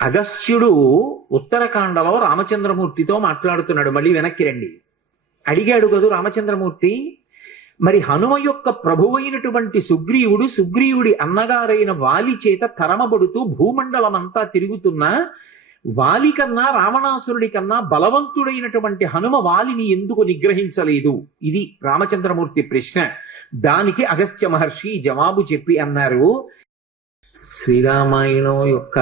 అగస్త్యుడు ఉత్తరకాండలో రామచంద్రమూర్తితో మాట్లాడుతున్నాడు. మళ్ళీ వెనక్కి రండి. అడిగాడు కదూ రామచంద్రమూర్తి, మరి హనుమ యొక్క ప్రభువైనటువంటి సుగ్రీవుడు సుగ్రీవుడి అన్నగారైన వాలి చేత తరమబడుతూ భూమండలమంతా తిరుగుతున్నా వాలి కన్నా రావణాసురుడి కన్నా బలవంతుడైనటువంటి హనుమ వాలిని ఎందుకు నిగ్రహించలేదు? ఇది రామచంద్రమూర్తి ప్రశ్న. దానికి అగస్త్య మహర్షి జవాబు చెప్పి అన్నారు, శ్రీరామాయణం యొక్క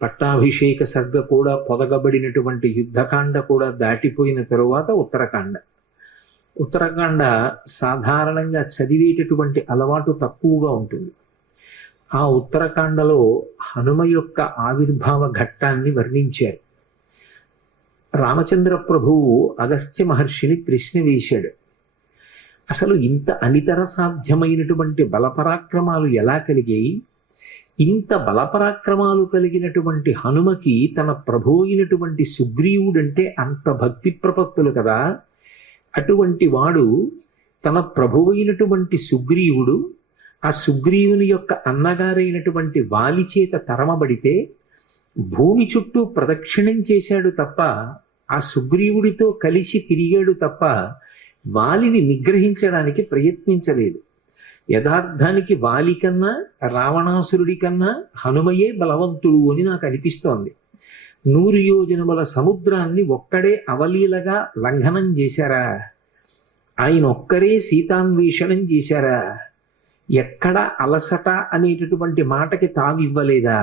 పట్టాభిషేక సర్గ కూడా పొదగబడినటువంటి యుద్ధకాండ కూడా దాటిపోయిన తరువాత ఉత్తరకాండ సాధారణంగా చదివేటటువంటి అలవాటు తక్కువగా ఉంటుంది. ఆ ఉత్తరకాండలో హనుమ యొక్క ఆవిర్భావ ఘట్టాన్ని వర్ణించారు. రామచంద్ర ప్రభువు అగస్త్య మహర్షిని ప్రశ్న వేశాడు, అసలు ఇంత అనితర సాధ్యమైనటువంటి బలపరాక్రమాలు ఎలా కలిగాయి? ఇంత బలపరాక్రమాలు కలిగినటువంటి హనుమకి తన ప్రభు అయినటువంటి సుగ్రీవుడంటే అంత భక్తి ప్రపత్తులు కదా. అటువంటి వాడు తన ప్రభువైనటువంటి సుగ్రీవుడు ఆ సుగ్రీవుని యొక్క అన్నగారైనటువంటి వాలి చేత తరమబడితే భూమి చుట్టూ ప్రదక్షిణం చేశాడు తప్ప, ఆ సుగ్రీవుడితో కలిసి తిరిగాడు తప్ప వాలిని నిగ్రహించడానికి ప్రయత్నించలేదు. యథార్థానికి వాలి కన్నా రావణాసురుడి కన్నా హనుమయే బలవంతుడు అని నాకు అనిపిస్తోంది. 100 యోజనముల సముద్రాన్ని ఒక్కడే అవలీలగా లంఘనం చేశారా? ఆయన ఒక్కరే సీతాన్వేషణం చేశారా? ఎక్కడ అలసట అనేటటువంటి మాటకి తావివ్వలేదా?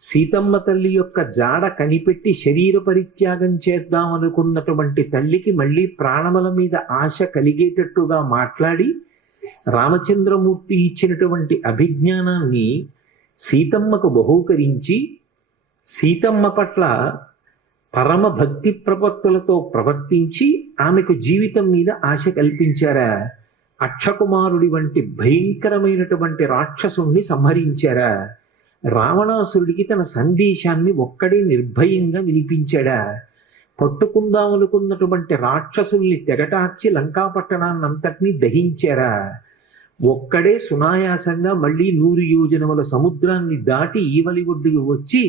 సీతమ్మ తల్లి యొక్క జాడ కనిపెట్టి శరీర పరిత్యాగం చేద్దామనుకున్నటువంటి తల్లికి మళ్ళీ ప్రాణముల మీద ఆశ కలిగేటట్టుగా మాట్లాడి రామచంద్రమూర్తి ఇచ్చినటువంటి అభిజ్ఞానాన్ని సీతమ్మకు బహూకరించి సీతమ్మ పట్ల పరమ భక్తి ప్రపత్తులతో ప్రవర్తించి ఆమెకు జీవితం మీద ఆశ కల్పించారా? అక్షకుమారుడి వంటి భయంకరమైనటువంటి రాక్షసుణ్ణి సంహరించారా? రావణాసురుడికి తన సందేశాన్ని ఒక్కడే నిర్భయంగా వినిపించాడా? పట్టుకుందామనుకున్నటువంటి రాక్షసుల్ని తెగటార్చి లంకాపట్టణాన్నంతటినీ దహించారా? ఒక్కడే సునాయాసంగా మళ్ళీ 100 యోజనముల సముద్రాన్ని దాటి ఈవలి ఒడ్డుకు వచ్చి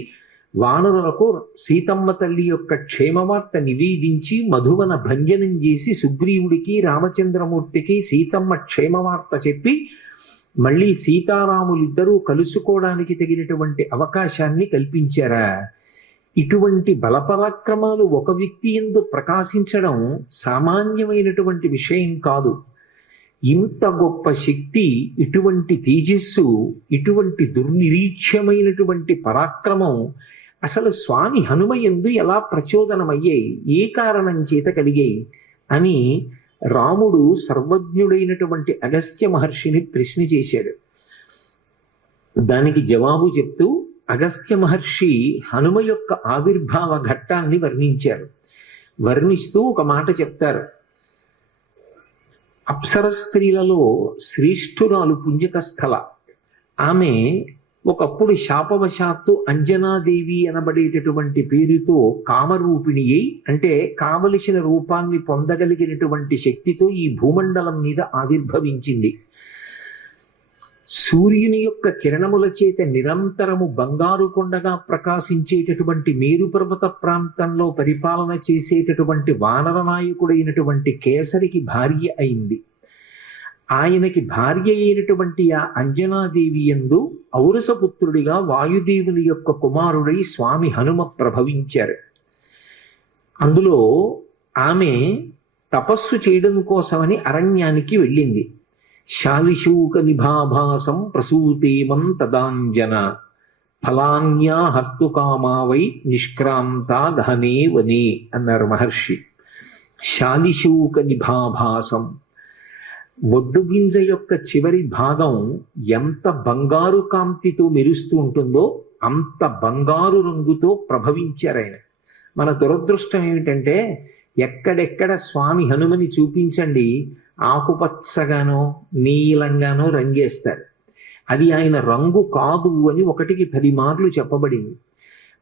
వానరులకు సీతమ్మ తల్లి యొక్క క్షేమవార్త నివేదించి మధువన భంజనం చేసి సుగ్రీవుడికి రామచంద్రమూర్తికి సీతమ్మ క్షేమవార్త చెప్పి మళ్ళీ సీతారాములిద్దరూ కలుసుకోవడానికి తగినటువంటి అవకాశాన్ని కల్పించారా? ఇటువంటి బలపరాక్రమాలు ఒక వ్యక్తి యందు ప్రకాశించడం సామాన్యమైనటువంటి విషయం కాదు. ఇంత గొప్ప శక్తి, ఇటువంటి తేజస్సు, ఇటువంటి దుర్నిరీక్ష్యమైనటువంటి పరాక్రమం అసలు స్వామి హనుమ యందు ఎలా ప్రచోదనమయ్యాయి? ఏ కారణం చేత కలిగాయి అని రాముడు సర్వజ్ఞుడైనటువంటి అగస్త్య మహర్షిని ప్రశ్న చేశాడు. దానికి జవాబు చెప్తూ అగస్త్య మహర్షి హనుమ యొక్క ఆవిర్భావ ఘట్టాన్ని వర్ణించారు. వర్ణిస్తూ ఒక మాట చెప్తారు, అప్సర స్త్రీలలో శ్రేష్ఠురాలు పుంజకస్థల. ఆమె ఒకప్పుడు శాపవశాత్తు అంజనాదేవి అనబడేటటువంటి పేరుతో కామరూపిణి అయి, అంటే కావలసిన రూపాన్ని పొందగలిగినటువంటి శక్తితో ఈ భూమండలం మీద ఆవిర్భవించింది. సూర్యుని యొక్క కిరణముల చేత నిరంతరము బంగారు కొండగా ప్రకాశించేటటువంటి మేరు పర్వత ప్రాంతంలో పరిపాలన చేసేటటువంటి వానర నాయకుడైనటువంటి కేసరికి భార్య అయింది. ఆయనకి భార్య అయినటువంటి ఆ అంజనాదేవి యందు ఔరసపుత్రుడిగా వాయుదేవుని యొక్క కుమారుడై స్వామి హనుమ ప్రభవించారు. అందులో ఆమె తపస్సు చేయడం కోసమని అరణ్యానికి వెళ్ళింది. శాలిశూక నిభాభాసం ప్రసూతేమం తదాంజన ఫలాన్యా హర్తుకామావై నిష్క్రాంతా దహనే వనే అన్నారు మహర్షి. శాలిశూక నిభాభాసం, ఒడ్డు గింజ యొక్క చివరి భాగం ఎంత బంగారు కాంతితో మెరుస్తూ ఉంటుందో అంత బంగారు రంగుతో ప్రభవించారు ఆయన. మన దురదృష్టం ఏమిటంటే ఎక్కడెక్కడ స్వామి హనుమని చూపించండి ఆకుపచ్చగానో నీలంగానో రంగేస్తారు. అది ఆయన రంగు కాదు అని 1కి 10 మార్లు చెప్పబడింది.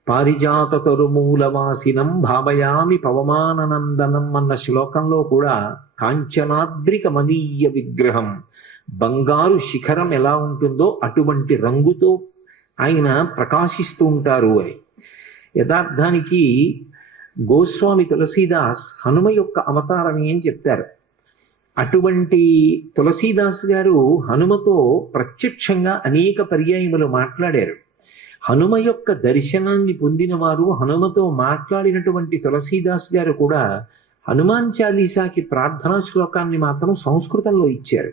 పారిజాత తరుమూలవాసినం భావయామి పవమాననందనం అన్న శ్లోకంలో కూడా కాంచనాద్రికమనీయ విగ్రహం, బంగారు శిఖరం ఎలా ఉంటుందో అటువంటి రంగుతో ఆయన ప్రకాశిస్తూ ఉంటారు అని. యథార్థానికి గోస్వామి తులసీదాస్ హనుమ యొక్క అవతారమే అని చెప్తారు. అటువంటి తులసీదాస్ గారు హనుమతో ప్రత్యక్షంగా అనేక పర్యాయములు మాట్లాడారు. హనుమ యొక్క దర్శనాన్ని పొందిన వారు, హనుమతో మాట్లాడినటువంటి తులసీదాస్ గారు కూడా హనుమాన్ చాలీసాకి ప్రార్థనా శ్లోకాన్ని మాత్రం సంస్కృతంలో ఇచ్చారు.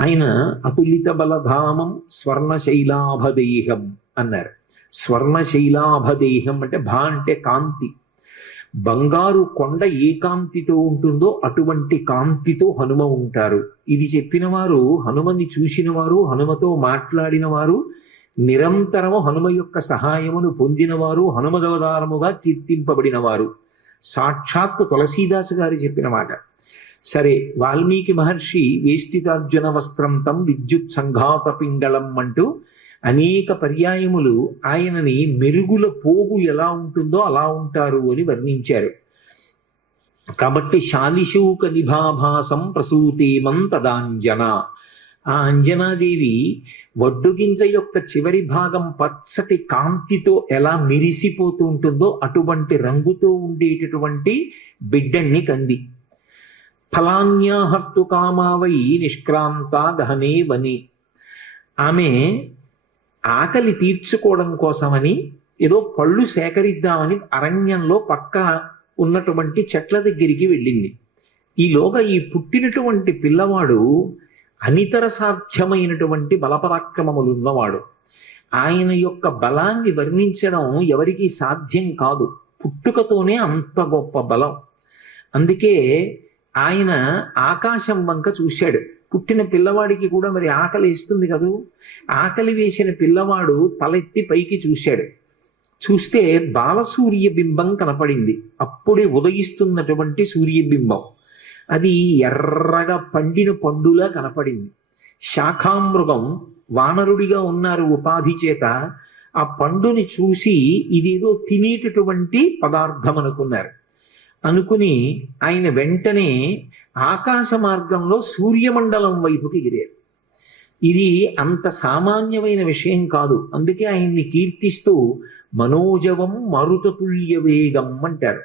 ఆయన అతులిత బలధామం స్వర్ణశైలాభదేహం అన్నారు. స్వర్ణశైలాభదేహం అంటే భా అంటే కాంతి. బంగారు కొండ ఏ కాంతితో ఉంటుందో అటువంటి కాంతితో హనుమ ఉంటారు. ఇది చెప్పిన వారు, హనుమని చూసిన వారు, హనుమతో మాట్లాడిన వారు, నిరంతరము హనుమ యొక్క సహాయమును పొందినవారు, హనుమదవతారముగా కీర్తింపబడిన వారు. సాక్షాత్తు తులసీదాసు గారు చెప్పిన మాట. సరే, వాల్మీకి మహర్షి వేష్టితార్జున వస్త్రం తం విద్యుత్ సంఘాత పింగళం అంటూ అనేక పర్యాయములు ఆయనని మెరుగుల పోగు ఎలా ఉంటుందో అలా ఉంటారు అని వర్ణించారు. కాబట్టి శాలిశూక నిభాభాసం ప్రసూతేమం తదాంజన. ఆ అంజనాదేవి వడ్డుగింజ యొక్క చివరి భాగం పచ్చటి కాంతితో ఎలా మెరిసిపోతూ ఉంటుందో అటువంటి రంగుతో ఉండేటటువంటి బిడ్డన్ని కంది. ఫలాన్యాహర్తు కామావై నిష్క్రాంత గహనే వని. ఆమె ఆకలి తీర్చుకోవడం కోసమని ఏదో పళ్ళు సేకరిద్దామని అరణ్యంలో పక్క ఉన్నటువంటి చెట్ల దగ్గరికి వెళ్ళింది. ఈలోగా ఈ పుట్టినటువంటి పిల్లవాడు అనితర సాధ్యమైనటువంటి బలపరాక్రమములు ఉన్నవాడు. ఆయన యొక్క బలాన్ని వర్ణించడం ఎవరికీ సాధ్యం కాదు. పుట్టుకతోనే అంత గొప్ప బలం. అందుకే ఆయన ఆకాశం వంక చూశాడు. పుట్టిన పిల్లవాడికి కూడా మరి ఆకలి వేస్తుంది కదూ. ఆకలి వేసిన పిల్లవాడు తలెత్తి పైకి చూశాడు. చూస్తే బాలసూర్య బింబం కనపడింది. అప్పుడే ఉదయిస్తున్నటువంటి సూర్యబింబం. అది ఎర్రగా పండిన పండులా కనపడింది. శాఖామృగం వానరుడిగా ఉన్నారు ఉపాధి చేత. ఆ పండుని చూసి ఇదేదో తినేటటువంటి పదార్థం అనుకున్నారు. అనుకుని ఆయన వెంటనే ఆకాశ మార్గంలో సూర్యమండలం వైపుకి ఎగిరారు. ఇది అంత సామాన్యమైన విషయం కాదు. అందుకే ఆయన్ని కీర్తిస్తూ మనోజవం మరుతతుల్య వేగం అంటారు.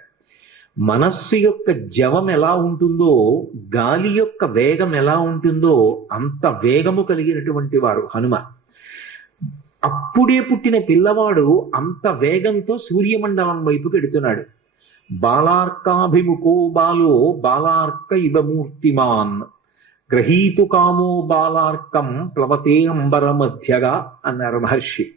మనస్సు యొక్క జవం ఎలా ఉంటుందో, గాలి యొక్క వేగం ఎలా ఉంటుందో అంత వేగము కలిగినటువంటి వారు హనుమ. అప్పుడే పుట్టిన పిల్లవాడు అంత వేగంతో సూర్యమండలం వైపుకి ఎడుతున్నాడు. బాలార్కాభిముఖో బాలో బాలార్క ఇవ మూర్తిమాన్ గ్రహీతు కామో బాలార్కం ప్లవతే అంబర మధ్యగా అన్నారు మహర్షి.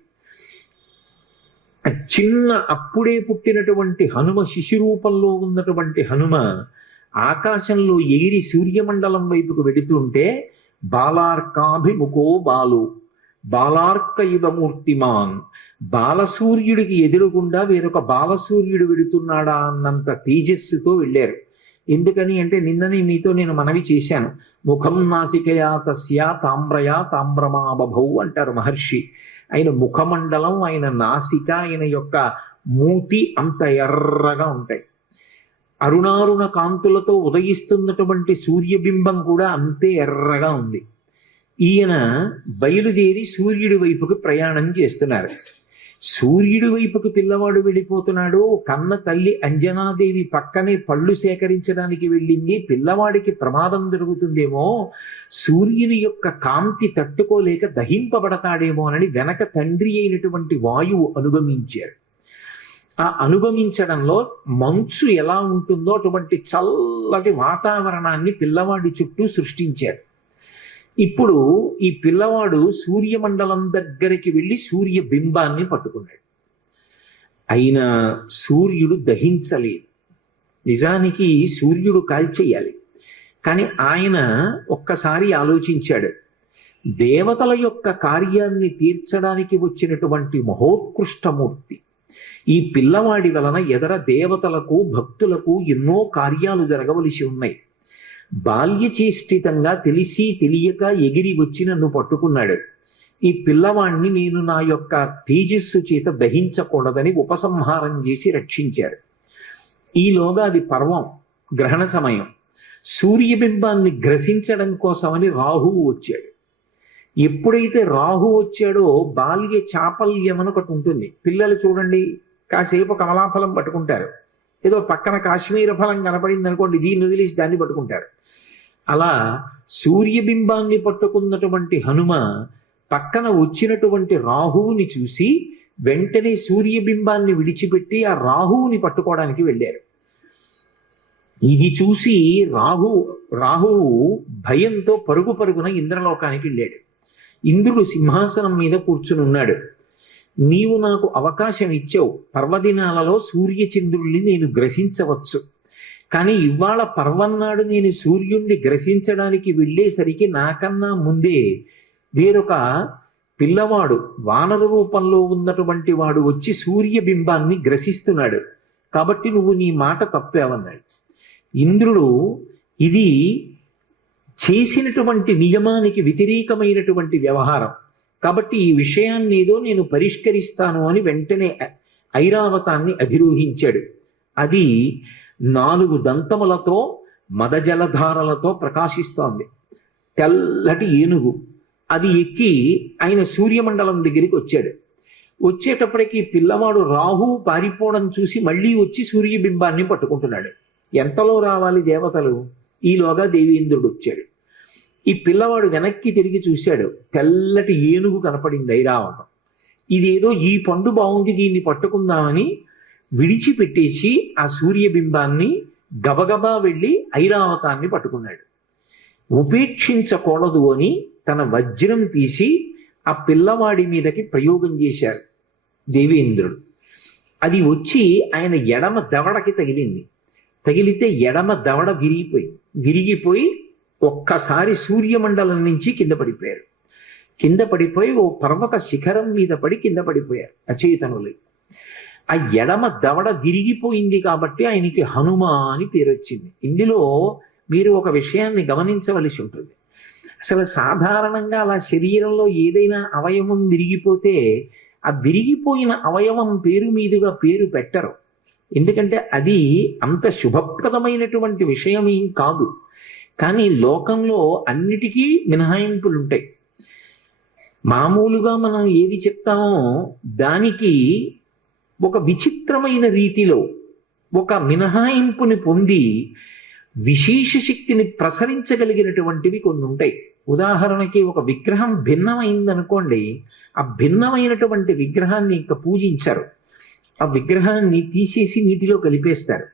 చిన్న అప్పుడే పుట్టినటువంటి హనుమ, శిశురూపంలో ఉన్నటువంటి హనుమ ఆకాశంలో ఎగిరి సూర్యమండలం వైపుకు వెడుతుంటే బాలార్కాభిముఖో బాలు బాలార్క ఇవ మూర్తిమాన్, బాలసూర్యుడికి ఎదురుగుండా వేరొక బాలసూర్యుడు వెడుతున్నాడా అన్నంత తేజస్సుతో వెళ్ళారు. ఎందుకని అంటే నిన్ననే మీతో నేను మనవి చేశాను. ముఖం నాసికయా తస్యా తామ్రయా తామ్రమాబభౌ అంటారు మహర్షి. ఆయన ముఖమండలం, ఆయన నాసిక, ఆయన యొక్క మూతి అంత ఎర్రగా ఉంటాయి. అరుణారుణ కాంతులతో ఉదయిస్తున్నటువంటి సూర్యబింబం కూడా అంతే ఎర్రగా ఉంది. ఈయన బయలుదేరి సూర్యుడి వైపుకి ప్రయాణం చేస్తున్నారు. సూర్యుడి వైపుకి పిల్లవాడు వెళ్ళిపోతున్నాడు. కన్న తల్లి అంజనాదేవి పక్కనే పళ్ళు సేకరించడానికి వెళ్ళింది. పిల్లవాడికి ప్రమాదం జరుగుతుందేమో, సూర్యుని యొక్క కాంతి తట్టుకోలేక దహింపబడతాడేమోనని వెనక తండ్రి అయినటువంటి వాయువు అనుగమించారు. ఆ అనుగమించడంలో మంచు ఎలా ఉంటుందో అటువంటి చల్లటి వాతావరణాన్ని పిల్లవాడి చుట్టూ సృష్టించారు. ఇప్పుడు ఈ పిల్లవాడు సూర్యమండలం దగ్గరికి వెళ్ళి సూర్య బింబాన్ని పట్టుకున్నాడు. అయినా సూర్యుడు దహించలేదు. నిజానికి సూర్యుడు కాల్చేయాలి. కానీ ఆయన ఒక్కసారి ఆలోచించాడు. దేవతల యొక్క కార్యాన్ని తీర్చడానికి వచ్చినటువంటి మహోత్కృష్టమూర్తి ఈ పిల్లవాడి వలన ఎదర దేవతలకు, భక్తులకు ఎన్నో కార్యాలు జరగవలసి ఉన్నాయి. బాల్యచేష్టితంగా తెలిసి తెలియక ఎగిరి వచ్చి నన్ను పట్టుకున్నాడు. ఈ పిల్లవాణ్ణి నేను నా యొక్క తేజస్సు చేత దహించకూడదని ఉపసంహారం చేసి రక్షించారు. ఈలోగా అది పర్వం, గ్రహణ సమయం. సూర్యబింబాన్ని గ్రసించడం కోసమని రాహువు వచ్చాడు. ఎప్పుడైతే రాహు వచ్చాడో బాల్య చాపల్యం అని ఒకటి ఉంటుంది. పిల్లలు చూడండి, కాసేపు కమలాఫలం పట్టుకుంటారు, ఏదో పక్కన కాశ్మీర ఫలం కనపడింది అనుకోండి, దీన్ని వదిలేసి దాన్ని పట్టుకుంటారు. అలా సూర్యబింబాన్ని పట్టుకున్నటువంటి హనుమ పక్కన వచ్చినటువంటి రాహువుని చూసి వెంటనే సూర్యబింబాన్ని విడిచిపెట్టి ఆ రాహువుని పట్టుకోవడానికి వెళ్ళారు. ఇది చూసి రాహువు భయంతో పరుగు పరుగున ఇంద్రలోకానికి వెళ్ళాడు. ఇంద్రుడు సింహాసనం మీద కూర్చుని ఉన్నాడు. నీవు నాకు అవకాశం ఇచ్చావు, పర్వదినాలలో సూర్యచంద్రుల్ని నేను గ్రహించవచ్చు, కానీ ఇవాళ పర్వన్నాడు నేను సూర్యుణ్ణి గ్రహించడానికి వెళ్ళేసరికి నాకన్నా ముందే వేరొక పిల్లవాడు వానర రూపంలో ఉన్నటువంటి వాడు వచ్చి సూర్యబింబాన్ని గ్రసిస్తున్నాడు, కాబట్టి నువ్వు నీ మాట తప్పావన్నాడు. ఇంద్రుడు ఇది చేసినటువంటి నియమానికి వ్యతిరేకమైనటువంటి వ్యవహారం, కాబట్టి ఈ విషయాన్ని ఏదో నేను పరిష్కరిస్తాను అని వెంటనే ఐరావతాన్ని అధిరోహించాడు. అది 4 దంతములతో మదజలధారలతో ప్రకాశిస్తోంది, తెల్లటి ఏనుగు. అది ఎక్కి ఆయన సూర్యమండలం దగ్గరికి వచ్చాడు. వచ్చేటప్పటికి పిల్లవాడు రాహువు పారిపోవడం చూసి మళ్ళీ వచ్చి సూర్యబింబాన్ని పట్టుకుంటున్నాడు. ఎంతలో రావాలి దేవతలు, ఈలోగా దేవేంద్రుడు వచ్చాడు. ఈ పిల్లవాడు వెనక్కి తిరిగి చూశాడు, తెల్లటి ఏనుగు కనపడింది ఐరావతం. ఇదేదో ఈ పండు బాగుంది, దీన్ని పట్టుకుందామని విడిచిపెట్టేసి ఆ సూర్యబింబాన్ని గబగబా వెళ్ళి ఐరావతాన్ని పట్టుకున్నాడు. ఉపేక్షించకూడదు అని తన వజ్రం తీసి ఆ పిల్లవాడి మీదకి ప్రయోగం చేశారు దేవేంద్రుడు. అది వచ్చి ఆయన ఎడమ దవడకి తగిలింది. తగిలితే ఎడమ దవడ విరిగిపోయి ఒక్కసారి సూర్యమండలం నుంచి కింద పడిపోయారు. కింద పడిపోయి ఓ పర్వత శిఖరం మీద పడి కింద పడిపోయారు అచేతనులై. ఆ ఎడమ దవడ విరిగిపోయింది కాబట్టి ఆయనకి హనుమ అని పేరు వచ్చింది. ఇందులో మీరు ఒక విషయాన్ని గమనించవలసి ఉంటుంది. అసలు సాధారణంగా అలా శరీరంలో ఏదైనా అవయవం విరిగిపోతే ఆ విరిగిపోయిన అవయవం పేరు మీదుగా పేరు పెట్టరు, ఎందుకంటే అది అంత శుభప్రదమైనటువంటి విషయమేం కాదు. కానీ లోకంలో అన్నిటికీ మినహాయింపులు ఉంటాయి. మామూలుగా మనం ఏది చెప్తామో దానికి ఒక విచిత్రమైన రీతిలో ఒక మినహాయింపుని పొంది విశేష శక్తిని ప్రసరించగలిగినటువంటివి కొన్ని ఉంటాయి. ఉదాహరణకి ఒక విగ్రహం భిన్నమైందనుకోండి, ఆ భిన్నమైనటువంటి విగ్రహాన్ని ఇంకా పూజించరు, ఆ విగ్రహాన్ని తీసేసి నీటిలో కలిపేస్తారు.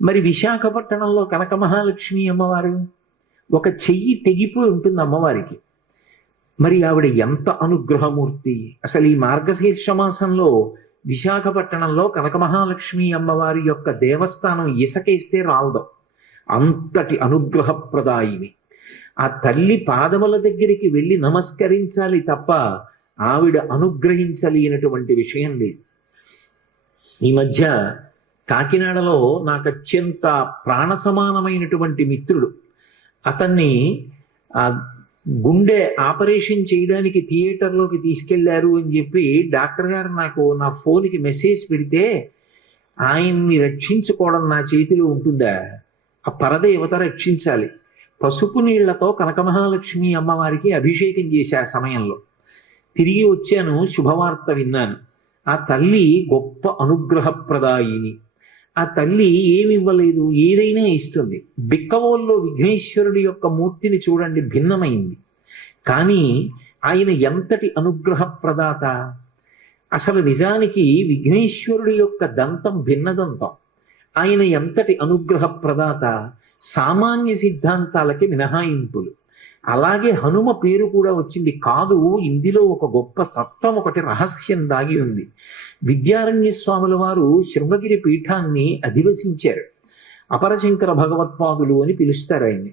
మరి విశాఖపట్నంలో కనక మహాలక్ష్మి అమ్మవారు ఒక చెయ్యి తెగిపోయి ఉంటుంది అమ్మవారికి. మరి ఆవిడ ఎంత అనుగ్రహమూర్తి! అసలు ఈ మార్గశీర్ష మాసంలో విశాఖపట్నంలో కనక మహాలక్ష్మి అమ్మవారి యొక్క దేవస్థానం ఇసకేస్తే రావడం, అంతటి అనుగ్రహప్రదాయిని. ఆ తల్లి పాదముల దగ్గరికి వెళ్ళి నమస్కరించాలి తప్ప ఆవిడ అనుగ్రహించలేనటువంటి విషయం లేదు. ఈ మధ్య కాకినాడలో నాకు అత్యంత ప్రాణ సమానమైనటువంటి మిత్రుడు, అతన్ని గుండె ఆపరేషన్ చేయడానికి థియేటర్లోకి తీసుకెళ్లారు అని చెప్పి డాక్టర్ గారు నాకు నా ఫోన్కి మెసేజ్ పెడితే, ఆయన్ని రక్షించుకోవడం నా చేతిలో ఉంటుందా? ఆ పరదేవత రక్షించాలి. పసుపు నీళ్లతో కనక మహాలక్ష్మి అమ్మవారికి అభిషేకం చేశా సమయంలో. తిరిగి వచ్చాను, శుభవార్త విన్నాను. ఆ తల్లి గొప్ప అనుగ్రహప్రదాయిని. ఆ తల్లి ఏమి ఇవ్వలేదు, ఏదైనా ఇస్తుంది. బిక్కవోల్లో విఘ్నేశ్వరుడి యొక్క మూర్తిని చూడండి, భిన్నమైంది, కానీ ఆయన ఎంతటి అనుగ్రహప్రదాత! అసలు నిజానికి విఘ్నేశ్వరుడి యొక్క దంతం భిన్నదంతం. ఆయన ఎంతటి అనుగ్రహప్రదాత! సామాన్య సిద్ధాంతాలకి మినహాయింపులు. అలాగే హనుమ పేరు కూడా వచ్చింది. కాదు, ఇందులో ఒక గొప్ప తత్వం, ఒకటి రహస్యం దాగి ఉంది. విద్యారణ్య స్వాముల వారు శృంగగిరి పీఠాన్ని అధివసించారు. అపరశంకర భగవత్పాదులు అని పిలుస్తారు ఆయన్ని.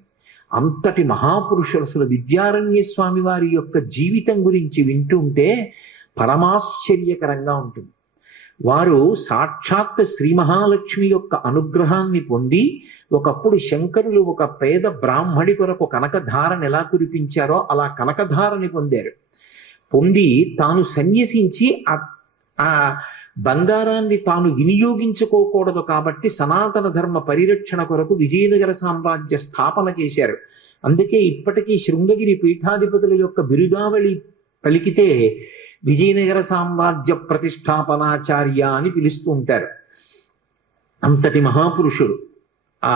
అంతటి మహాపురుషులు. అసలు విద్యారణ్య స్వామి వారి యొక్క జీవితం గురించి వింటుంటే పరమాశ్చర్యకరంగా ఉంటుంది. వారు సాక్షాత్ శ్రీ మహాలక్ష్మి యొక్క అనుగ్రహాన్ని పొంది, ఒకప్పుడు శంకరులు ఒక పేద బ్రాహ్మడి కొరకు కనకధారని ఎలా కురిపించారో అలా కనకధారని పొందారు. పొంది తాను సన్యసించి ఆ బంగారాన్ని తాను వినియోగించుకోకూడదు కాబట్టి సనాతన ధర్మ పరిరక్షణ కొరకు విజయనగర సామ్రాజ్య స్థాపన చేశారు. అందుకే ఇప్పటికీ శృంగగిరి పీఠాధిపతుల యొక్క బిరుదావళి పలికితే విజయనగర సామ్రాజ్య ప్రతిష్టాపనాచార్య అని పిలుస్తూ ఉంటారు. అంతటి మహాపురుషుడు ఆ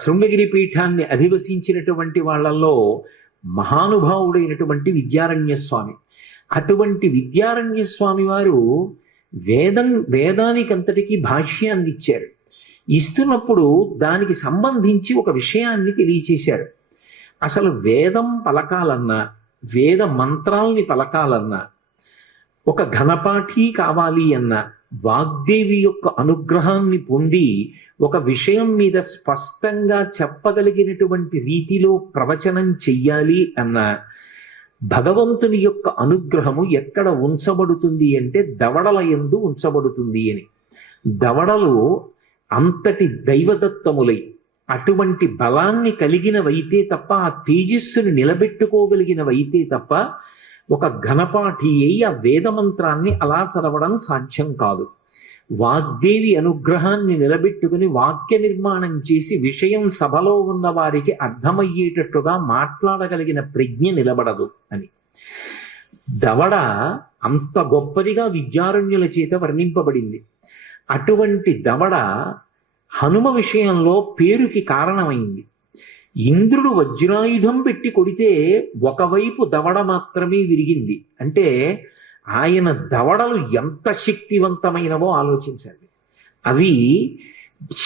శృంగగిరి పీఠాన్ని అధివసించినటువంటి వాళ్ళల్లో మహానుభావుడైనటువంటి విద్యారణ్య స్వామి. అటువంటి విద్యారణ్య స్వామి వారు వేదానికంతటికీ భాష్యాన్ని ఇచ్చారు. ఇస్తున్నప్పుడు దానికి సంబంధించి ఒక విషయాన్ని తెలియచేశారు. అసలు వేదం పలకాలన్నా, వేద మంత్రాల్ని పలకాలన్నా, ఒక ఘనపాఠి కావాలి అన్నా, వాగ్దేవి యొక్క అనుగ్రహాన్ని పొంది ఒక విషయం మీద స్పష్టంగా చెప్పగలిగినటువంటి రీతిలో ప్రవచనం చెయ్యాలి అన్నా, భగవంతుని యొక్క అనుగ్రహము ఎక్కడ ఉంచబడుతుంది అంటే దవడల యందు ఉంచబడుతుంది అని. దవడలు అంతటి దైవదత్తములై అటువంటి బలాన్ని కలిగినవైతే తప్ప, ఆ తేజస్సుని నిలబెట్టుకోగలిగినవైతే తప్ప ఒక ఘనపాఠి అయి ఆ వేదమంత్రాన్ని అలా చదవడం సాధ్యం కాదు. వాగ్దేవి అనుగ్రహాన్ని నిలబెట్టుకుని వాక్య నిర్మాణం చేసి విషయం సభలో ఉన్న వారికి అర్థమయ్యేటట్టుగా మాట్లాడగలిగిన ప్రజ్ఞ నిలబడదు అని. దవడ అంత గొప్పదిగా విద్యారణ్యుల చేత వర్ణింపబడింది. అటువంటి దవడ హనుమ విషయంలో పేరుకి కారణమైంది. ఇంద్రుడు వజ్రాయుధం పెట్టి కొడితే ఒకవైపు దవడ మాత్రమే విరిగింది. అంటే ఆయన దవడలు ఎంత శక్తివంతమైనవో ఆలోచించండి. అవి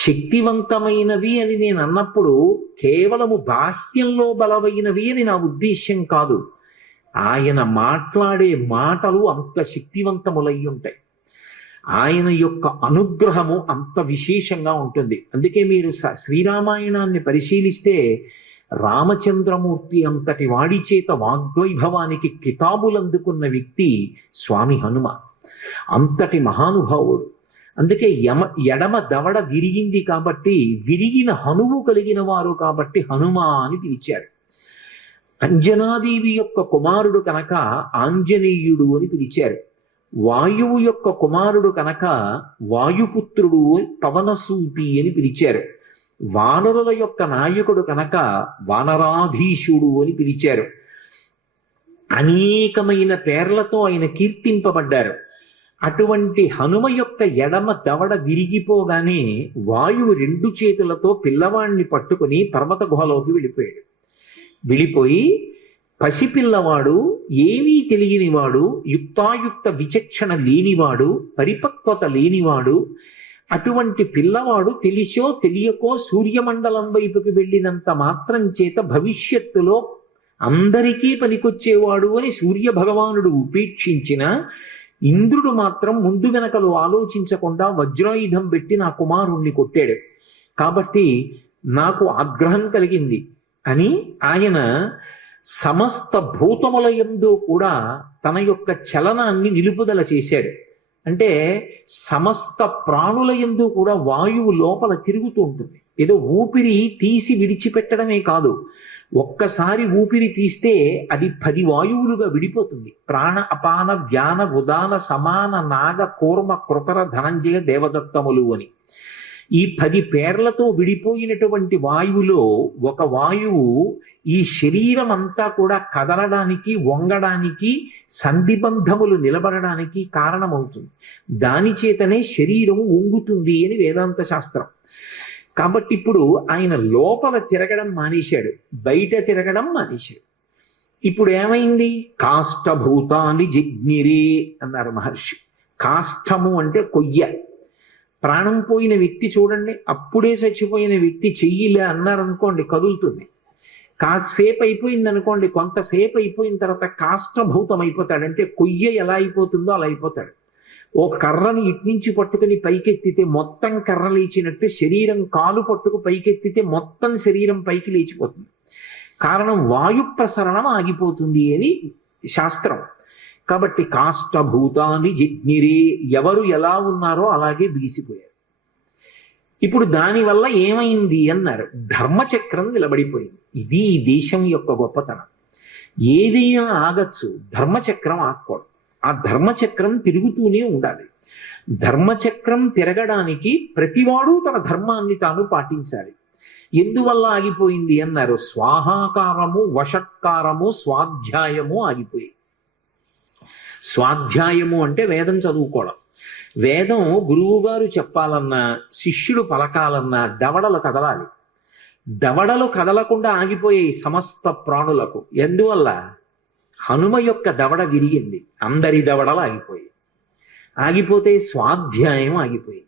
శక్తివంతమైనవి అని నేను అన్నప్పుడు కేవలము బాహ్యంలో బలమైనవి అని నా ఉద్దేశ్యం కాదు. ఆయన మాట్లాడే మాటలు అంత శక్తివంతములై ఉంటాయి. ఆయన యొక్క అనుగ్రహము అంత విశేషంగా ఉంటుంది. అందుకే మీరు శ్రీరామాయణాన్ని పరిశీలిస్తే రామచంద్రమూర్తి అంతటి వాడి చేత వాగ్వైభవానికి కితాబులు అందుకున్న వ్యక్తి స్వామి హనుమ. అంతటి మహానుభావుడు. అందుకే ఎడమ దవడ విరిగింది కాబట్టి, విరిగిన హనువు కలిగిన వారు కాబట్టి హనుమ అని పిలిచారు. అంజనాదేవి యొక్క కుమారుడు కనుక ఆంజనేయుడు అని పిలిచారు. వాయువు యొక్క కుమారుడు కనుక వాయుపుత్రుడు పవనసూతి అని పిలిచారు. వానరుల యొక్క నాయకుడు కనుక వానరాధీశుడు అని పిలిచారు. అనేకమైన పేర్లతో ఆయన కీర్తింపబడ్డారు. అటువంటి హనుమ యొక్క ఎడమ దవడ విరిగిపోగానే వాయువు 2 చేతులతో పిల్లవాడిని పట్టుకుని పర్వత గుహలోకి వెళ్ళిపోయి పసిపిల్లవాడు, ఏమీ తెలియనివాడు, యుక్తాయుక్త విచక్షణ లేనివాడు, పరిపక్వత లేనివాడు, అటువంటి పిల్లవాడు తెలిసో తెలియకో సూర్యమండలం వైపుకి వెళ్ళినంత మాత్రం చేత భవిష్యత్తులో అందరికీ పనికొచ్చేవాడు అని సూర్య భగవానుడు ఉపేక్షించిన ఇంద్రుడు మాత్రం ముందు వెనకలు ఆలోచించకుండా వజ్రాయుధం పెట్టి నా కుమారుణ్ణి కొట్టాడు. కాబట్టి నాకు ఆగ్రహం కలిగింది అని ఆయన సమస్త భూతముల యందు కూడా తన యొక్క చలనాన్ని నిలుపుదల చేశాడు. అంటే సమస్త ప్రాణుల యందు కూడా వాయువు లోపల తిరుగుతూ ఉంటుంది. ఏదో ఊపిరి తీసి విడిచిపెట్టడమే కాదు, ఒక్కసారి ఊపిరి తీస్తే అది 10 వాయువులుగా విడిపోతుంది. ప్రాణ అపాన వ్యాన ఉదాన సమాన నాగ కూర్మ కృకర ధనంజయ దేవదత్తములు అని ఈ 10 పేర్లతో విడిపోయినటువంటి వాయువులో ఒక వాయువు ఈ శరీరం అంతా కూడా కదలడానికి, వంగడానికి, సంధిబంధములు నిలబడడానికి కారణమవుతుంది. దాని చేతనే శరీరం వంగుతుంది అని వేదాంత శాస్త్రం. కాబట్టి ఇప్పుడు ఆయన లోపల తిరగడం మానేశాడు, బయట తిరగడం మానేశాడు. ఇప్పుడు ఏమైంది? కాష్టభూతాన్ని జిగ్నిరే అన్నారు మహర్షి. కాష్టము అంటే కొయ్య. ప్రాణం పోయిన వ్యక్తి చూడండి, అప్పుడే చచ్చిపోయిన వ్యక్తి చెయ్యిలే అన్నారనుకోండి కదులుతుంది. కాసేపు అయిపోయింది అనుకోండి, కొంతసేపు అయిపోయిన తర్వాత కాష్టభూతం అయిపోతాడు. అంటే కొయ్య ఎలా అయిపోతుందో అలా అయిపోతాడు. ఓ కర్రని ఇట్నుంచి పట్టుకుని పైకెత్తితే మొత్తం కర్ర లేచినట్టు, శరీరం కాలు పట్టుకు పైకెత్తితే మొత్తం శరీరం పైకి లేచిపోతుంది. కారణం వాయు ప్రసరణం ఆగిపోతుంది అని శాస్త్రం. కాబట్టి కాష్టభూతాన్ని జిగ్నిరే, ఎవరు ఎలా ఉన్నారో అలాగే బిగిసిపోయారు. ఇప్పుడు దానివల్ల ఏమైంది అన్నారు, ధర్మచక్రం నిలబడిపోయింది. ఇది ఈ దేశం యొక్క గొప్పతనం. ఏదైనా ఆగచ్చు, ధర్మచక్రం ఆగకూడదు. ఆ ధర్మచక్రం తిరుగుతూనే ఉండాలి. ధర్మచక్రం తిరగడానికి ప్రతివాడు తన ధర్మాన్ని తాను పాటించాలి. ఎందువల్ల ఆగిపోయింది అన్నారు. స్వాహాకారము, వషట్కారము, స్వాధ్యాయము ఆగిపోయి. స్వాధ్యాయము అంటే వేదం చదువుకోవడం. వేదం గురువు గారు చెప్పాలన్నా, శిష్యుడు పలకాలన్నా దవడలు కదలాలి. దవడలు కదలకుండా ఆగిపోయాయి సమస్త ప్రాణులకు. ఎందువల్ల? హనుమ యొక్క దవడ విరిగింది, అందరి దవడలు ఆగిపోయాయి. ఆగిపోతే స్వాధ్యాయం ఆగిపోయింది.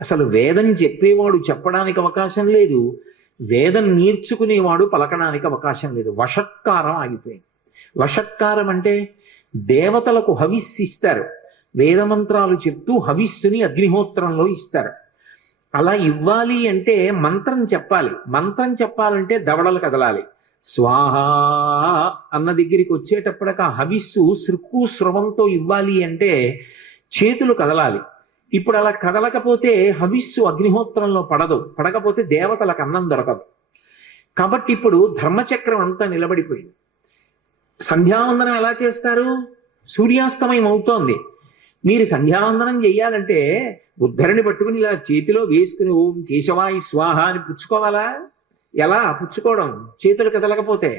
అసలు వేదం చెప్పేవాడు చెప్పడానికి అవకాశం లేదు, వేదం నేర్చుకునేవాడు పలకడానికి అవకాశం లేదు. వషట్కారం ఆగిపోయింది. వషట్కారం అంటే దేవతలకు హవిస్సు ఇస్తారు, వేదమంత్రాలు చెప్తూ హవిస్సుని అగ్నిహోత్రంలో ఇస్తారు. అలా ఇవ్వాలి అంటే మంత్రం చెప్పాలి. మంత్రం చెప్పాలంటే దవడలు కదలాలి. స్వాహ అన్న దగ్గరికి వచ్చేటప్పటికి ఆ హవిస్సు సృక్కు స్రవంతో ఇవ్వాలి అంటే చేతులు కదలాలి. ఇప్పుడు అలా కదలకపోతే హవిస్సు అగ్నిహోత్రంలో పడదు, పడకపోతే దేవతలకు అన్నం దొరకదు. కాబట్టి ఇప్పుడు ధర్మచక్రం అంతా నిలబడిపోయింది. సంధ్యావందనం ఎలా చేస్తారు? సూర్యాస్తమయం అవుతోంది. మీరు సంధ్యావందనం చెయ్యాలంటే ఉద్ధరణి పట్టుకుని ఇలా చేతిలో వేసుకుని ఓం కేశవాయ స్వాహ అని పుచ్చుకోవాలా? ఎలా పుచ్చుకోవడం? చేతులు కదలకపోతే.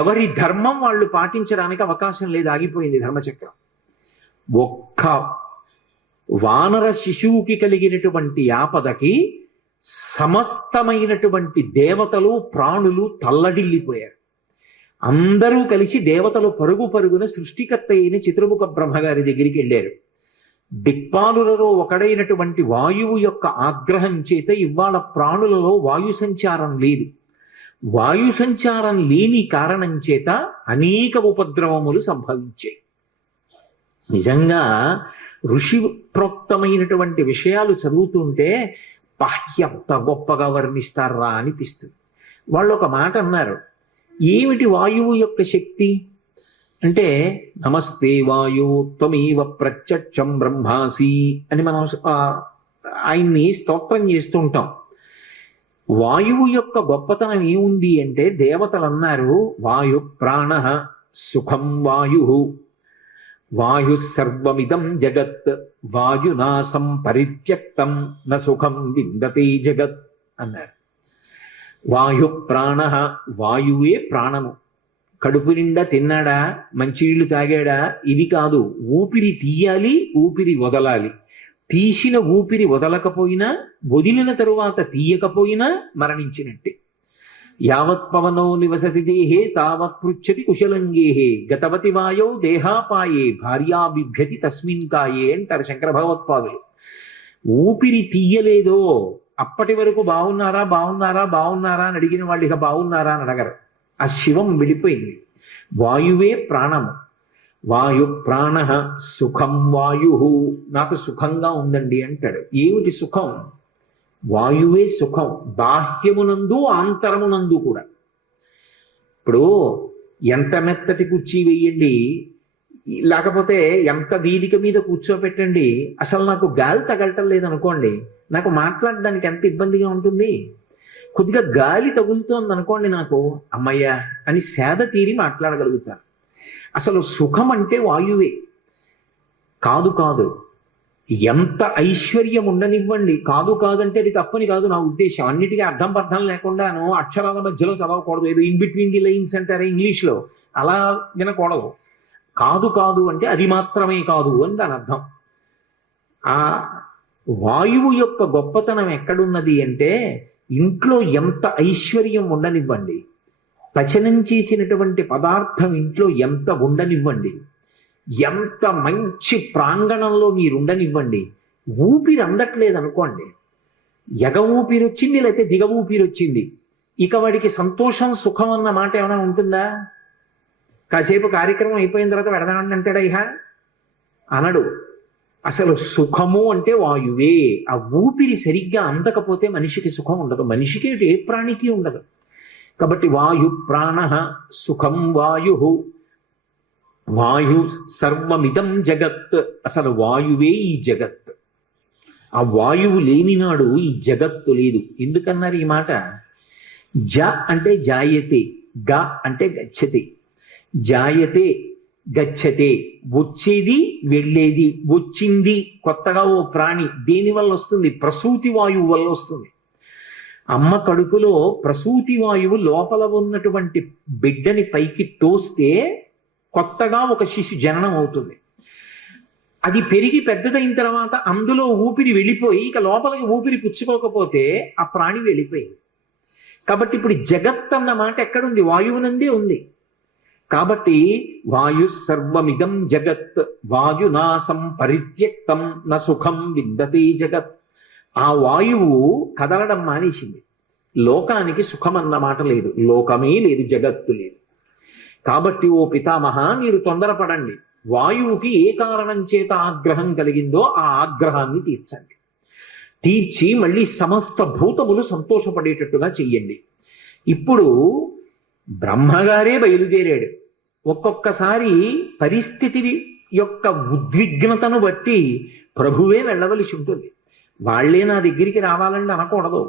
ఎవరి ధర్మం వాళ్ళు పాటించడానికి అవకాశం లేదు, ఆగిపోయింది ధర్మచక్రం. ఒక్క వానర శిశువుకి కలిగినటువంటి ఆపదకి సమస్తమైనటువంటి దేవతలు ప్రాణులు తల్లడిల్లిపోయారు. అందరూ కలిసి దేవతలు పరుగు పరుగున సృష్టికర్త అయిన చతుర్ముఖ బ్రహ్మగారి దగ్గరికి వెళ్ళారు. దిక్పాలులలో ఒకడైనటువంటి వాయువు యొక్క ఆగ్రహం చేత ఇవాళ ప్రాణులలో వాయు సంచారం లేదు. వాయు సంచారం లేని కారణం చేత అనేక ఉపద్రవములు సంభవించాయి. నిజంగా ఋషి ప్రోక్తమైనటువంటి విషయాలు చదువుతుంటే ఎంత గొప్పగా వర్ణిస్తారా అనిపిస్తుంది. వాళ్ళు ఒక మాట అన్నారు, ఏమిటి వాయువు యొక్క శక్తి అంటే, నమస్తే వాయు త్వమేవ ప్రత్యక్షం బ్రహ్మాసి అని మనం ఆయన్ని స్తోత్రం చేస్తూ ఉంటాం. వాయువు యొక్క గొప్పతనం ఏముంది అంటే, దేవతలు అన్నారు వాయు ప్రాణ సుఖం వాయు, వాయు సర్వమిదం జగత్, వాయునాసం పరిత్యక్తం న సుఖం విందతే జగత్ అన్నారు. వాయు ప్రాణ, వాయువే ప్రాణము. కడుపు నిండా తిన్నాడా, మంచినీళ్లు తాగాడా, ఇది కాదు. ఊపిరి తీయాలి, ఊపిరి వదలాలి. తీసిన ఊపిరి వదలకపోయినా, వదిలిన తరువాత తీయకపోయినా మరణించినట్టే. యావత్ పవనో నివసతి దేహే తావత్ పృచ్చతి కుశలంగేహే, గతవతి వాయో దేహాపాయే భార్యా బిభ్యతి తస్మిన్ కాయే అంటారు శంకర భగవత్పాదులు. ఊపిరి తీయలేదో అప్పటి వరకు బాగున్నారా బాగున్నారా బాగున్నారా అని అడిగిన వాళ్ళు ఇక బాగున్నారా అని అడగరు. ఆ శివం వెళ్ళిపోయింది. వాయువే ప్రాణము. వాయు ప్రాణ సుఖం వాయు, నాకు సుఖంగా ఉందండి అంటాడు. ఏమిటి సుఖం? వాయువే సుఖం, బాహ్యమునందు ఆంతరమునందు కూడా. ఇప్పుడు ఎంత మెత్తటి కుర్చీ వేయండి, లేకపోతే ఎంత వేదిక మీద కూర్చోపెట్టండి, అసలు నాకు గాలి తగలటం లేదనుకోండి, నాకు మాట్లాడడానికి ఎంత ఇబ్బందిగా ఉంటుంది. కొద్దిగా గాలి తగులుతోంది అనుకోండి, నాకు అమ్మయ్య అని సేద తీరి మాట్లాడగలుగుతాను. అసలు సుఖం అంటే వాయువే. కాదు కాదు, ఎంత ఐశ్వర్యం ఉండనివ్వండి, కాదు కాదంటే అది తప్పని కాదు నా ఉద్దేశం. అన్నిటికీ అర్థం పర్థం లేకుండాను అక్షరాల మధ్యలో చదవకూడదు. ఏదో ఇన్ బిట్వీన్ ది లైన్స్ అంటారే ఇంగ్లీష్లో, అలా వినకూడదు. కాదు కాదు అంటే అది మాత్రమే కాదు అని దాని అర్థం. ఆ వాయువు యొక్క గొప్పతనం ఎక్కడున్నది అంటే, ఇంట్లో ఎంత ఐశ్వర్యం ఉండనివ్వండి, పచనం చేసినటువంటి పదార్థం ఇంట్లో ఎంత ఉండనివ్వండి, ఎంత మంచి ప్రాంగణంలో మీరు ఉండనివ్వండి, ఊపిరి అందట్లేదు అనుకోండి, ఎగ ఊపిరి వచ్చింది లేకపోతే దిగ ఊపిరి వచ్చింది, ఇక వాడికి సంతోషం సుఖం అన్న మాట ఏమైనా ఉంటుందా? కాసేపు కార్యక్రమం అయిపోయిన తర్వాత వెడదామని అంటాడా? ఇహ అనడు. అసలు సుఖము అంటే వాయువే. ఆ ఊపిరి సరిగ్గా అందకపోతే మనిషికి సుఖం ఉండదు, మనిషికి ఏ ప్రాణికి ఉండదు. కాబట్టి వాయు ప్రాణ సుఖం వాయు, వాయు సర్వమిదం జగత్. అసలు వాయువే ఈ జగత్. ఆ వాయువు లేనినాడు ఈ జగత్తు లేదు. ఎందుకన్నారు ఈ మాట? జ అంటే జాయతే, గ అంటే గచ్చతే. జాయతే గచ్చతే, వచ్చేది వెళ్ళేది. వచ్చింది కొత్తగా ఓ ప్రాణి, దేని వల్ల వస్తుంది? ప్రసూతి వాయువు వల్ల వస్తుంది. అమ్మ కడుపులో ప్రసూతి వాయువు లోపల ఉన్నటువంటి బిడ్డని పైకి తోస్తే కొత్తగా ఒక శిశు జననం అవుతుంది. అది పెరిగి పెద్దదైన తర్వాత అందులో ఊపిరి వెళ్ళిపోయి ఇక లోపలికి ఊపిరి పుచ్చుకోకపోతే ఆ ప్రాణి వెళ్ళిపోయింది. కాబట్టి ఇప్పుడు జగత్ అన్న మాట ఎక్కడుంది? వాయువునందే ఉంది. కాబట్టి వాయు సర్వమిదం జగత్ వాయునాసం పరిత్యక్తం న సుఖం విద్దతి జగత్. ఆ వాయువు కదలడం మానేసింది. లోకానికి సుఖం అన్న మాట లేదు, లోకమే లేదు, జగత్తు లేదు. కాబట్టి ఓ పితామహ, మీరు తొందరపడండి. వాయువుకి ఏ కారణం చేత ఆగ్రహం కలిగిందో ఆ ఆగ్రహాన్ని తీర్చండి. తీర్చి మళ్ళీ సమస్త భూతములు సంతోషపడేటట్టుగా చెయ్యండి. ఇప్పుడు బ్రహ్మగారే బయలుదేరాడు. ఒక్కొక్కసారి పరిస్థితి యొక్క ఉద్విగ్నతను బట్టి ప్రభువే వెళ్ళవలసి ఉంటుంది. వాళ్లే నా దగ్గరికి రావాలని అనకూడదు.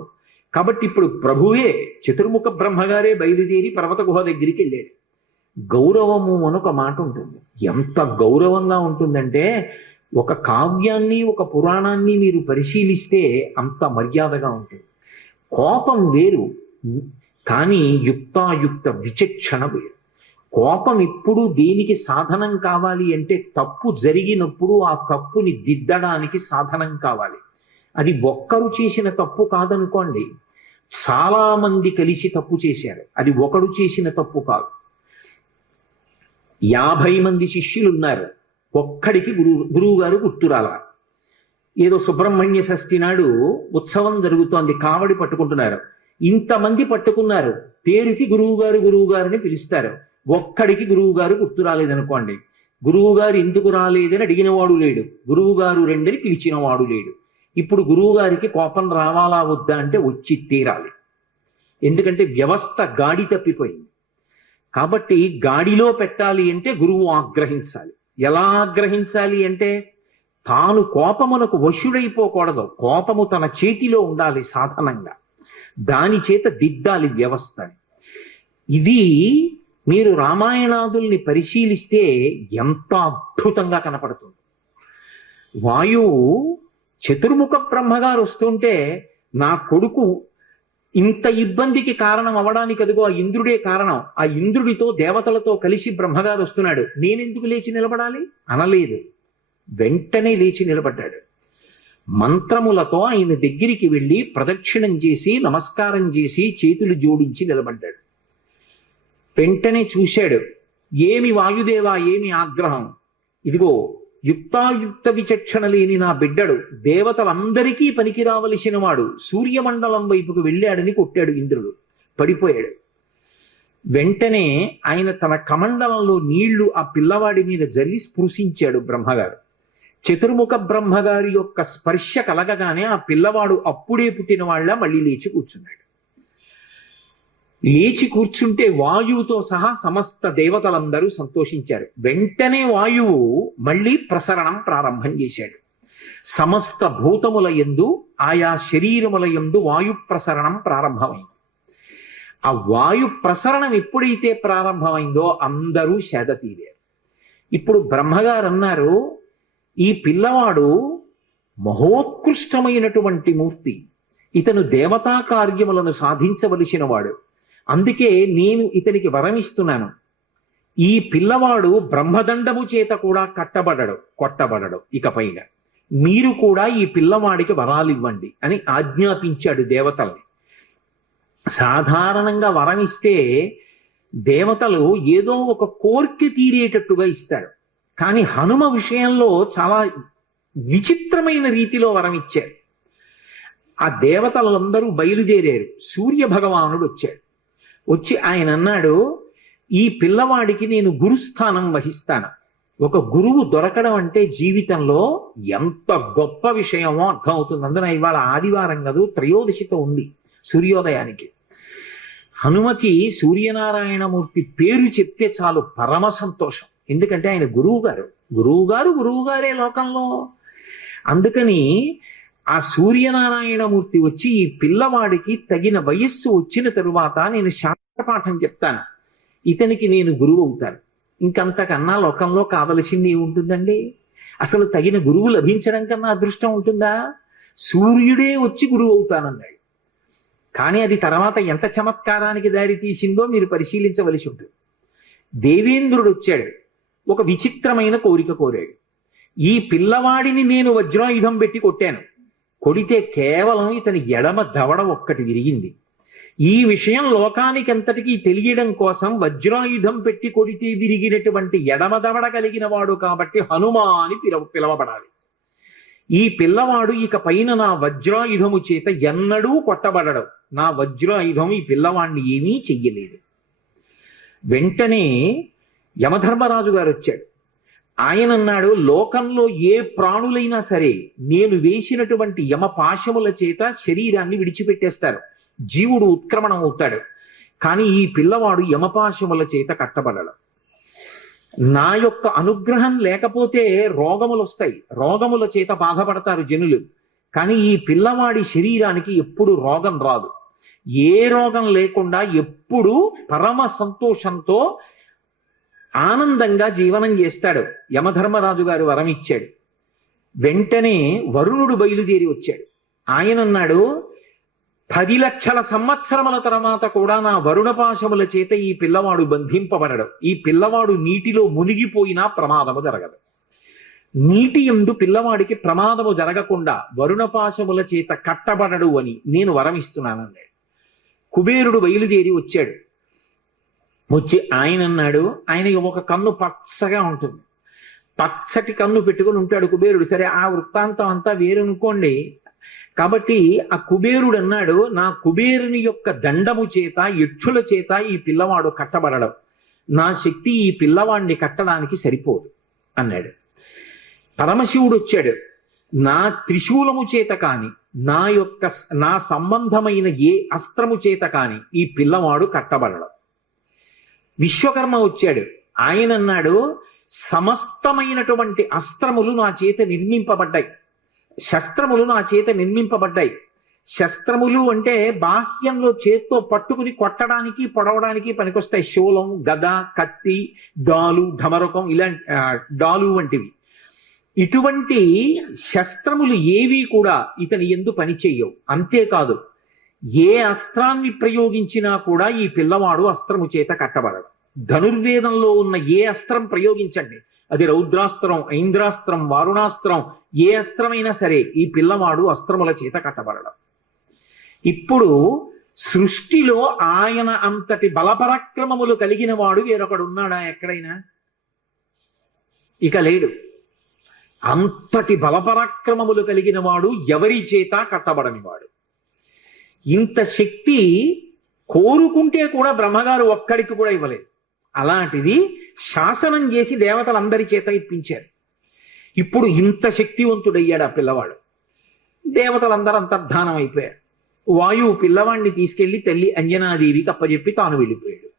కాబట్టి ఇప్పుడు ప్రభువే చతుర్ముఖ బ్రహ్మగారే బయలుదేరి పర్వత గుహ దగ్గరికి వెళ్ళాడు. గౌరవము అనొక మాట ఉంటుంది. ఎంత గౌరవంగా ఉంటుందంటే, ఒక కావ్యాన్ని ఒక పురాణాన్ని మీరు పరిశీలిస్తే అంత మర్యాదగా ఉంటుంది. కోపం వేరు, కానీ యుక్తాయుక్త విచక్షణ వేరు. కోపం ఎప్పుడు దేనికి సాధనం కావాలి అంటే, తప్పు జరిగినప్పుడు ఆ తప్పుని దిద్దడానికి సాధనం కావాలి. అది ఒక్కరు చేసిన తప్పు కాదనుకోండి, చాలా మంది కలిసి తప్పు చేశారు, అది ఒకడు చేసిన తప్పు కాదు. 50 మంది శిష్యులు ఉన్నారు, ఒక్కడికి గురువు గారు గుర్తురాల. ఏదో సుబ్రహ్మణ్య షష్ఠి నాడు ఉత్సవం జరుగుతోంది, కావడి పట్టుకుంటున్నారు, ఇంతమంది పట్టుకున్నారు, పేరుకి గురువు గారిని పిలుస్తారు, ఒక్కడికి గురువు గారు గుర్తు రాలేదనుకోండి, గురువు గారు ఎందుకు రాలేదని అడిగినవాడు లేడు, గురువు గారు రెండని పిలిచినవాడు లేడు. ఇప్పుడు గురువు గారికి కోపం రావాలా వద్దా అంటే వచ్చి తీరాలి. ఎందుకంటే వ్యవస్థ గాడి తప్పిపోయింది. కాబట్టి గాడిలో పెట్టాలి అంటే గురువు ఆగ్రహించాలి. ఎలా ఆగ్రహించాలి అంటే, తాను కోపమునకు వశుడైపోకూడదు, కోపము తన చేతిలో ఉండాలి సాధనంగా, దాని చేత దిద్దాలి వ్యవస్థని. ఇది మీరు రామాయణాదుల్ని పరిశీలిస్తే ఎంత అద్భుతంగా కనపడుతుంది. వాయువు చతుర్ముఖ బ్రహ్మగారు వస్తుంటే, నా కొడుకు ఇంత ఇబ్బందికి కారణం అవడానికి అదిగో ఆ ఇంద్రుడే కారణం, ఆ ఇంద్రుడితో దేవతలతో కలిసి బ్రహ్మగారు వస్తున్నాడు, నేనెందుకు లేచి నిలబడాలి అనలేదు. వెంటనే లేచి నిలబడ్డాడు. మంత్రములతో ఆయన దగ్గరికి వెళ్ళి ప్రదక్షిణం చేసి నమస్కారం చేసి చేతులు జోడించి నిలబడ్డాడు. వెంటనే చూశాడు, ఏమి వాయుదేవా, ఏమి ఆగ్రహం, ఇదిగో యుక్తాయుక్త విచక్షణ లేని నా బిడ్డడు దేవతలందరికీ పనికి రావలసిన వాడు సూర్యమండలం వైపుకు వెళ్ళాడని కొట్టాడు ఇంద్రుడు, పడిపోయాడు. వెంటనే ఆయన తన కమండలంలో నీళ్లు ఆ పిల్లవాడి మీద జల్లి స్పృశించాడు బ్రహ్మగారు. చతుర్ముఖ బ్రహ్మగారి యొక్క స్పర్శ కలగగానే ఆ పిల్లవాడు అప్పుడే పుట్టిన వాళ్ళ మళ్ళీ లేచి కూర్చున్నాడు. లేచి కూర్చుంటే వాయువుతో సహా సమస్త దేవతలందరూ సంతోషించారు. వెంటనే వాయువు మళ్ళీ ప్రసరణం ప్రారంభం చేశాడు. సమస్త భూతముల యందు ఆయా శరీరముల యందు వాయు ప్రసరణం ప్రారంభమైంది. ఆ వాయు ప్రసరణం ఎప్పుడైతే ప్రారంభమైందో అందరూ సేద తీరారు. ఇప్పుడు బ్రహ్మగారు అన్నారు, ఈ పిల్లవాడు మహోత్కృష్టమైనటువంటి మూర్తి, ఇతను దేవతా కార్యములను సాధించవలసిన వాడు, అందుకే నేను ఇతనికి వరమిస్తున్నాను. ఈ పిల్లవాడు బ్రహ్మదండము చేత కూడా కొట్టబడడు. ఇకపైన మీరు కూడా ఈ పిల్లవాడికి వరాలివ్వండి అని ఆజ్ఞాపించాడు దేవతల్ని. సాధారణంగా వరమిస్తే దేవతలు ఏదో ఒక కోర్కె తీరేటట్టుగా ఇస్తారు, కానీ హనుమ విషయంలో చాలా విచిత్రమైన రీతిలో వరం ఇచ్చారు. ఆ దేవతలందరూ బయలుదేరారు. సూర్య భగవానుడు వచ్చాడు. వచ్చి ఆయన అన్నాడు, ఈ పిల్లవాడికి నేను గురుస్థానం వహిస్తాను. ఒక గురువు దొరకడం అంటే జీవితంలో ఎంత గొప్ప విషయమో అర్థమవుతుంది. అందున ఇవాళ ఆదివారం కాదు, త్రయోదశితో ఉంది సూర్యోదయానికి. హనుమకి సూర్యనారాయణమూర్తి పేరు చెప్తే చాలు పరమ సంతోషం. ఎందుకంటే ఆయన గురువుగారే లోకంలో. అందుకని ఆ సూర్యనారాయణమూర్తి వచ్చి ఈ పిల్లవాడికి తగిన వయస్సు వచ్చిన తరువాత నేను శాస్త్రపాఠం చెప్తాను, ఇతనికి నేను గురువు అవుతాను. ఇంకంతకన్నా లోకంలో కావలసింది ఏముంటుందండి? అసలు తగిన గురువు లభించడం కన్నా అదృష్టం ఉంటుందా? సూర్యుడే వచ్చి గురువు అవుతానన్నాడు. కానీ అది తర్వాత ఎంత చమత్కారానికి దారి తీసిందో మీరు పరిశీలించవలసి ఉంటుంది. దేవేంద్రుడు వచ్చాడు, ఒక విచిత్రమైన కోరిక కోరాడు. ఈ పిల్లవాడిని నేను వజ్రాయుధం పెట్టి కొట్టాను, కొడితే కేవలం ఇతని ఎడమ దవడ ఒక్కటి విరిగింది. ఈ విషయం లోకానికి అంతటికీ తెలియడం కోసం వజ్రాయుధం పెట్టి కొడితే విరిగినటువంటి ఎడమ దవడ కలిగిన వాడు కాబట్టి హనుమ అని పిలవబడాలి. ఈ పిల్లవాడు ఇక పైన నా వజ్రాయుధము చేత ఎన్నడూ కొట్టబడడు. నా వజ్రాయుధం ఈ పిల్లవాడిని ఏమీ చెయ్యలేదు. వెంటనే యమధర్మరాజు గారు వచ్చాడు. ఆయన అన్నాడు, లోకంలో ఏ ప్రాణులైనా సరే నేను వేసినటువంటి యమపాశముల చేత శరీరాన్ని విడిచిపెట్టేస్తారు, జీవుడు ఉత్క్రమణం అవుతాడు. కానీ ఈ పిల్లవాడు యమపాశముల చేత కట్టబడడు. నా యొక్క అనుగ్రహం లేకపోతే రోగములు వస్తాయి, రోగముల చేత బాధపడతారు జనులు. కానీ ఈ పిల్లవాడి శరీరానికి ఎప్పుడు రోగం రాదు. ఏ రోగం లేకుండా ఎప్పుడు పరమ సంతోషంతో ఆనందంగా జీవనం చేస్తాడు. యమధర్మరాజు గారు వరం ఇచ్చాడు. వెంటనే వరుణుడు బయలుదేరి వచ్చాడు. ఆయన అన్నాడు, 10 లక్షల సంవత్సరముల తర్వాత కూడా నా వరుణపాశముల చేత ఈ పిల్లవాడు బంధింపబడడు. ఈ పిల్లవాడు నీటిలో మునిగిపోయినా ప్రమాదము జరగదు. నీటి యందు పిల్లవాడికి ప్రమాదము జరగకుండా వరుణపాశముల చేత కట్టబడడు అని నేను వరం ఇస్తున్నానన్నాడు. కుబేరుడు బయలుదేరి వచ్చాడు. వచ్చి ఆయన అన్నాడు, ఆయనకి ఒక కన్ను పచ్చగా ఉంటుంది, పచ్చటి కన్ను పెట్టుకుని ఉంటాడు కుబేరుడు. సరే, ఆ వృత్తాంతం అంతా వేరనుకోండి. కాబట్టి ఆ కుబేరుడు అన్నాడు, నా కుబేరుని యొక్క దండము చేత యక్షుల చేత ఈ పిల్లవాడు కట్టబడడం, నా శక్తి ఈ పిల్లవాడిని కట్టడానికి సరిపోదు అన్నాడు. పరమశివుడు వచ్చాడు, నా త్రిశూలము చేత కాని నా సంబంధమైన ఏ అస్త్రము చేత కాని ఈ పిల్లవాడు కట్టబడడం. విశ్వకర్మ వచ్చాడు. ఆయన అన్నాడు, సమస్తమైనటువంటి అస్త్రములు నా చేత నిర్మింపబడ్డాయి, శస్త్రములు నా చేత నిర్మింపబడ్డాయి. శస్త్రములు అంటే బాహ్యంలో చేత్తో పట్టుకుని కొట్టడానికి పొడవడానికి పనికొస్తాయి. శూలం, గద, కత్తి, డాలు, ఢమరకం, ఇలాంటి డాలు వంటివి. ఇటువంటి శస్త్రములు ఏవి కూడా ఇతని యందు పనిచేయవు. అంతేకాదు, ఏ అస్త్రాన్ని ప్రయోగించినా కూడా ఈ పిల్లవాడు అస్త్రము చేత కట్టబడడు. ధనుర్వేదంలో ఉన్న ఏ అస్త్రం ప్రయోగించండి, అది రౌద్రాస్త్రం, ఐంద్రాస్త్రం, వారుణాస్త్రం, ఏ అస్త్రమైనా సరే ఈ పిల్లవాడు అస్త్రముల చేత కట్టబడడం. ఇప్పుడు సృష్టిలో ఆయన అంతటి బలపరాక్రమములు కలిగిన వాడు వేరొకడు ఉన్నాడా ఎక్కడైనా? ఇక లేడు. అంతటి బలపరాక్రమములు కలిగిన వాడు ఎవరి చేత కట్టబడని వాడు. ఇంత శక్తి కోరుకుంటే కూడా బ్రహ్మగారు ఒక్కడికి కూడా ఇవ్వలేదు. అలాంటిది శాసనం చేసి దేవతలందరి చేత ఇప్పించారు. ఇప్పుడు ఇంత శక్తివంతుడయ్యాడు ఆ పిల్లవాడు. దేవతలందరూ అంతర్ధానం అయిపోయారు. వాయువు పిల్లవాడిని తీసుకెళ్లి తల్లి అంజనాదేవికి అప్పచెప్పి తాను వెళ్ళిపోయాడు.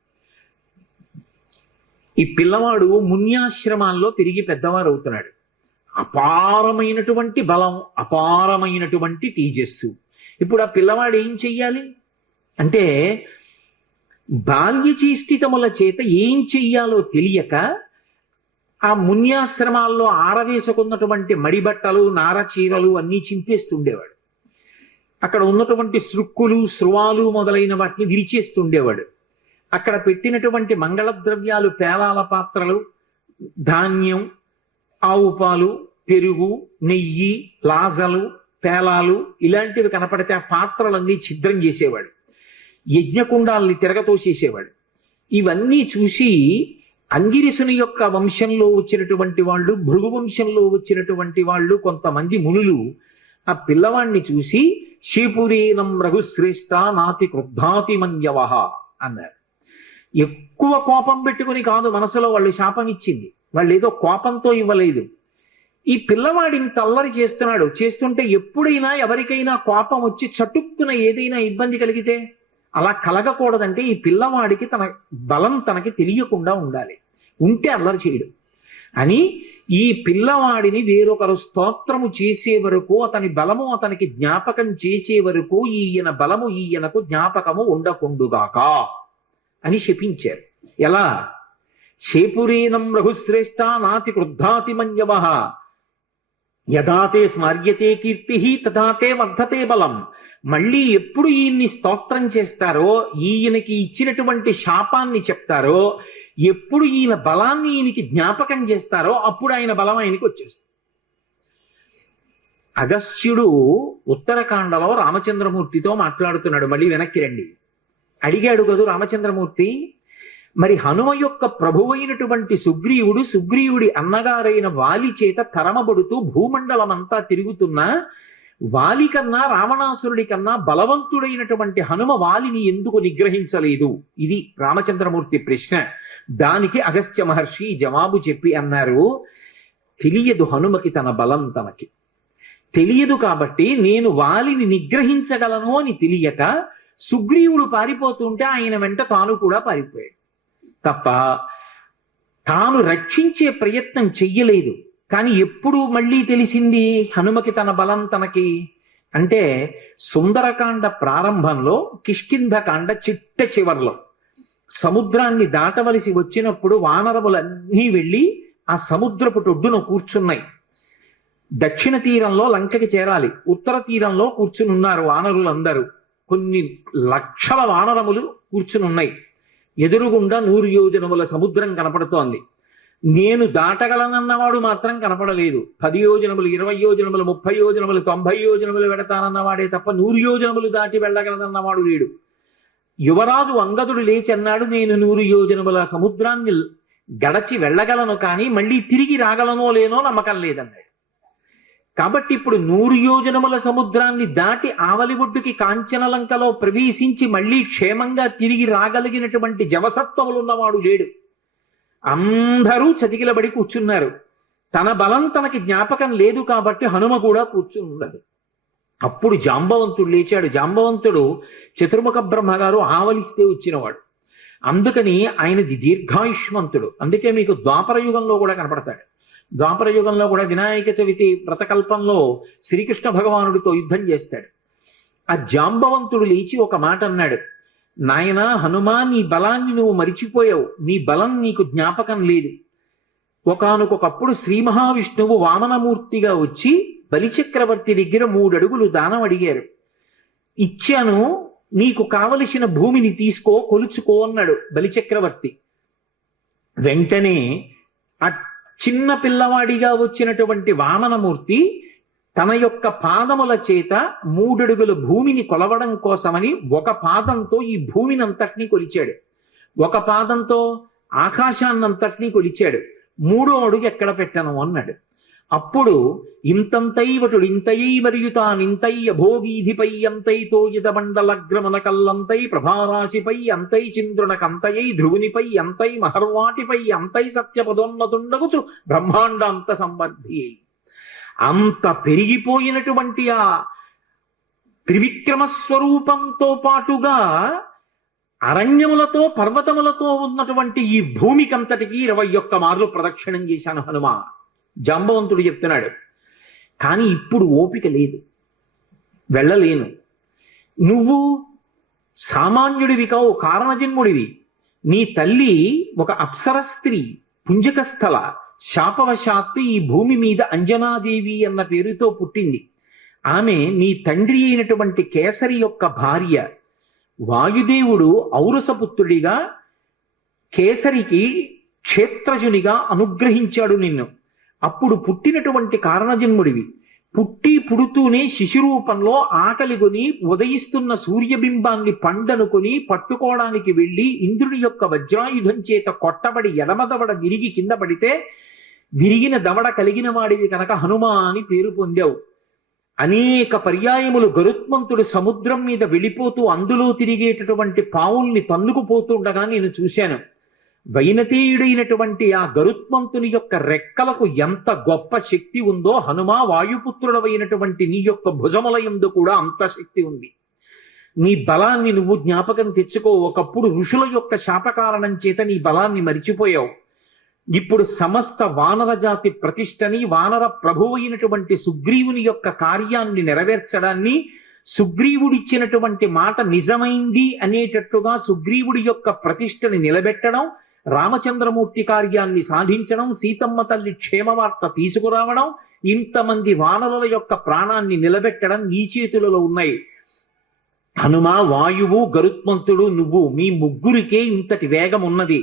ఈ పిల్లవాడు మున్యాశ్రమాల్లో తిరిగి పెద్దవారు అవుతున్నాడు. అపారమైనటువంటి బలం, అపారమైనటువంటి తేజస్సు. ఇప్పుడు ఆ పిల్లవాడు ఏం చెయ్యాలి అంటే, బాల్యచేష్టితముల చేత ఏం చెయ్యాలో తెలియక ఆ మున్యాశ్రమాల్లో ఆరవేసుకున్నటువంటి మడిబట్టలు, నారచీరలు అన్నీ చింపేస్తుండేవాడు. అక్కడ ఉన్నటువంటి సృక్కులు, స్రువాలు మొదలైన వాటిని విరిచేస్తుండేవాడు. అక్కడ పెట్టినటువంటి మంగళ ద్రవ్యాలు, పేలాల పాత్రలు, ధాన్యం, ఆవు పాలు, పెరుగు, నెయ్యి, లాజలు, పేలాలు ఇలాంటివి కనపడితే ఆ పాత్రలన్నీ ఛిద్రం చేసేవాడు. యజ్ఞకుండాల్ని తిరగతోసేసేవాడు. ఇవన్నీ చూసి అంగిరసుని యొక్క వంశంలో వచ్చినటువంటి వాళ్ళు, భృగు వంశంలో వచ్చినటువంటి వాళ్ళు, కొంతమంది మునులు ఆ పిల్లవాణ్ణి చూసి శీపురీనం రఘుశ్రేష్ఠ నాతి క్రుద్ధాతి మన్యవహ అన్నారు. ఎక్కువ కోపం పెట్టుకుని కాదు మనసులో వాళ్ళు శాపం ఇచ్చింది, వాళ్ళు ఏదో కోపంతో ఇవ్వలేదు. ఈ పిల్లవాడిని తల్లరి చేస్తున్నాడు. చేస్తుంటే ఎప్పుడైనా ఎవరికైనా కోపం వచ్చి చటుక్కున ఏదైనా ఇబ్బంది కలిగితే అలా కలగకూడదంటే ఈ పిల్లవాడికి తన బలం తనకి తెలియకుండా ఉండాలి. ఉంటే అల్లరి చేయడు అని ఈ పిల్లవాడిని వేరొకరు స్తోత్రము చేసే వరకు, అతని బలము అతనికి జ్ఞాపకం చేసే వరకు ఈయన బలము ఈయనకు జ్ఞాపకము ఉండకుండుగాక అని శపించారు. ఎలా? శేపురీనం రఘుశ్రేష్ఠ నాతి క్రుద్ధాతి మన్యవః యథాతే స్మర్యతే కీర్తి తథాతే వర్ధతే బలం మళ్ళీ ఎప్పుడు ఈయన్ని స్తోత్రం చేస్తారో, ఈయనకి ఇచ్చినటువంటి శాపాన్ని చెప్తారో, ఎప్పుడు ఈయన బలాన్ని ఈయనకి జ్ఞాపకం చేస్తారో అప్పుడు ఆయన బలం ఆయనకి వచ్చేస్తుంది. అగస్త్యుడు ఉత్తరకాండలో రామచంద్రమూర్తితో మాట్లాడుతున్నాడు. మళ్ళీ వెనక్కి రండి. అడిగాడు కదూ రామచంద్రమూర్తి, మరి హనుమ యొక్క ప్రభువైనటువంటి సుగ్రీవుడి అన్నగారైన వాలి చేత తరమబడుతూ భూమండలమంతా తిరుగుతున్నా వాలి కన్నా రావణాసురుడి కన్నా బలవంతుడైనటువంటి హనుమ వాలిని ఎందుకు నిగ్రహించలేదు? ఇది రామచంద్రమూర్తి ప్రశ్న. దానికి అగస్త్య మహర్షి జవాబు చెప్పి అన్నారు, తెలియదు హనుమకి తన బలం తనకి తెలియదు కాబట్టి నేను వాలిని నిగ్రహించగలను అని తెలియక సుగ్రీవుడు పారిపోతుంటే ఆయన వెంట తాను కూడా పారిపోయాడు తప్ప తాను రక్షించే ప్రయత్నం చెయ్యలేదు. కానీ ఎప్పుడు మళ్ళీ తెలిసింది హనుమకి తన బలం తనకి అంటే సుందరకాండ ప్రారంభంలో, కిష్కింధకాండ చిట్ట చివర్లో సముద్రాన్ని దాటవలసి వచ్చినప్పుడు వానరములన్నీ వెళ్ళి ఆ సముద్రపు ఒడ్డున కూర్చున్నాయి. దక్షిణ తీరంలో లంకకి చేరాలి, ఉత్తర తీరంలో కూర్చుని ఉన్నారు వానరులందరూ. కొన్ని లక్షల వానరములు కూర్చుని ఉన్నాయి. ఎదురుగుండా 100 యోజనముల సముద్రం కనపడుతోంది. నేను దాటగలనన్నవాడు మాత్రం కనపడలేదు. 10 యోజనములు, 20 యోజనములు, 30 యోజనములు, 90 యోజనములు వెడతానన్నవాడే తప్ప 100 యోజనములు దాటి వెళ్ళగలనన్నవాడు లేడు. యువరాజు అంగదుడు లేచి అన్నాడు, నేను 100 యోజనముల సముద్రాన్ని గడచి వెళ్ళగలను, కానీ మళ్ళీ తిరిగి రాగలనో లేనో నమ్మకం లేదన్నాడు. కాబట్టి ఇప్పుడు 100 యోజనముల సముద్రాన్ని దాటి ఆవలి ఒడ్డుకి కాంచనలంకలో ప్రవేశించి మళ్ళీ క్షేమంగా తిరిగి రాగలిగినటువంటి జవసత్వములు ఉన్నవాడు లేడు. అందరూ చతికిలబడి కూర్చున్నారు. తన బలం తనకి జ్ఞాపకం లేదు కాబట్టి హనుమ కూడా కూర్చున్నది. అప్పుడు జాంబవంతుడు లేచాడు. జాంబవంతుడు చతుర్ముఖ బ్రహ్మగారు ఆవలిస్తే వచ్చినవాడు. అందుకని ఆయనది దీర్ఘాయుష్మంతుడు. అందుకే మీకు ద్వాపర యుగంలో కూడా కనపడతాడు. ద్వాపర యుగంలో కూడా వినాయక చవితి వ్రతకల్పంలో శ్రీకృష్ణ భగవానుడితో యుద్ధం చేస్తాడు. ఆ జాంబవంతుడు లేచి ఒక మాట అన్నాడు, నాయనా హనుమా, నీ బలాన్ని నువ్వు మరిచిపోయావు, నీ బలం నీకు జ్ఞాపకం లేదు. ఒకానొకప్పుడు శ్రీ మహావిష్ణువు వామనమూర్తిగా వచ్చి బలిచక్రవర్తి దగ్గర 3 అడుగులు దానం అడిగారు. ఇచ్చాను, నీకు కావలసిన భూమిని తీసుకో, కొలుచుకో అన్నాడు బలిచక్రవర్తి. వెంటనే ఆ చిన్న పిల్లవాడిగా వచ్చినటువంటి వామనమూర్తి తన యొక్క పాదముల చేత 3 అడుగుల భూమిని కొలవడం కోసమని ఒక పాదంతో ఈ భూమిని అంతటినీ కొలిచాడు, ఒక పాదంతో ఆకాశాన్నంతటినీ కొలిచాడు. 3వ అడుగు ఎక్కడ పెట్టను అన్నాడు. అప్పుడు ఇంతంతైవటుడు ఇంతయై మరియు తానింతై అభోగీధిపై అంతైతో ఇదమండలగ్రమణ కల్లంతై ప్రభారాశిపై అంతై చంద్రునకంతయై ధ్రువునిపై అంతై మహర్వాటిపై అంతై సత్యపదోన్నతుండగుచు బ్రహ్మాండాంత సంవర్ధి. అంత పెరిగిపోయినటువంటి ఆ త్రివిక్రమ స్వరూపంతో పాటుగా అరణ్యములతో పర్వతములతో ఉన్నటువంటి ఈ భూమికంతటికి 21 మార్లు ప్రదక్షిణం చేశాను హనుమ. జాంబవంతుడు చెప్తున్నాడు. కానీ ఇప్పుడు ఓపిక లేదు, వెళ్ళలేను. నువ్వు సామాన్యుడివి కావు, కారణజన్ముడివి. నీ తల్లి ఒక అప్సర స్త్రీ, పుంజకస్థల. శాపవశాత్తు ఈ భూమి మీద అంజనాదేవి అన్న పేరుతో పుట్టింది. ఆమె నీ తండ్రి అయినటువంటి కేసరి యొక్క భార్య. వాయుదేవుడు ఔరసపుత్రుడిగా కేసరికి క్షేత్రజునిగా అనుగ్రహించాడు నిన్ను. అప్పుడు పుట్టినటువంటి కారణజన్ముడివి. పుడుతూనే శిశురూపంలో ఆకలిగొని ఉదయిస్తున్న సూర్యబింబాన్ని పండనుకొని పట్టుకోవడానికి వెళ్ళి ఇంద్రుని యొక్క వజ్రాయుధం చేత కొట్టబడి ఎడమదవడ విరిగి కింద పడితే విరిగిన దవడ కలిగిన వాడివి కనుక హనుమా అని పేరు పొందావు. అనేక పర్యాయములు గరుత్మంతుడు సముద్రం మీద వెళ్ళిపోతూ అందులో తిరిగేటటువంటి పావుల్ని తన్నుకుపోతుండగా నేను చూశాను. వైనతేయుడైనటువంటి ఆ గరుత్మంతుని యొక్క రెక్కలకు ఎంత గొప్ప శక్తి ఉందో, హనుమా వాయుపుత్రుడవైనటువంటి నీ యొక్క భుజములయందు కూడా అంత శక్తి ఉంది. నీ బలాన్ని నువ్వు జ్ఞాపకం తెచ్చుకో. ఒకప్పుడు ఋషుల యొక్క శాపకారణం చేత నీ బలాన్ని మరిచిపోయావు. ఇప్పుడు సమస్త వానర జాతి ప్రతిష్టని, వానర ప్రభువైనటువంటి సుగ్రీవుని యొక్క కార్యాన్ని నెరవేర్చడాన్ని, సుగ్రీవుడిచ్చినటువంటి మాట నిజమైంది అనేటట్టుగా సుగ్రీవుడి యొక్క ప్రతిష్టని నిలబెట్టడం, రామచంద్రమూర్తి కార్యాన్ని సాధించడం, సీతమ్మ తల్లి క్షేమవార్త తీసుకురావడం, ఇంతమంది వానరుల యొక్క ప్రాణాన్ని నిలబెట్టడం నీ చేతులలో ఉన్నాయి. హనుమ, వాయువు, గరుత్మంతుడు, నువ్వు, మీ ముగ్గురికే ఇంతటి వేగం ఉన్నది.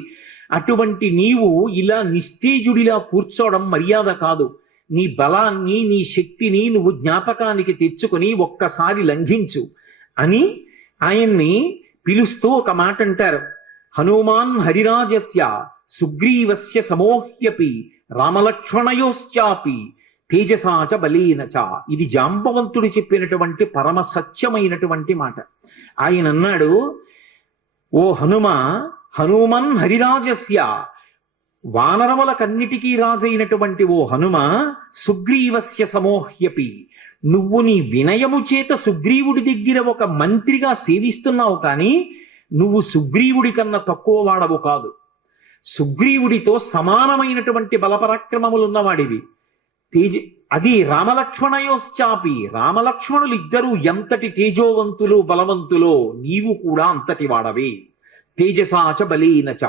అటువంటి నీవు ఇలా నిస్తేజుడిలా కూర్చోవడం మర్యాద కాదు. నీ బలాన్ని, నీ శక్తిని నువ్వు జ్ఞాపకానికి తెచ్చుకొని ఒక్కసారి లంఘించు అని ఆయన్ని పిలుస్తూ ఒక మాట అంటారు. హనుమాన్ హరిరాజస్య సుగ్రీవస్య సమోహ్యపి రామలక్ష్మణయోశ్చాపి తేజసాచ బలీనచ. ఇది జాంబవంతుడు చెప్పినటువంటి పరమ సత్యమైనటువంటి మాట. ఆయన అన్నాడు, ఓ హనుమ, హనుమన్ హరిరాజస్య, వానరములకన్నిటికీ రాజైనటువంటి ఓ హనుమ, సుగ్రీవస్య సమోహ్యపి, నువ్వు నీ వినయము చేత సుగ్రీవుడి దగ్గర ఒక మంత్రిగా సేవిస్తున్నావు, కానీ నువ్వు సుగ్రీవుడి కన్నా తక్కువ వాడవు కాదు. సుగ్రీవుడితో సమానమైనటువంటి బలపరాక్రమములున్నవాడివి. అది రామలక్ష్మణయోశ్చాపి, రామలక్ష్మణులు ఇద్దరూ ఎంతటి తేజోవంతులు బలవంతులో నీవు కూడా అంతటి వాడవే. తేజసాచ బలీనచ,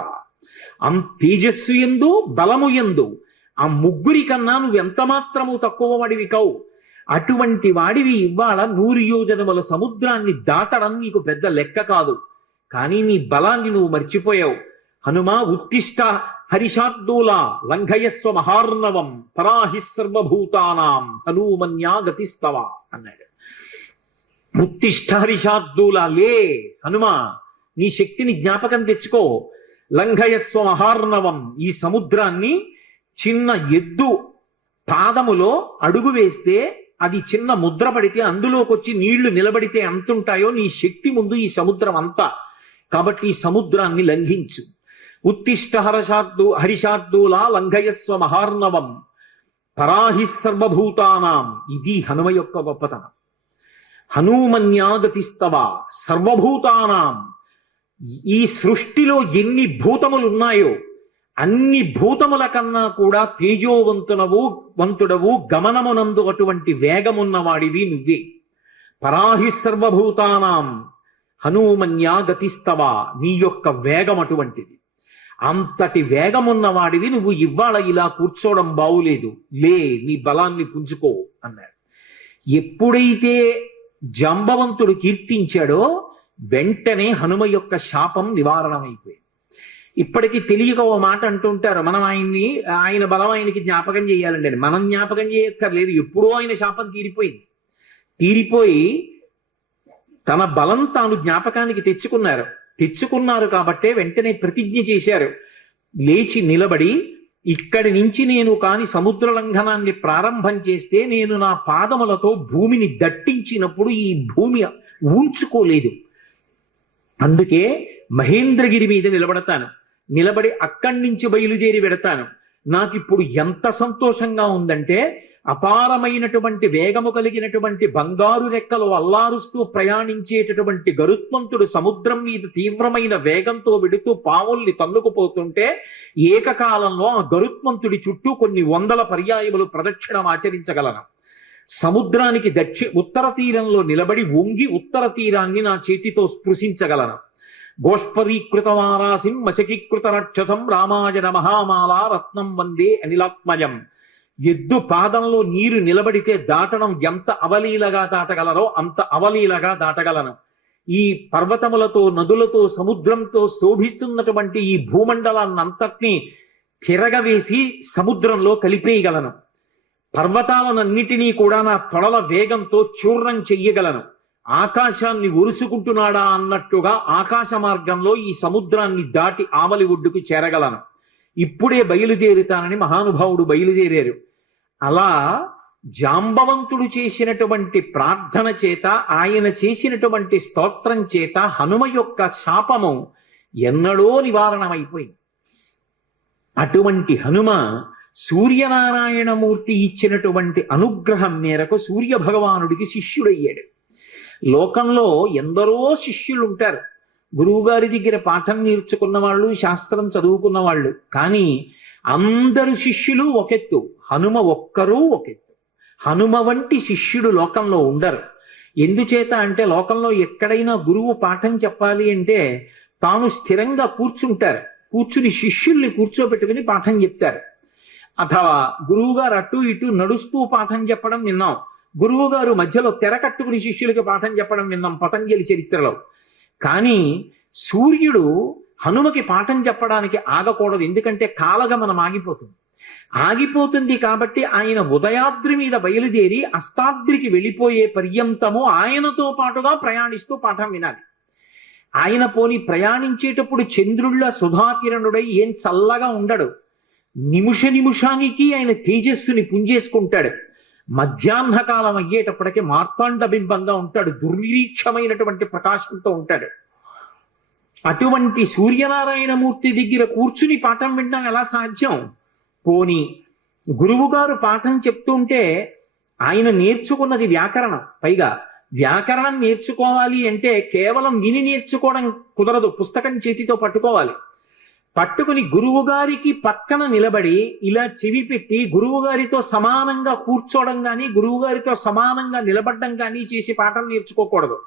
తేజస్సు ఎందు బలము ఎందు ఆ ముగ్గురి కన్నా నువ్వెంత మాత్రము తక్కువ వాడివి కావు. అటువంటి వాడివి ఇవాళ 100 యోజనముల సముద్రాన్ని దాటడం నీకు పెద్ద లెక్క కాదు. కానీ నీ బలాన్ని నువ్వు మర్చిపోయావు. హనుమ, ఉత్తిష్ట హరిషార్దూలా లంఘయస్వ మహార్ణవం పరాహి సర్వభూతానాం హనుమన్యా గతిస్తవ అన్నాడు. ఉత్తిష్ట హరిషార్దూలా, లే హనుమ, నీ శక్తిని జ్ఞాపకం తెచ్చుకో. లంఘయస్వ మహార్ణవం, ఈ సముద్రాన్ని చిన్న ఎద్దు పాదములో అడుగు వేస్తే అది చిన్న ముద్ర పడితే అందులోకి వచ్చి నీళ్లు నిలబడితే ఎంతుంటాయో నీ శక్తి ముందు ఈ సముద్రం అంతా. కాబట్టి ఈ సముద్రాన్ని లంఘించు. ఉత్తిష్ట హరిషార్దూలా లంఘయస్వ మహార్ణవం పరాహి సర్వభూతానాం. ఇది హనుమ యొక్క గొప్పతనం. హనుమన్యాగతిస్తవ సర్వభూతానాం. ఈ సృష్టిలో ఎన్ని భూతములున్నాయో అన్ని భూతముల కన్నా కూడా వంతుడవు, గమనమునందు అటువంటి వేగమున్నవాడివి నువ్వే. పరాహి సర్వభూతానాం హనుమన్యా గతిస్తవ, నీ యొక్క వేగం అటువంటిది. అంతటి వేగమున్నవాడివి నువ్వు ఇవాళ ఇలా కూర్చోవడం బావులేదు, లే, నీ బలాన్ని పుంజుకో అన్నాడు. ఎప్పుడైతే జాంబవంతుడు కీర్తించాడో వెంటనే హనుమ యొక్క శాపం నివారణమైపోయింది. ఇప్పటికీ తెలియక ఓ మాట అంటుంటారు, మనం ఆయన బలం ఆయనకి జ్ఞాపకం చేయాలండి. మనం జ్ఞాపకం చేయక్కర్లేదు, ఎప్పుడో ఆయన శాపం తీరిపోయి తన బలం తాను జ్ఞాపకానికి తెచ్చుకున్నారు కాబట్టే వెంటనే ప్రతిజ్ఞ చేశారు. లేచి నిలబడి, ఇక్కడి నుంచి నేను కాని సముద్ర లంఘనాన్ని ప్రారంభం చేస్తే నేను నా పాదములతో భూమిని దట్టించినప్పుడు ఈ భూమి ఊంచుకోలేదు. అందుకే మహేంద్రగిరి మీద నిలబడి అక్కడి నుంచి బయలుదేరి వెడతాను. నాకిప్పుడు ఎంత సంతోషంగా ఉందంటే, అపారమైనటువంటి వేగము కలిగినటువంటి బంగారు రెక్కలు అల్లారుస్తూ ప్రయాణించేటటువంటి గరుత్మంతుడు సముద్రం మీద తీవ్రమైన వేగంతో వెడుతూ పావుల్ని తన్నుకుపోతుంటే ఏకకాలంలో ఆ గరుత్మంతుడి చుట్టూ కొన్ని 100 పర్యాయములు ప్రదక్షిణం ఆచరించగలను. సముద్రానికి ఉత్తర తీరంలో నిలబడి వంగి ఉత్తర తీరాన్ని నా చేతితో స్పృశించగలను. గోష్పరీకృత వారాసిం మచకీకృత రక్షసం రామాయణ మహామాలా రత్నం వందే అనిలాత్మజం. ఎద్దు పాదంలో నీరు నిలబడితే దాటడం ఎంత అవలీలగా దాటగలరో అంత అవలీలగా దాటగలను. ఈ పర్వతములతో, నదులతో, సముద్రంతో శోభిస్తున్నటువంటి ఈ భూమండలాన్నంతటినీ తిరగవేసి సముద్రంలో కలిపేయగలను. పర్వతాలనన్నిటినీ కూడా నా తొడల వేగంతో చూర్ణం చెయ్యగలను. ఆకాశాన్ని ఒరుసుకుంటున్నాడా అన్నట్టుగా ఆకాశ మార్గంలో ఈ సముద్రాన్ని దాటి ఆవలి ఒడ్డుకు చేరగలను. ఇప్పుడే బయలుదేరుతానని మహానుభావుడు బయలుదేరారు. అలా జాంబవంతుడు చేసినటువంటి ప్రార్థన చేత, ఆయన చేసినటువంటి స్తోత్రం చేత హనుమ యొక్క శాపము ఎన్నడో నివారణమైపోయింది. అటువంటి హనుమ సూర్యనారాయణమూర్తి ఇచ్చినటువంటి అనుగ్రహం మేరకు సూర్య భగవానుడికి శిష్యుడయ్యాడు. లోకంలో ఎందరో శిష్యులు ఉంటారు. గురువుగారి దగ్గర పాఠం నేర్చుకున్న వాళ్ళు, శాస్త్రం చదువుకున్న వాళ్ళు. కానీ అందరు శిష్యులు ఒకెత్తు, హనుమ ఒక్కరూ ఒకెత్తు. హనుమ వంటి శిష్యుడు లోకంలో ఉండరు. ఎందుచేత అంటే లోకంలో ఎక్కడైనా గురువు పాఠం చెప్పాలి అంటే తాను స్థిరంగా కూర్చుని శిష్యుల్ని కూర్చోబెట్టుకుని పాఠం చెప్తారు. అథవా గురువుగారు అటు ఇటు నడుస్తూ పాఠం చెప్పడం విన్నాం. గురువు గారు మధ్యలో తెర కట్టుకుని శిష్యులకి పాఠం చెప్పడం విన్నాం పతంజలి చరిత్రలో. కానీ సూర్యుడు హనుమకి పాఠం చెప్పడానికి ఆగకూడదు, ఎందుకంటే కాలగమనం ఆగిపోతుంది కాబట్టి ఆయన ఉదయాద్రి మీద బయలుదేరి అస్తాద్రికి వెళ్ళిపోయే పర్యంతము ఆయనతో పాటుగా ప్రయాణిస్తూ పాఠం వినాలి. ఆయన పోని ప్రయాణించేటప్పుడు చంద్రుళ్ళ సుధాకిరణుడై ఏం చల్లగా ఉండడు, నిమిషానికి ఆయన తేజస్సుని పుంజేసుకుంటాడు. మధ్యాహ్న కాలం అయ్యేటప్పటికి మార్తాండ బింబంగా ఉంటాడు, దుర్నిరీక్షమైనటువంటి ప్రకాశంతో ఉంటాడు. అటువంటి సూర్యనారాయణమూర్తి దగ్గర కూర్చుని పాఠం వినడం ఎలా సాధ్యం? పోని గురువు గారు పాఠం చెప్తుంటే ఆయన నేర్చుకున్నది వ్యాకరణం, పైగా వ్యాకరణం నేర్చుకోవాలి అంటే కేవలం విని నేర్చుకోవడం కుదరదు, పుస్తకం చేతితో పట్టుకుని గురువు గారికి పక్కన నిలబడి ఇలా చెవి పెట్టి గురువు గారితో సమానంగా కూర్చోవడం కానీ గురువు గారితో సమానంగా నిలబడడం కానీ చేసి పాఠం నేర్చుకోకూడదు.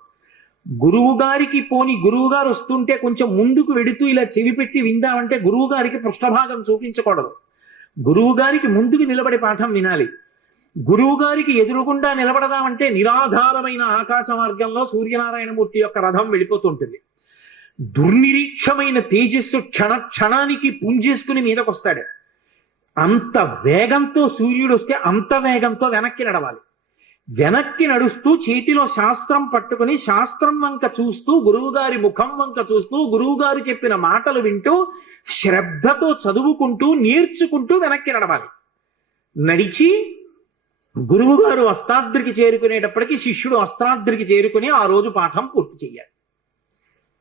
గురువు గారికి పోని గురువు గారు వస్తుంటే కొంచెం ముందుకు వెడుతూ ఇలా చెవి పెట్టి విందామంటే గురువు గారికి పృష్ఠభాగం చూపించకూడదు, గురువు గారికి ముందుకు నిలబడి పాఠం వినాలి. గురువు గారికి ఎదురుగుండా నిలబడదామంటే నిరాధారమైన ఆకాశ మార్గంలో సూర్యనారాయణమూర్తి యొక్క రథం వెళ్ళిపోతుంటుంది. దుర్నిరీక్షమైన తేజస్సు క్షణానికి పుంజేసుకుని మీదకొస్తాడు. అంత వేగంతో సూర్యుడు వస్తే అంత వేగంతో వెనక్కి నడవాలి. వెనక్కి నడుస్తూ చేతిలో శాస్త్రం పట్టుకుని శాస్త్రం వంక చూస్తూ గురువుగారి ముఖం వంక చూస్తూ గురువుగారు చెప్పిన మాటలు వింటూ శ్రద్ధతో చదువుకుంటూ నేర్చుకుంటూ వెనక్కి నడవాలి. నడిచి గురువుగారు అస్తాద్రికి చేరుకునేటప్పటికీ శిష్యుడు అస్త్రాద్రికి చేరుకుని ఆ రోజు పాఠం పూర్తి చేయాలి.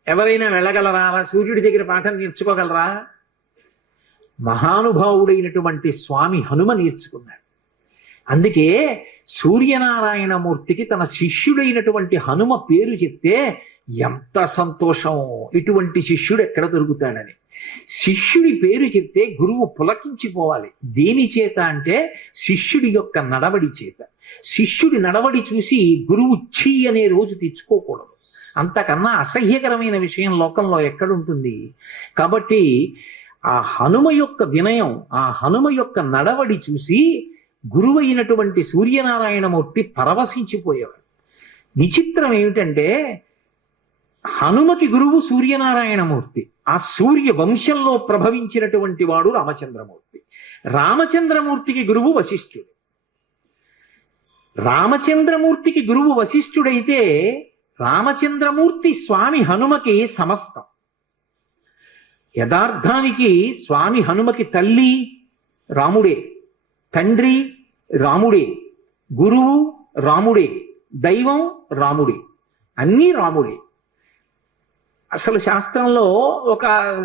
ఎవరైనా వెళ్ళగలరా? సూర్యుడి దగ్గర పాఠం నేర్చుకోగలరా? మహానుభావుడైనటువంటి స్వామి హనుమ నేర్చుకున్నాడు. అందుకే సూర్యనారాయణమూర్తికి తన శిష్యుడైనటువంటి హనుమ పేరు చెప్తే ఎంత సంతోషం, ఇటువంటి శిష్యుడు ఎక్కడ దొరుకుతాడని. శిష్యుడి పేరు చెప్తే గురువు పులకించిపోవాలి. దేని చేత అంటే శిష్యుడి యొక్క నడవడి చేత. శిష్యుడి నడవడి చూసి గురువు ఛీ అనే రోజు తెచ్చుకోకూడదు, అంతకన్నా అసహ్యకరమైన విషయం లోకంలో ఎక్కడుంటుంది. కాబట్టి ఆ హనుమ యొక్క వినయం, ఆ హనుమ యొక్క నడవడి చూసి గురువు అయినటువంటి సూర్యనారాయణమూర్తి పరవశించిపోయేవాడు. విచిత్రం ఏమిటంటే హనుమకి గురువు సూర్యనారాయణమూర్తి, ఆ సూర్య వంశంలో ప్రభవించినటువంటి వాడు రామచంద్రమూర్తి. రామచంద్రమూర్తికి గురువు వశిష్ఠుడు. రామచంద్రమూర్తికి గురువు వశిష్ఠుడైతే రామచంద్రమూర్తి స్వామి హనుమకి సమస్తం. యథార్థానికి స్వామి హనుమకి తల్లి రాముడే, తండ్రి రాముడే, గురువు రాముడే, దైవం రాముడే, అన్నీ రాముడే. అసలు శాస్త్రంలో ఒక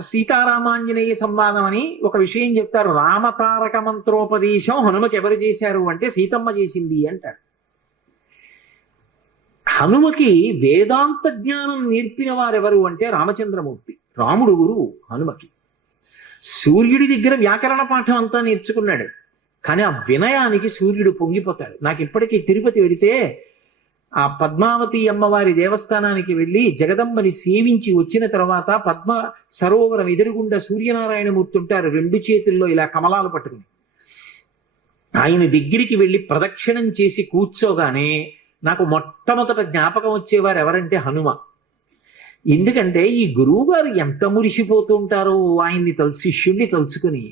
సీతారామాంజనేయ సంవాదం అని ఒక విషయం చెప్తారు. రామతారక మంత్రోపదేశం హనుమకి ఎవరు చేశారు అంటే సీతమ్మ చేసింది అంటారు. హనుమకి వేదాంత జ్ఞానం నేర్పిన వారెవరు అంటే రామచంద్రమూర్తి, రాముడు గురువు హనుమకి. సూర్యుడి దగ్గర వ్యాకరణ పాఠం అంతా నేర్చుకున్నాడు, కానీ ఆ వినయానికి సూర్యుడు పొంగిపోతాడు. నాకు ఇప్పటికీ తిరుపతి వెళితే ఆ పద్మావతి అమ్మవారి దేవస్థానానికి వెళ్ళి జగదంబని సేవించి వచ్చిన తర్వాత పద్మ సరోవరం ఎదురుగుండా సూర్యనారాయణమూర్తి ఉంటారు, రెండు చేతుల్లో ఇలా కమలాలు పట్టుకుని. ఆయన దగ్గరికి వెళ్ళి ప్రదక్షిణం చేసి కూర్చోగానే నాకు మొట్టమొదట జ్ఞాపకం వచ్చేవారు ఎవరంటే హనుమ. ఎందుకంటే ఈ గురువు గారు ఎంత మురిసిపోతూ ఉంటారో ఆయన్ని శిష్యుడిని తలుచుకుని.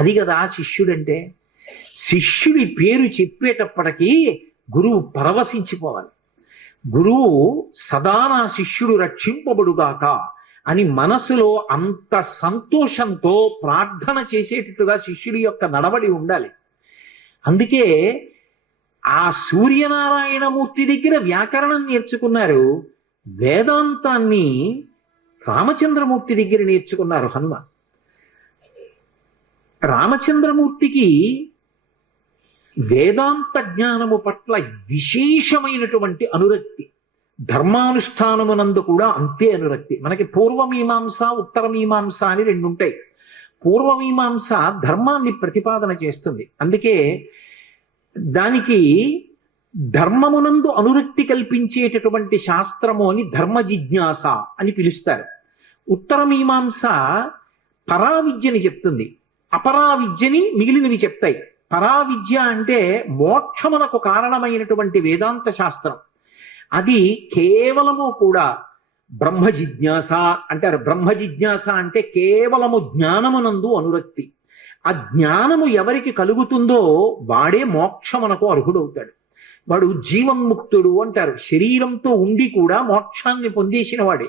అది కదా శిష్యుడంటే. శిష్యుడి పేరు చెప్పేటప్పటికీ గురువు పరవశించిపోవాలి. గురువు సదా నా శిష్యుడు రక్షింపబడుగాక అని మనసులో అంత సంతోషంతో ప్రార్థన చేసేటట్టుగా శిష్యుడి యొక్క నడవడి ఉండాలి. అందుకే ఆ సూర్యనారాయణమూర్తి దగ్గర వ్యాకరణం నేర్చుకున్నారు, వేదాంతాన్ని రామచంద్రమూర్తి దగ్గర నేర్చుకున్నారు హనుమ. రామచంద్రమూర్తికి వేదాంత జ్ఞానము పట్ల విశేషమైనటువంటి అనురక్తి, ధర్మానుష్ఠానమునందు కూడా అంతే అనురక్తి. మనకి పూర్వమీమాంస ఉత్తరమీమాంస అని రెండు ఉంటాయి. పూర్వమీమాంస ధర్మాన్ని ప్రతిపాదన చేస్తుంది, అందుకే దానికి ధర్మమునందు అనురక్తి కల్పించేటటువంటి శాస్త్రము అని ధర్మ జిజ్ఞాస అని పిలుస్తారు. ఉత్తరమీమాంస పరావిద్యని చెప్తుంది, అపరావిద్యని మిగిలినవి చెప్తాయి. పరావిద్య అంటే మోక్షమునకు కారణమైనటువంటి వేదాంత శాస్త్రం. అది కేవలము కూడా బ్రహ్మ జిజ్ఞాస అంటారు. బ్రహ్మ జిజ్ఞాస అంటే కేవలము జ్ఞానమునందు అనురక్తి. ఆ జ్ఞానము ఎవరికి కలుగుతుందో వాడే మోక్షమునకు అర్హుడవుతాడు. వాడు జీవన్ముక్తుడు అంటారు. శరీరంతో ఉండి కూడా మోక్షాన్ని పొందేసిన వాడే.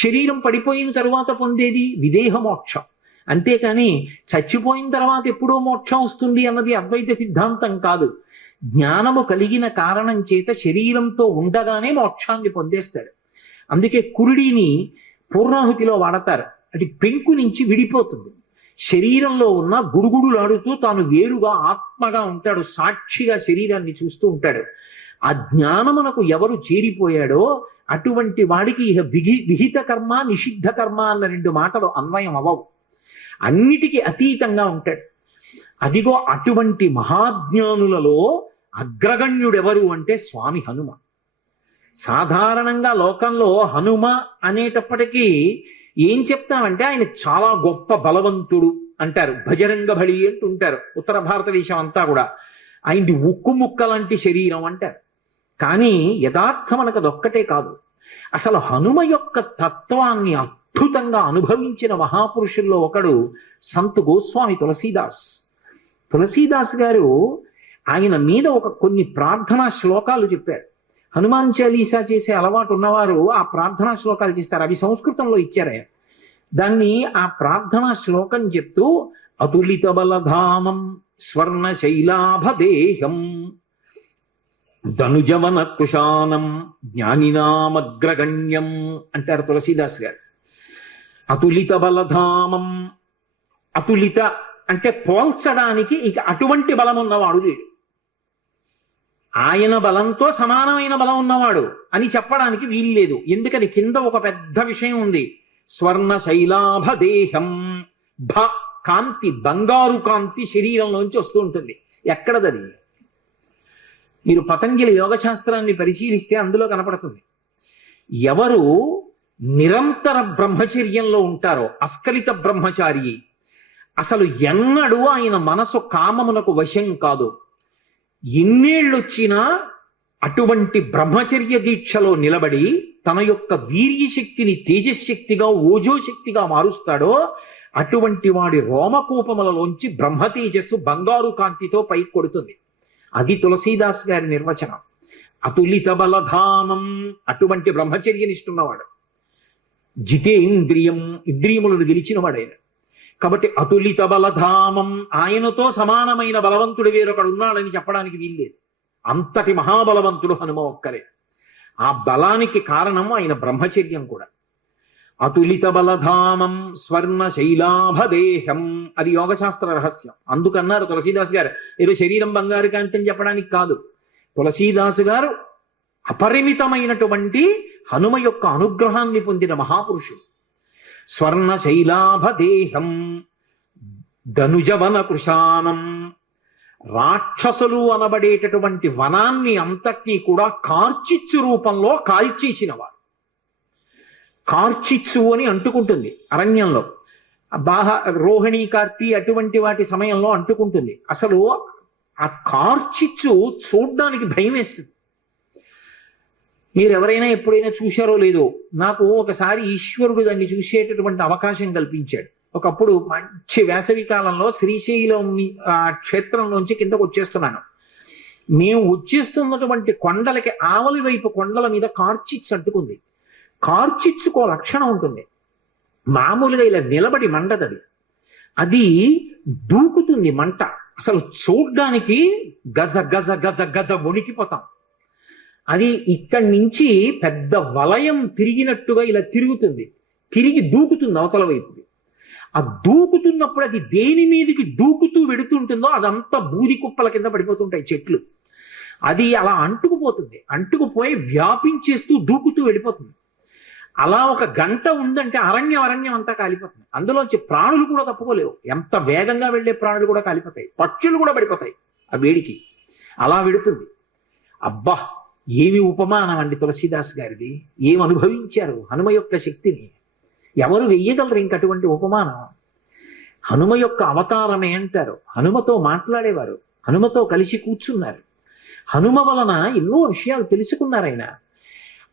శరీరం పడిపోయిన తరువాత పొందేది విదేహ మోక్షం. అంతేకాని చచ్చిపోయిన తర్వాత ఎప్పుడో మోక్షం వస్తుంది అన్నది అద్వైత సిద్ధాంతం కాదు. జ్ఞానము కలిగిన కారణం చేత శరీరంతో ఉండగానే మోక్షాన్ని పొందేస్తాడు. అందుకే కురుడిని పూర్ణాహుతిలో వాడతారు. అది పెంకు నుంచి విడిపోతుంది. శరీరంలో ఉన్న గుడుగుడులాడుతూ తాను వేరుగా ఆత్మగా ఉంటాడు. సాక్షిగా శరీరాన్ని చూస్తూ ఉంటాడు. ఆ జ్ఞానమునకు ఎవరు చేరిపోయాడో అటువంటి వాడికి ఇహ విహిత కర్మ నిషిద్ధ కర్మ అన్న 2 మాటలు అన్వయం అవ్వవు. అన్నిటికీ అతీతంగా ఉంటాడు. అదిగో అటువంటి మహాజ్ఞానులలో అగ్రగణ్యుడెవరు అంటే స్వామి హనుమ. సాధారణంగా లోకంలో హనుమ అనేటప్పటికీ ఏం చెప్తామంటే ఆయన చాలా గొప్ప బలవంతుడు అంటారు. భజరంగ బలి అంటుంటారు. ఉత్తర భారతదేశం అంతా కూడా ఆయనది ఉక్కు ముక్క లాంటి శరీరం అంటారు. కానీ యథార్థం మనకు అదొక్కటే కాదు. అసలు హనుమ యొక్క తత్వాన్ని అద్భుతంగా అనుభవించిన మహాపురుషుల్లో ఒకడు సంత్ గోస్వామి తులసీదాస్. తులసీదాస్ గారు ఆయన మీద కొన్ని ప్రార్థనా శ్లోకాలు చెప్పారు. హనుమాన్ చాలీసా చేసే అలవాటు ఉన్నవారు ఆ ప్రార్థనా శ్లోకాలు చేస్తారు. అవి సంస్కృతంలో ఇచ్చారు. దాన్ని ఆ ప్రార్థనా శ్లోకం చెప్తూ అతులిత బలధామం స్వర్ణ శైలాభదేహం ధనుజవన కుశానం జ్ఞానినామగ్రగణ్యం అంటారు తులసీదాస్ గారు. అతులిత బలధామం, అతులిత అంటే పోల్చడానికి ఇక అటువంటి బలం ఉన్నవాడు లేడు. ఆయన బలంతో సమానమైన బలం ఉన్నవాడు అని చెప్పడానికి వీల్లేదు. ఎందుకని కింద ఒక పెద్ద విషయం ఉంది. స్వర్ణ శైలాభదేహం, భ కాంతి, బంగారు కాంతి శరీరంలోంచి వస్తూ ఉంటుంది. ఎక్కడదది? మీరు పతంజలి యోగ శాస్త్రాన్ని పరిశీలిస్తే అందులో కనపడుతుంది. ఎవరు నిరంతర బ్రహ్మచర్యంలో ఉంటారో, అస్కలిత బ్రహ్మచారి, అసలు ఎన్నడూ ఆయన మనసు కామమునకు వశం కాదు. ఎన్నేళ్ళొచ్చినా అటువంటి బ్రహ్మచర్య దీక్షలో నిలబడి తన యొక్క వీర్యశక్తిని తేజశక్తిగా ఓజోశక్తిగా మారుస్తాడో అటువంటి వాడి రోమకూపములలోంచి బ్రహ్మ తేజస్సు బంగారు కాంతితో పైకి కొడుతుంది. అది తులసీదాస్ గారి నిర్వచనం. అతులిత బలధానం, అటువంటి బ్రహ్మచర్యనిస్తున్నవాడు. జితేంద్రియం, ఇంద్రియములను గెలిచినవాడు ఆయన. కాబట్టి అతులిత బలధామం, ఆయనతో సమానమైన బలవంతుడు వేరొకడు ఉన్నాడని చెప్పడానికి వీల్లేదు. అంతటి మహాబలవంతుడు హనుమ ఒక్కరే. ఆ బలానికి కారణం ఆయన బ్రహ్మచర్యం కూడా. అతులిత బలధామం స్వర్ణ శైలాభదేహం, అది యోగశాస్త్ర రహస్యం. అందుకన్నారు తులసీదాస్ గారు, ఏదో శరీరం బంగారు కాంతి అని చెప్పడానికి కాదు. తులసీదాసు గారు అపరిమితమైనటువంటి హనుమ యొక్క అనుగ్రహాన్ని పొందిన మహాపురుషుడు. స్వర్ణ శైలాభదేహం ధనుజవన కృశానం, రాక్షసులు అనబడేటటువంటి వనాన్ని అంతటినీ కూడా కార్చిచ్చు రూపంలో కాల్చేసినవారు. కార్చిచ్చు అని అంటుకుంటుంది అరణ్యంలో. రోహిణీ కార్తీ అటువంటి వాటి సమయంలో అంటుకుంటుంది. అసలు ఆ కార్చిచ్చు చూడ్డానికి భయం వేస్తుంది. మీరు ఎవరైనా ఎప్పుడైనా చూశారో లేదో, నాకు ఒకసారి ఈశ్వరుడు దాన్ని చూసేటటువంటి అవకాశం కల్పించాడు. ఒకప్పుడు మంచి వేసవి కాలంలో శ్రీశైలం క్షేత్రంలోంచి కిందకు వచ్చేస్తున్నాను. మేము వచ్చేస్తున్నటువంటి కొండలకి ఆవలి వైపు కొండల మీద కార్చిచ్చు అంటుకుంది. కార్చిచ్చుకో లక్షణం ఉంటుంది. మామూలుగా ఇలా నిలబడి మండదది, అది దూకుతుంది మంట. అసలు చూడ్డానికి గజ గజ గజ గజ వణికిపోతాం. అది ఇక్కడి నుంచి పెద్ద వలయం తిరిగినట్టుగా ఇలా తిరుగుతుంది, తిరిగి దూకుతుంది అవతల వైపుకి. ఆ దూకుతున్నప్పుడు అది దేని మీదకి దూకుతూ వెడుతుంటుందో అదంతా బూది కుప్పల కింద పడిపోతుంటాయి చెట్లు. అది అలా అంటుకుపోతుంది, అంటుకుపోయి వ్యాపించేస్తూ దూకుతూ వెళ్ళిపోతుంది. అలా ఒక గంట ఉందంటే అరణ్యం అంతా కాలిపోతుంది. అందులోంచి ప్రాణులు కూడా తప్పుకోలేవు. ఎంత వేగంగా వెళ్లే ప్రాణులు కూడా కాలిపోతాయి, పక్షులు కూడా పడిపోతాయి ఆ వేడికి. అలా వెడుతుంది. అబ్బా, ఏమి ఉపమానం అండి తులసీదాస్ గారిది! ఏం అనుభవించారు హనుమ యొక్క శక్తిని! ఎవరు వెయ్యగలరు ఇంకటువంటి ఉపమానం? హనుమ యొక్క అవతారమే అంటారు. హనుమతో మాట్లాడేవారు, హనుమతో కలిసి కూర్చున్నారు, హనుమ వలన ఎన్నో విషయాలు తెలుసుకున్నారు ఆయన.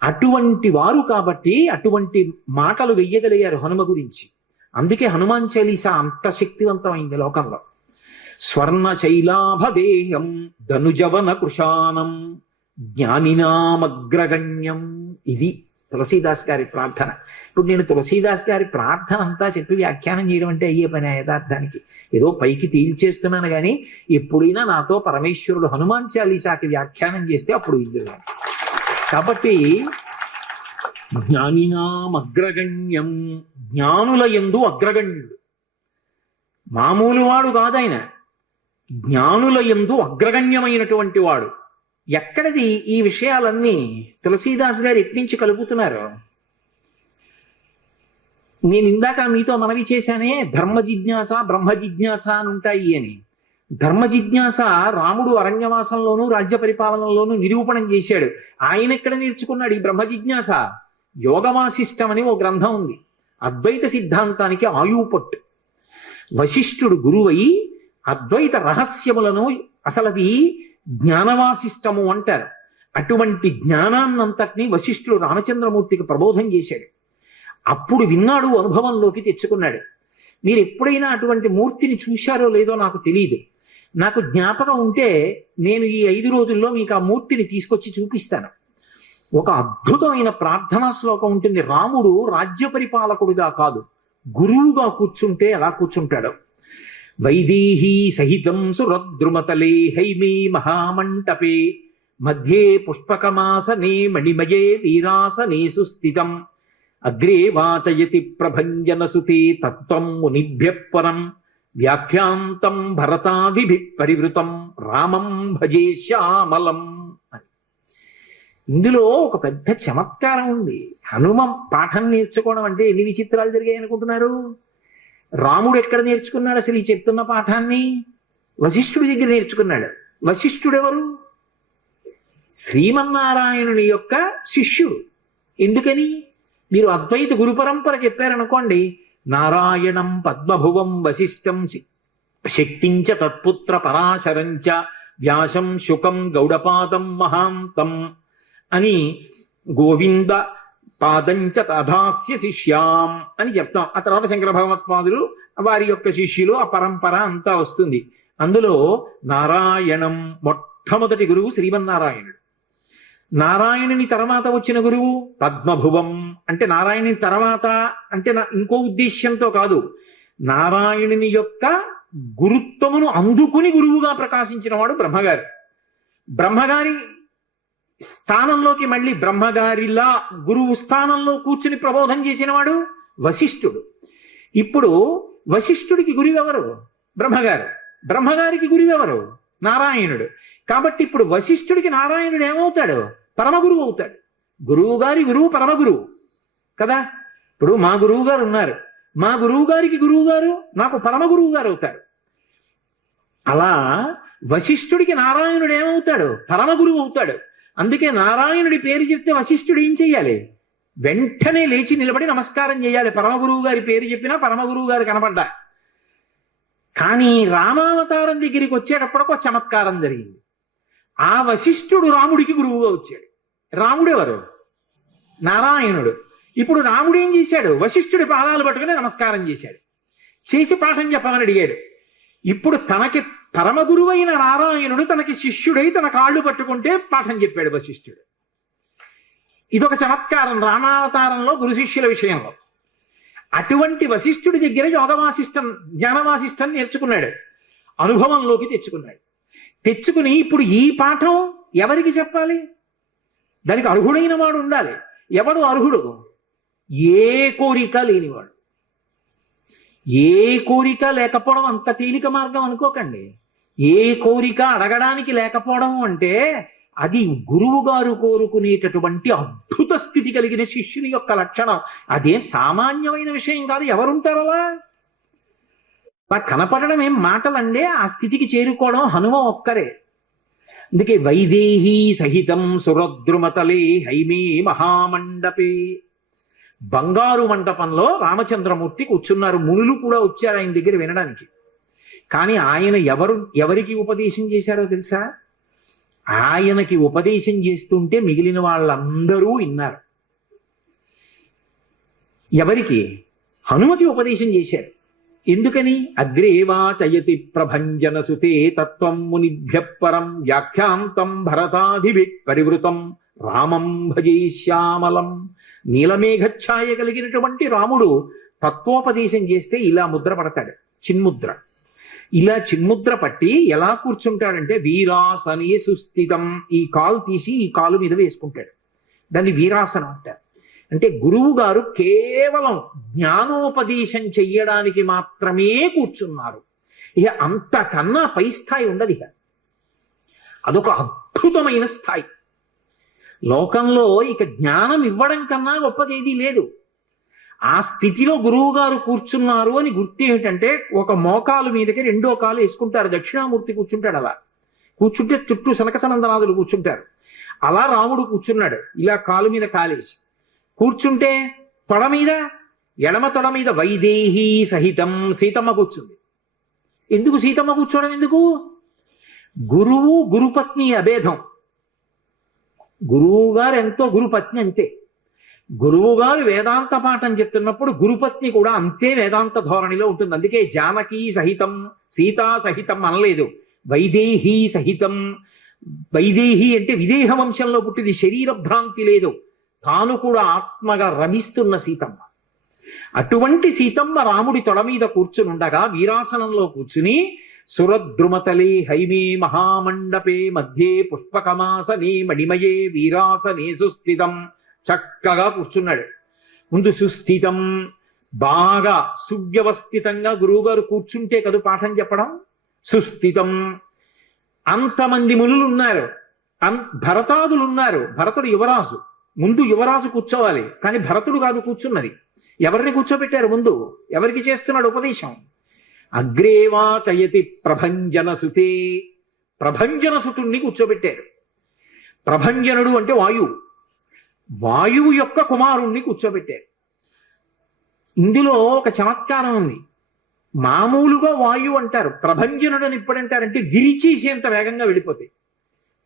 అటువంటి వారు కాబట్టి అటువంటి మాటలు వెయ్యగలిగారు హనుమ గురించి. అందుకే హనుమాన్ చాలీసా అంత శక్తివంతమైంది లోకంలో. స్వర్ణ శైలాభదేహం ధనుజవన కృషానం జ్ఞానినామగ్రగణ్యం. ఇది తులసీదాస్ గారి ప్రార్థన. ఇప్పుడు నేను తులసీదాస్ గారి ప్రార్థన అంతా చెప్పి వ్యాఖ్యానం చేయడం అంటే అయ్యే పని యథార్థానికి. ఏదో పైకి తేల్చేస్తున్నాను కానీ ఎప్పుడైనా నాతో పరమేశ్వరుడు హనుమాన్ చాలీసాకి వ్యాఖ్యానం చేస్తే అప్పుడు ఇద్దరు. కాబట్టి జ్ఞానినాం అగ్రగణ్యం, జ్ఞానుల యందు అగ్రగణ్యుడు, మామూలు వాడు కాదాయన, జ్ఞానుల యందు అగ్రగణ్యమైనటువంటి వాడు. ఎక్కడిది ఈ విషయాలన్నీ తులసీదాస్ గారు ఎట్నుంచి కలుపుతున్నారు? నేను ఇందాక మీతో మనవి చేశానే, ధర్మ జిజ్ఞాస బ్రహ్మ జిజ్ఞాస అని ఉంటాయి అని. ధర్మ జిజ్ఞాస రాముడు అరణ్యవాసంలోనూ రాజ్య పరిపాలనలోనూ నిరూపణం చేశాడు. ఆయన ఎక్కడ నేర్చుకున్నాడు ఈ బ్రహ్మ జిజ్ఞాస? యోగవాసిష్టం అని ఓ గ్రంథం ఉంది, అద్వైత సిద్ధాంతానికి ఆయుపట్టు. వశిష్ఠుడు గురువై అద్వైత రహస్యములను, అసలది జ్ఞానవాసిష్టము అంటారు. అటువంటి జ్ఞానాన్నంతటినీ వశిష్ఠుడు రామచంద్రమూర్తికి ప్రబోధం చేశాడు. అప్పుడు విన్నాడు, అనుభవంలోకి తెచ్చుకున్నాడు. మీరు ఎప్పుడైనా అటువంటి మూర్తిని చూశారో లేదో నాకు తెలియదు. నాకు జ్ఞాపకం ఉంటే నేను ఈ 5 రోజుల్లో మీకు ఆ మూర్తిని తీసుకొచ్చి చూపిస్తాను. ఒక అద్భుతమైన ప్రార్థనా శ్లోకం ఉంటుంది. రాముడు రాజ్య పరిపాలకుడిగా కాదు, గురువుగా కూర్చుంటే ఎలా కూర్చుంటాడో. వైదేహీ సహితం సురద్రుమతలే హైమే మహామంటపే మధ్యే పుష్పకమాసనే మణిమయే వీరాసనే సుస్థితం అగ్రే వాచయతి ప్రభంజన సుతే తత్వం మునిభ్య పరం వ్యాఖ్యాంతం భరతాదిభి పరివృతం రామం భజే శ్యామలం అని. ఇందులో ఒక పెద్ద చమత్కారం ఉంది. హనుమ పాఠం నేర్చుకోవడం అంటే ఎన్ని విచిత్రాలు జరిగాయి అనుకుంటున్నారు? రాముడు ఎక్కడ నేర్చుకున్నాడు అసలు ఈ చెప్తున్న పాఠాన్ని? వశిష్ఠుడి దగ్గర నేర్చుకున్నాడు. వశిష్ఠుడు ఎవరు? శ్రీమన్నారాయణుని యొక్క శిష్యుడు. ఎందుకని? మీరు అద్వైత గురు పరంపర చెప్పారనుకోండి, నారాయణం పద్మభువం వశిష్ఠం శక్తించ తత్పుత్ర పరాశరంచ వ్యాసం శుకం గౌడపాదం మహాంతం అని గోవింద పాదంచ తధాస్య శిష్యాం అని చెప్తాం. ఆ తర్వాత శంకర భగవత్పాదులు వారి యొక్క శిష్యులు, ఆ పరంపర అంతా వస్తుంది. అందులో నారాయణం మొట్టమొదటి గురువు శ్రీమన్నారాయణుడు. నారాయణుని తర్వాత వచ్చిన గురువు పద్మభువం. అంటే నారాయణుని తర్వాత అంటే ఇంకో ఉద్దేశ్యంతో కాదు, నారాయణుని యొక్క గురుత్వమును అందుకుని గురువుగా ప్రకాశించిన వాడు బ్రహ్మగారు. బ్రహ్మగారి స్థానంలోకి మళ్ళీ బ్రహ్మగారిలా గురువు స్థానంలో కూర్చుని ప్రబోధం చేసిన వాడు వశిష్ఠుడు. ఇప్పుడు వశిష్ఠుడికి గురువెవరు? బ్రహ్మగారు. బ్రహ్మగారికి గురువెవరు? నారాయణుడు. కాబట్టి ఇప్పుడు వశిష్ఠుడికి నారాయణుడు ఏమవుతాడు? పరమగురువు అవుతాడు. గురువు గారి గురువు పరమగురువు కదా. ఇప్పుడు మా గురువు గారు ఉన్నారు, మా గురువు గారికి గురువు గారు నాకు పరమగురువు గారు అవుతారు. అలా వశిష్ఠుడికి నారాయణుడు ఏమవుతాడు? పరమగురువు అవుతాడు. అందుకే నారాయణుడి పేరు చెప్తే వశిష్ఠుడు ఏం చెయ్యాలి? వెంటనే లేచి నిలబడి నమస్కారం చేయాలి. పరమగురువు గారి పేరు చెప్పినా పరమగురువు గారు కనపడ్డా. కానీ రామావతారం దగ్గరికి వచ్చేటప్పటికి ఒక చమత్కారం జరిగింది. ఆ వశిష్ఠుడు రాముడికి గురువుగా వచ్చాడు. రాముడు ఎవరు? నారాయణుడు. ఇప్పుడు రాముడు ఏం చేశాడు? వశిష్ఠుడి పాదాలు పట్టుకుని నమస్కారం చేశాడు, చేసి పాఠం చెప్పమని అడిగాడు. ఇప్పుడు తనకి పరమగురువైన నారాయణుడు తనకి శిష్యుడై తన కాళ్ళు పట్టుకుంటే పాఠం చెప్పాడు వశిష్ఠుడు. ఇదొక చమత్కారం రామావతారంలో గురు శిష్యుల విషయంలో. అటువంటి వశిష్ఠుడి దగ్గర యోగవాసిష్టం జ్ఞానవాసిష్టం నేర్చుకున్నాడు, అనుభవంలోకి తెచ్చుకున్నాడు. తెచ్చుకుని ఇప్పుడు ఈ పాఠం ఎవరికి చెప్పాలి? దానికి అర్హుడైన వాడు ఉండాలి. ఎవడు అర్హుడు? ఏ కోరిక లేనివాడు. ఏ కోరిక లేకపోవడం అంత తేలిక మార్గం అనుకోకండి. ఏ కోరిక అడగడానికి లేకపోవడం అంటే అది గురువు గారు కోరుకునేటటువంటి అద్భుత స్థితి కలిగిన శిష్యుని యొక్క లక్షణం. అదే సామాన్యమైన విషయం కాదు. ఎవరుంటారు అలా? కనపడడం ఏం మాటలండే, ఆ స్థితికి చేరుకోవడం హనుమ ఒక్కరే. అందుకే వైదేహీ సహితం సురద్రుమతలే హైమే మహామండపే. బంగారు మంటపంలో రామచంద్రమూర్తి కూర్చున్నారు. మునులు కూడా వచ్చారు ఆయన దగ్గర వినడానికి. కానీ ఆయన ఎవరికి ఉపదేశం చేశారో తెలుసా? ఆయనకి ఉపదేశం చేస్తుంటే మిగిలిన వాళ్ళందరూ విన్నారు. ఎవరికి? హనుమతి ఉపదేశం చేశారు. ఎందుకని? అగ్రేవాచయతి ప్రభంజన సుతే తత్వం మునిభ్య పరం వ్యాఖ్యాంతం భరతాధిభి పరివృతం రామం భజే శ్యామలం. నీలమేఘఛాయ కలిగినటువంటి రాముడు తత్వోపదేశం చేస్తే ఇలా ముద్ర పడతాడు, చిన్ముద్ర. ఇలా చిన్ముద్ర పట్టి ఎలా కూర్చుంటాడంటే వీరాసనే సుస్థితం. ఈ కాలు తీసి ఈ కాలు మీద వేసుకుంటాడు. దాన్ని వీరాసనం అంటారు. అంటే గురువు గారు కేవలం జ్ఞానోపదేశం చెయ్యడానికి మాత్రమే కూర్చున్నారు. ఇక అంతకన్నా పై స్థాయి ఉండదు. ఇక అదొక అద్భుతమైన స్థాయి. లోకంలో ఇక జ్ఞానం ఇవ్వడం కన్నా గొప్పదేదీ లేదు. ఆ స్థితిలో గురువు గారు కూర్చున్నారు అని గుర్తు ఏమిటంటే, ఒక మోకాలు మీదకి రెండో కాలు వేసుకుంటారు. దక్షిణామూర్తి కూర్చుంటాడు. అలా కూర్చుంటే చుట్టూ సనకసనందనాథులు కూర్చుంటారు. అలా రాముడు కూర్చున్నాడు, ఇలా కాలు మీద కాలేసి. కూర్చుంటే తొడ మీద, ఎడమ తొడ మీద వైదేహీ సహితం సీతమ్మ కూర్చుంది. ఎందుకు సీతమ్మ కూర్చోవడం? ఎందుకు? గురువు గురుపత్ని అభేదం. గురువు గారు ఎంతో గురుపత్ని అంతే. గురువు గారు వేదాంత పాఠం చెప్తున్నప్పుడు గురుపత్ని కూడా అంతే వేదాంత ధోరణిలో ఉంటుంది. అందుకే జానకీ సహితం సీతా సహితం అనలేదు, వైదేహీ సహితం. వైదేహి అంటే విదేహ వంశంలో పుట్టింది, శరీర భ్రాంతి లేదు, తాను కూడా ఆత్మగా రమిస్తున్న సీతమ్మ. అటువంటి సీతమ్మ రాముడి తొడ మీద కూర్చుని ఉండగా వీరాసనంలో కూర్చుని సురద్రుమతలే హైమే మహామండపే మధ్యే పుష్పకమాసనే మణిమయే వీరాసనే సుస్థితం. చక్కగా కూర్చున్నాడు. ముందు సుస్థితం, బాగా సువ్యవస్థితంగా గురువుగారు కూర్చుంటే కదా పాఠం చెప్పడం. సుస్థితం. అంతమంది మునులు ఉన్నారు, భరతాదులు ఉన్నారు. భరతుడు యువరాజు, ముందు యువరాజు కూర్చోవాలి. కానీ భరతుడు కాదు కూర్చున్నది. ఎవరిని కూర్చోబెట్టారు ముందు? ఎవరికి చేస్తున్నాడు ఉపదేశం? అగ్రేవాచయతి ప్రభంజన సుతే. ప్రభంజన సుతుణ్ణి కూర్చోబెట్టారు. ప్రభంజనుడు అంటే వాయువు. వాయువు యొక్క కుమారుణ్ణి కూర్చోబెట్టారు. ఇందులో ఒక చమత్కారం ఉంది. మామూలుగా వాయువు అంటారు, ప్రభంజనుడు అని ఎప్పుడంటారంటే విరిచేసేంత వేగంగా వెళ్ళిపోతాయి.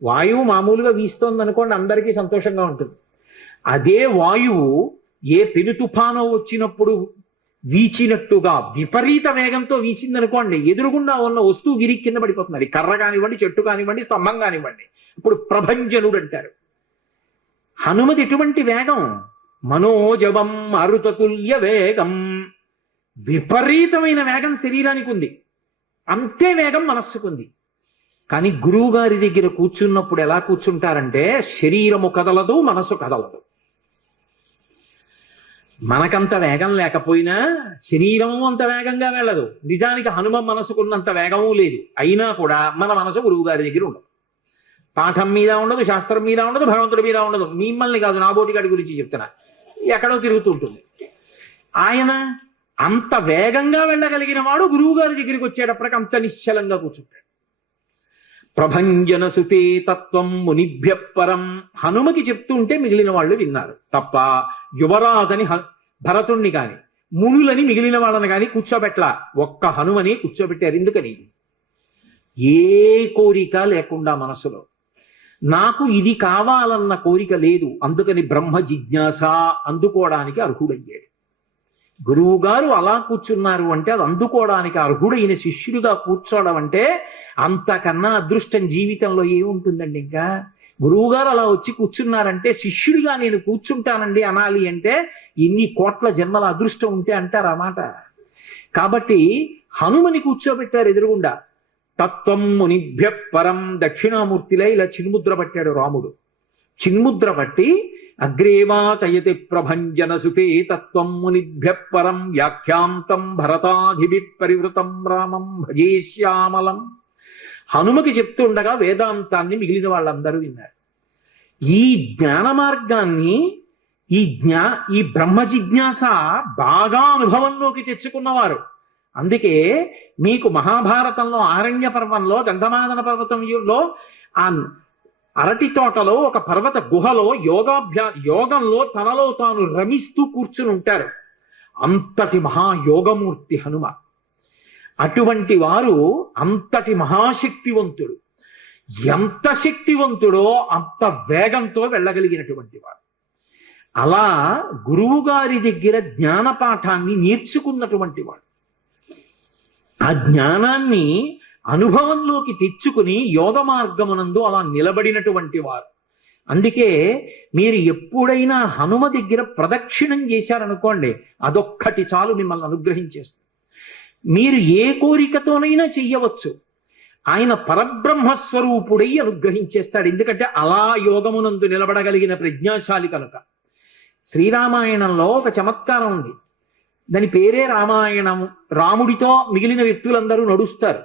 వాయువు మామూలుగా వీస్తోంది అనుకోండి, అందరికీ సంతోషంగా ఉంటుంది. అదే వాయువు ఏ పెను తుఫానో వచ్చినప్పుడు వీచినట్టుగా విపరీత వేగంతో వీచిందనుకోండి, ఎదురుగుండా ఉన్న వస్తువు విరి కింద పడిపోతుంది. కర్ర కానివ్వండి, చెట్టు కానివ్వండి, స్తంభం కానివ్వండి. ఇప్పుడు ప్రభంజనుడు అంటారు. హనుమతి ఎటువంటి వేగం? మనోజవం అరుతతుల్య వేగం. విపరీతమైన వేగం శరీరానికి ఉంది, అంతే వేగం మనస్సుకుంది. కానీ గురువు గారి దగ్గర కూర్చున్నప్పుడు ఎలా కూర్చుంటారంటే శరీరము కదలదు, మనసు కదలదు. మనకంత వేగం లేకపోయినా శరీరము అంత వేగంగా వెళ్ళదు. నిజానికి హనుమ మనసుకున్నంత వేగము లేదు. అయినా కూడా మన మనసు గురువు గారి దగ్గర ఉండదు. పాఠం మీద ఉండదు, శాస్త్రం మీద ఉండదు, భగవంతుడి మీద ఉండదు. మిమ్మల్ని కాదు, నా బోటిగాడి గురించి చెప్తున్నా. ఎక్కడో తిరుగుతుంటుంది. ఆయన అంత వేగంగా వెళ్ళగలిగిన వాడు గురువు గారి దగ్గరికి వచ్చేటప్పటికి అంత నిశ్చలంగా కూర్చుంటాడు. ప్రభంజన సుతే తత్వం మునిభ్య పరం. హనుమకి చెప్తుంటే మిగిలిన వాళ్ళు విన్నారు తప్ప యువరాజని భరతుణ్ణి కాని మునులని మిగిలిన వాళ్ళని కాని కూర్చోబెట్ల. ఒక్క హనుమని కూర్చోబెట్టారు. ఎందుకని? ఏ కోరిక లేకుండా మనసులో నాకు ఇది కావాలన్న కోరిక లేదు. అందుకని బ్రహ్మ జిజ్ఞాస అందుకోవడానికి అర్హుడయ్యాడు. గురువు గారు అలా కూర్చున్నారు అంటే అది అందుకోవడానికి అర్హుడైన శిష్యుడిగా కూర్చోవడం అంటే అంతకన్నా అదృష్టం జీవితంలో ఏముంటుందండి. ఇంకా గురువు గారు అలా వచ్చి కూర్చున్నారంటే శిష్యుడిగా నేను కూర్చుంటానండి అనాలి అంటే ఇన్ని కోట్ల జన్మల అదృష్టం ఉంటే అంటారు ఆ మాట. కాబట్టి హనుమని కూర్చోబెట్టారు ఎదురుగుండా. తత్వం మునిభ్య పరం. దక్షిణామూర్తిలో ఇలా చిన్ముద్ర పట్టాడు రాముడు. చిన్ముద్ర పట్టి అగ్రేవాచయతి ప్రభంజన సుతే తత్వం మునిభ్య పరం వ్యాఖ్యాంతం భరతాధిభి పరివృతం రామం భజే శ్యామలం. హనుమకి చెప్తుండగా వేదాంతాన్ని మిగిలిన వాళ్ళందరూ విన్నారు. ఈ జ్ఞాన మార్గాన్ని, ఈ బ్రహ్మ జిజ్ఞాస బాగా అనుభవంలోకి తెచ్చుకున్నవారు. అందుకే మీకు మహాభారతంలో ఆరణ్య పర్వంలో గంధమాదన పర్వతంలో ఆ అరటి తోటలో ఒక పర్వత గుహలో యోగంలో తనలో తాను రమిస్తూ కూర్చుని ఉంటారు. అంతటి మహాయోగమూర్తి హనుమ. అటువంటి వారు అంతటి మహాశక్తివంతుడు. ఎంత శక్తివంతుడో అంత వేగంతో వెళ్ళగలిగినటువంటి వాడు. అలా గురువు గారి దగ్గర జ్ఞానపాఠాన్ని నేర్చుకున్నటువంటి వాడు. ఆ జ్ఞానాన్ని అనుభవంలోకి తెచ్చుకుని యోగ మార్గమునందు అలా నిలబడినటువంటి వారు. అందుకే మీరు ఎప్పుడైనా హనుమ దగ్గర ప్రదక్షిణం చేశారనుకోండి, అదొక్కటి చాలు మిమ్మల్ని అనుగ్రహించేస్తుంది. మీరు ఏ కోరికతోనైనా చెయ్యవచ్చు. ఆయన పరబ్రహ్మస్వరూపుడై అనుగ్రహించేస్తాడు. ఎందుకంటే అలా యోగమునందు నిలబడగలిగిన ప్రజ్ఞాశాలి కనుక. శ్రీరామాయణంలో ఒక చమత్కారం ఉంది. దాని పేరే రామాయణం. రాముడితో మిగిలిన వ్యక్తులందరూ నడుస్తారు.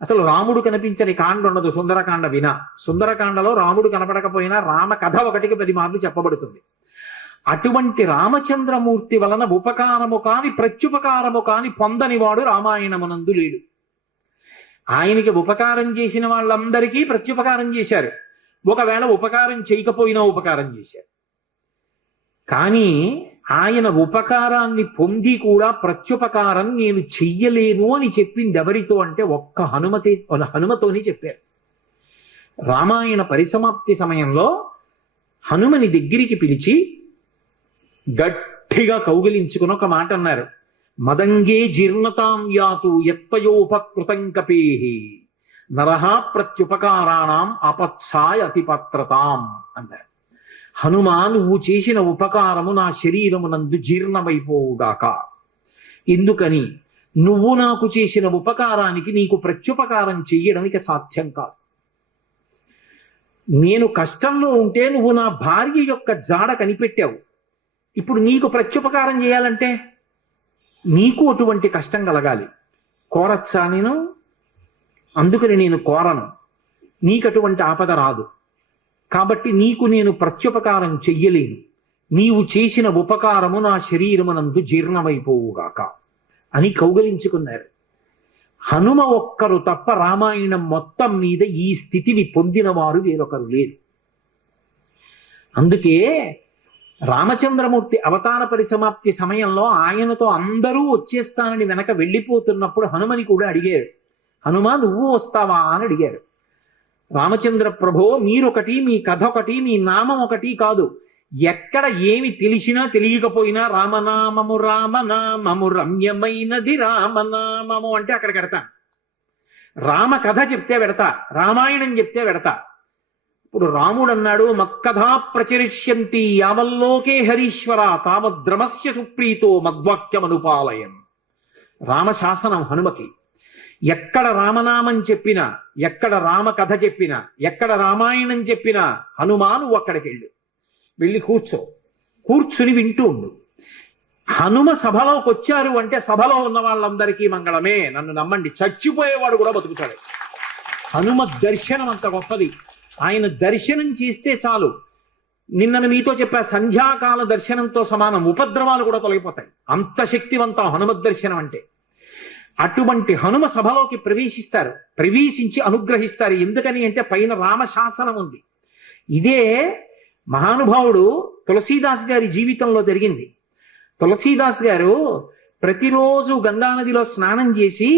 అసలు రాముడు కనిపించని కాండ ఉండదు సుందరకాండ వినా. సుందరకాండలో రాముడు కనపడకపోయినా రామ కథ 1కి 10 మార్లు చెప్పబడుతుంది. అటువంటి రామచంద్రమూర్తి వలన ఉపకారము కాని ప్రత్యుపకారము కాని పొందనివాడు రామాయణమునందు లేడు. ఆయనకి ఉపకారం చేసిన వాళ్ళందరికీ ప్రత్యుపకారం చేశారు. ఒకవేళ ఉపకారం చేయకపోయినా ఉపకారం చేశారు. కానీ ఆయన ఉపకారాన్ని పొంది కూడా ప్రత్యుపకారం నేను చెయ్యలేను అని చెప్పింది ఎవరితో అంటే ఒక్క హనుమతోని చెప్పారు. రామాయణ పరిసమాప్తి సమయంలో హనుమని దగ్గరికి పిలిచి గట్టిగా కౌగిలించుకుని ఒక మాట అన్నారు. మదంగే జీర్ణతాం యాతు యత్పయోపకృతం కపేహి నరహ ప్రత్యుపకారాణం అపత్సాయ అతిపత్రతాం అన్నారు. హనుమా, నువ్వు చేసిన ఉపకారము నా శరీరమునందు జీర్ణమైపోవుగాక. ఎందుకని? నువ్వు నాకు చేసిన ఉపకారానికి నీకు ప్రత్యుపకారం చెయ్యడానికి సాధ్యం కాదు. నేను కష్టంలో ఉంటే నువ్వు నా భార్య యొక్క జాడ కనిపెట్టావు. ఇప్పుడు నీకు ప్రత్యుపకారం చేయాలంటే నీకు అటువంటి కష్టం కలగాలి. కోరచ్చా నేను? అందుకని నేను కోరను. నీకు అటువంటి ఆపద రాదు. కాబట్టి నీకు నేను ప్రత్యుపకారం చెయ్యలేను. నీవు చేసిన ఉపకారము నా శరీరమునందు జీర్ణమైపోవుగాక అని కౌగలించుకున్నారు. హనుమ ఒక్కరు తప్ప రామాయణం మొత్తం మీద ఈ స్థితిని పొందిన వారు వేరొకరు లేరు. అందుకే రామచంద్రమూర్తి అవతార పరిసమాప్తి సమయంలో ఆయనతో అందరూ వచ్చేస్తానని వెనక వెళ్ళిపోతున్నప్పుడు హనుమని కూడా అడిగారు. హనుమ, నువ్వు వస్తావా అని అడిగారు. రామచంద్ర ప్రభో, మీరొకటి, మీ కథ ఒకటి, మీ నామం ఒకటి కాదు. ఎక్కడ ఏమి తెలిసినా తెలియకపోయినా రామనామము రామనామము రమ్యమైనది రామనామము అంటే అక్కడికి వెడతాను. రామ కథ చెప్తే వెడతా, రామాయణం చెప్తే వెడతా. ఇప్పుడు రాముడు అన్నాడు, మక్కథా ప్రచరిష్యంతి యావల్లోకే హరీశ్వర తావద్రమస్య సుప్రీతో మద్వాక్యమనుపాలయం. రామశాసనం హనుమకి. ఎక్కడ రామనామం చెప్పినా, ఎక్కడ రామ కథ చెప్పినా, ఎక్కడ రామాయణం చెప్పినా హనుమా నువ్వు అక్కడికి వెళ్ళి కూర్చుని వింటూ ఉండు. హనుమ సభలోకి వచ్చారు అంటే సభలో ఉన్న వాళ్ళందరికీ మంగళమే. నన్ను నమ్మండి, చచ్చిపోయేవాడు కూడా బతుకుతాడు. హనుమ దర్శనం అంత గొప్పది. ఆయన దర్శనం చేస్తే చాలు. నిన్న మీతో చెప్పా, సంధ్యాకాల దర్శనంతో సమానం. ఉపద్రవాలు కూడా తొలగిపోతాయి. అంత శక్తివంతం హనుమద్ దర్శనం అంటే. అటువంటి హనుమ సభలోకి ప్రవేశిస్తారు. ప్రవేశించి అనుగ్రహిస్తారు. ఎందుకని అంటే పైన రామశాసనం ఉంది. ఇదే మహానుభావుడు తులసీదాస్ గారి జీవితంలో జరిగింది. తులసీదాస్ గారు ప్రతిరోజు గంగానదిలో స్నానం చేసి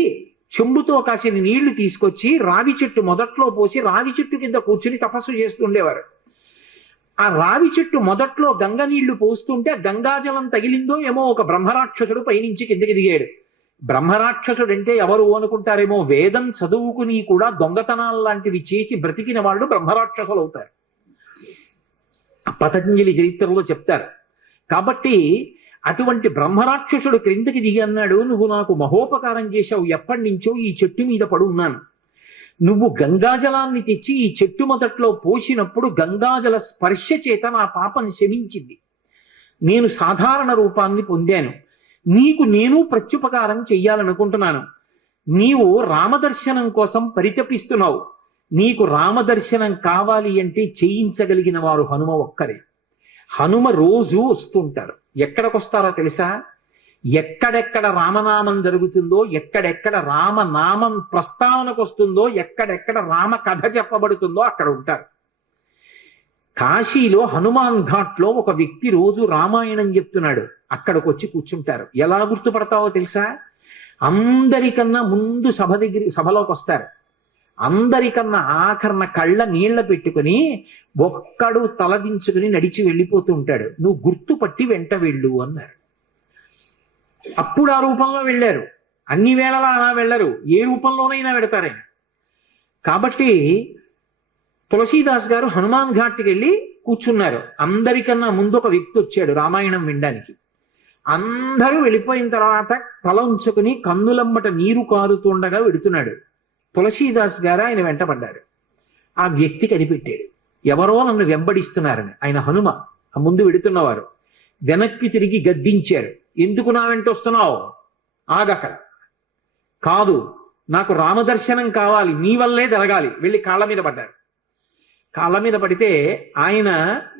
చెంబుతో కాసిన నీళ్లు తీసుకొచ్చి రావి చెట్టు మొదట్లో పోసి రావి చెట్టు కింద కూర్చుని తపస్సు చేస్తుండేవారు. ఆ రావి చెట్టు మొదట్లో గంగ నీళ్లు పోస్తుంటే గంగాజలం తగిలిందో ఏమో ఒక బ్రహ్మరాక్షసుడు పైనుంచి కిందకి దిగాడు. బ్రహ్మరాక్షసుడు అంటే ఎవరు అనుకుంటారేమో, వేదం చదువుకుని కూడా దొంగతనాలు లాంటివి చేసి బ్రతికిన వాళ్ళు బ్రహ్మరాక్షసులు అవుతారు. పతంజలి చరిత్రలో చెప్తారు. కాబట్టి అటువంటి బ్రహ్మరాక్షసుడు క్రిందకి దిగి అన్నాడు, నువ్వు నాకు మహోపకారం చేశావు. ఎప్పటి నుంచో ఈ చెట్టు మీద పడి ఉన్నాను. నువ్వు గంగాజలాన్ని తెచ్చి ఈ చెట్టు మొదట్లో పోసినప్పుడు గంగాజల స్పర్శ చేత నా పాపం శమించింది. నేను సాధారణ రూపాన్ని పొందాను. నీకు నేను ప్రత్యుపకారం చెయ్యాలనుకుంటున్నాను. నీవు రామదర్శనం కోసం పరితపిస్తున్నావు. నీకు రామదర్శనం కావాలి అంటే చేయించగలిగిన వారు హనుమ ఒక్కరే. హనుమ రోజు వస్తుంటారు. ఎక్కడికొస్తారో తెలుసా? ఎక్కడెక్కడ రామనామం జరుగుతుందో, ఎక్కడెక్కడ రామనామం ప్రస్తావనకు వస్తుందో, ఎక్కడెక్కడ రామ కథ చెప్పబడుతుందో అక్కడ ఉంటారు. కాశీలో హనుమాన్ ఘాట్లో ఒక వ్యక్తి రోజు రామాయణం చెప్తున్నాడు. అక్కడికి వచ్చి కూర్చుంటారు. ఎలా గుర్తుపడతావో తెలుసా? అందరికన్నా ముందు సభలోకి వస్తారు. అందరికన్నా ఆఖరణ కళ్ళ నీళ్ల పెట్టుకుని ఒక్కడు తలదించుకుని నడిచి వెళ్ళిపోతూ ఉంటాడు. నువ్వు గుర్తుపట్టి వెంట వెళ్ళు అన్నారు. అప్పుడు ఆ రూపంలో వెళ్ళారు. అన్ని వేళలా అలా వెళ్ళరు, ఏ రూపంలోనైనా వెడతారైనా. కాబట్టి తులసీదాస్ గారు హనుమాన్ ఘాట్కి వెళ్ళి కూర్చున్నారు. అందరికన్నా ముందు ఒక వ్యక్తి వచ్చాడు రామాయణం వినడానికి. అందరూ వెళ్ళిపోయిన తర్వాత తల ఉంచుకుని కన్నులమ్మట నీరు కారుతుండగా వెడుతున్నాడు. తులసీదాస్ గారు ఆయన వెంటపడ్డారు. ఆ వ్యక్తి కనిపెట్టాడు, ఎవరో నన్ను వెంబడిస్తున్నారని. ఆయన హనుమ, ముందు వెడుతున్నవారు. వెనక్కి తిరిగి గద్దించారు. ఎందుకు నా వెంట వస్తున్నావు? ఆగక్కడ. కాదు, నాకు రామదర్శనం కావాలి, నీ వల్లే జరగాలి. వెళ్ళి కాళ్ళ మీద పడ్డారు. కాళ్ళ మీద పడితే ఆయన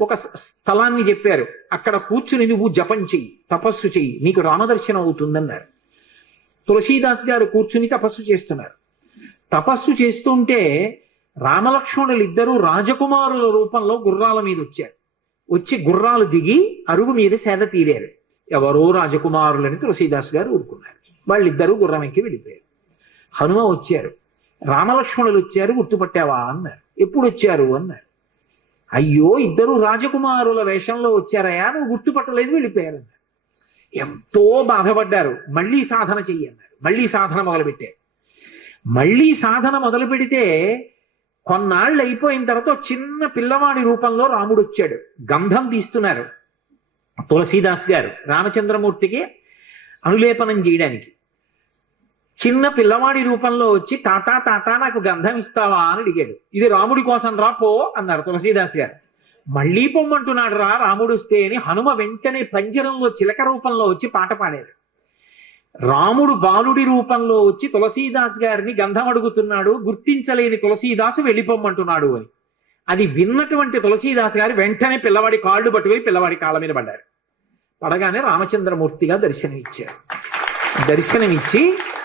ఒక స్థలాన్ని చెప్పారు. అక్కడ కూర్చుని నువ్వు జపం చెయ్యి, తపస్సు చెయ్యి, నీకు రామదర్శనం అవుతుందన్నారు. తులసీదాస్ గారు కూర్చుని తపస్సు చేస్తున్నారు. తపస్సు చేస్తుంటే రామలక్ష్మణులు ఇద్దరూ రాజకుమారుల రూపంలో గుర్రాల మీద వచ్చారు. వచ్చి గుర్రాలు దిగి అరుగు మీద సేద తీరారు. ఎవరో రాజకుమారులని తులసీదాస్ గారు ఊరుకున్నారు. వాళ్ళిద్దరూ గుర్రం ఎక్కి వెళ్ళిపోయారు. హనుమ వచ్చారు. రామలక్ష్మణులు వచ్చారు, గుర్తుపట్టావా అన్నారు. ఎప్పుడు వచ్చారు అన్నారు. అయ్యో, ఇద్దరు రాజకుమారుల వేషంలో వచ్చారయా, నువ్వు గుర్తుపట్టలేదు, వెళ్ళిపోయారు అన్నారు. ఎంతో బాధపడ్డారు. మళ్ళీ సాధన చెయ్యి అన్నారు. మళ్ళీ సాధన మొదలుపెట్టారు. మళ్ళీ సాధన మొదలు పెడితే కొన్నాళ్ళు అయిపోయిన తర్వాత చిన్న పిల్లవాడి రూపంలో రాముడు వచ్చాడు. గంధం తీస్తున్నారు తులసీదాస్ గారు రామచంద్రమూర్తికి అనులేపనం చేయడానికి. చిన్న పిల్లవాడి రూపంలో వచ్చి తాత తాత నాకు గంధం ఇస్తావా అని అడిగాడు. ఇది రాముడి కోసం రా, పో అన్నారు తులసీదాస్ గారు. మళ్ళీ పొమ్మంటున్నాడు రా రాముడు వస్తే అని హనుమ వెంటనే పంజరంలో చిలక రూపంలో వచ్చి పాట పాడారు. రాముడు బాలుడి రూపంలో వచ్చి తులసీదాస్ గారిని గంధం అడుగుతున్నాడు. గుర్తించలేని తులసీదాసు వెళ్ళిపోమ్మంటున్నాడు అని. అది విన్నటువంటి తులసీదాస్ గారు వెంటనే పిల్లవాడి కాళ్ళు పట్టుకుని పిల్లవాడి కాళ్ళ మీద పడ్డారు. పడగానే రామచంద్రమూర్తిగా దర్శనమిచ్చారు. దర్శనమిచ్చి,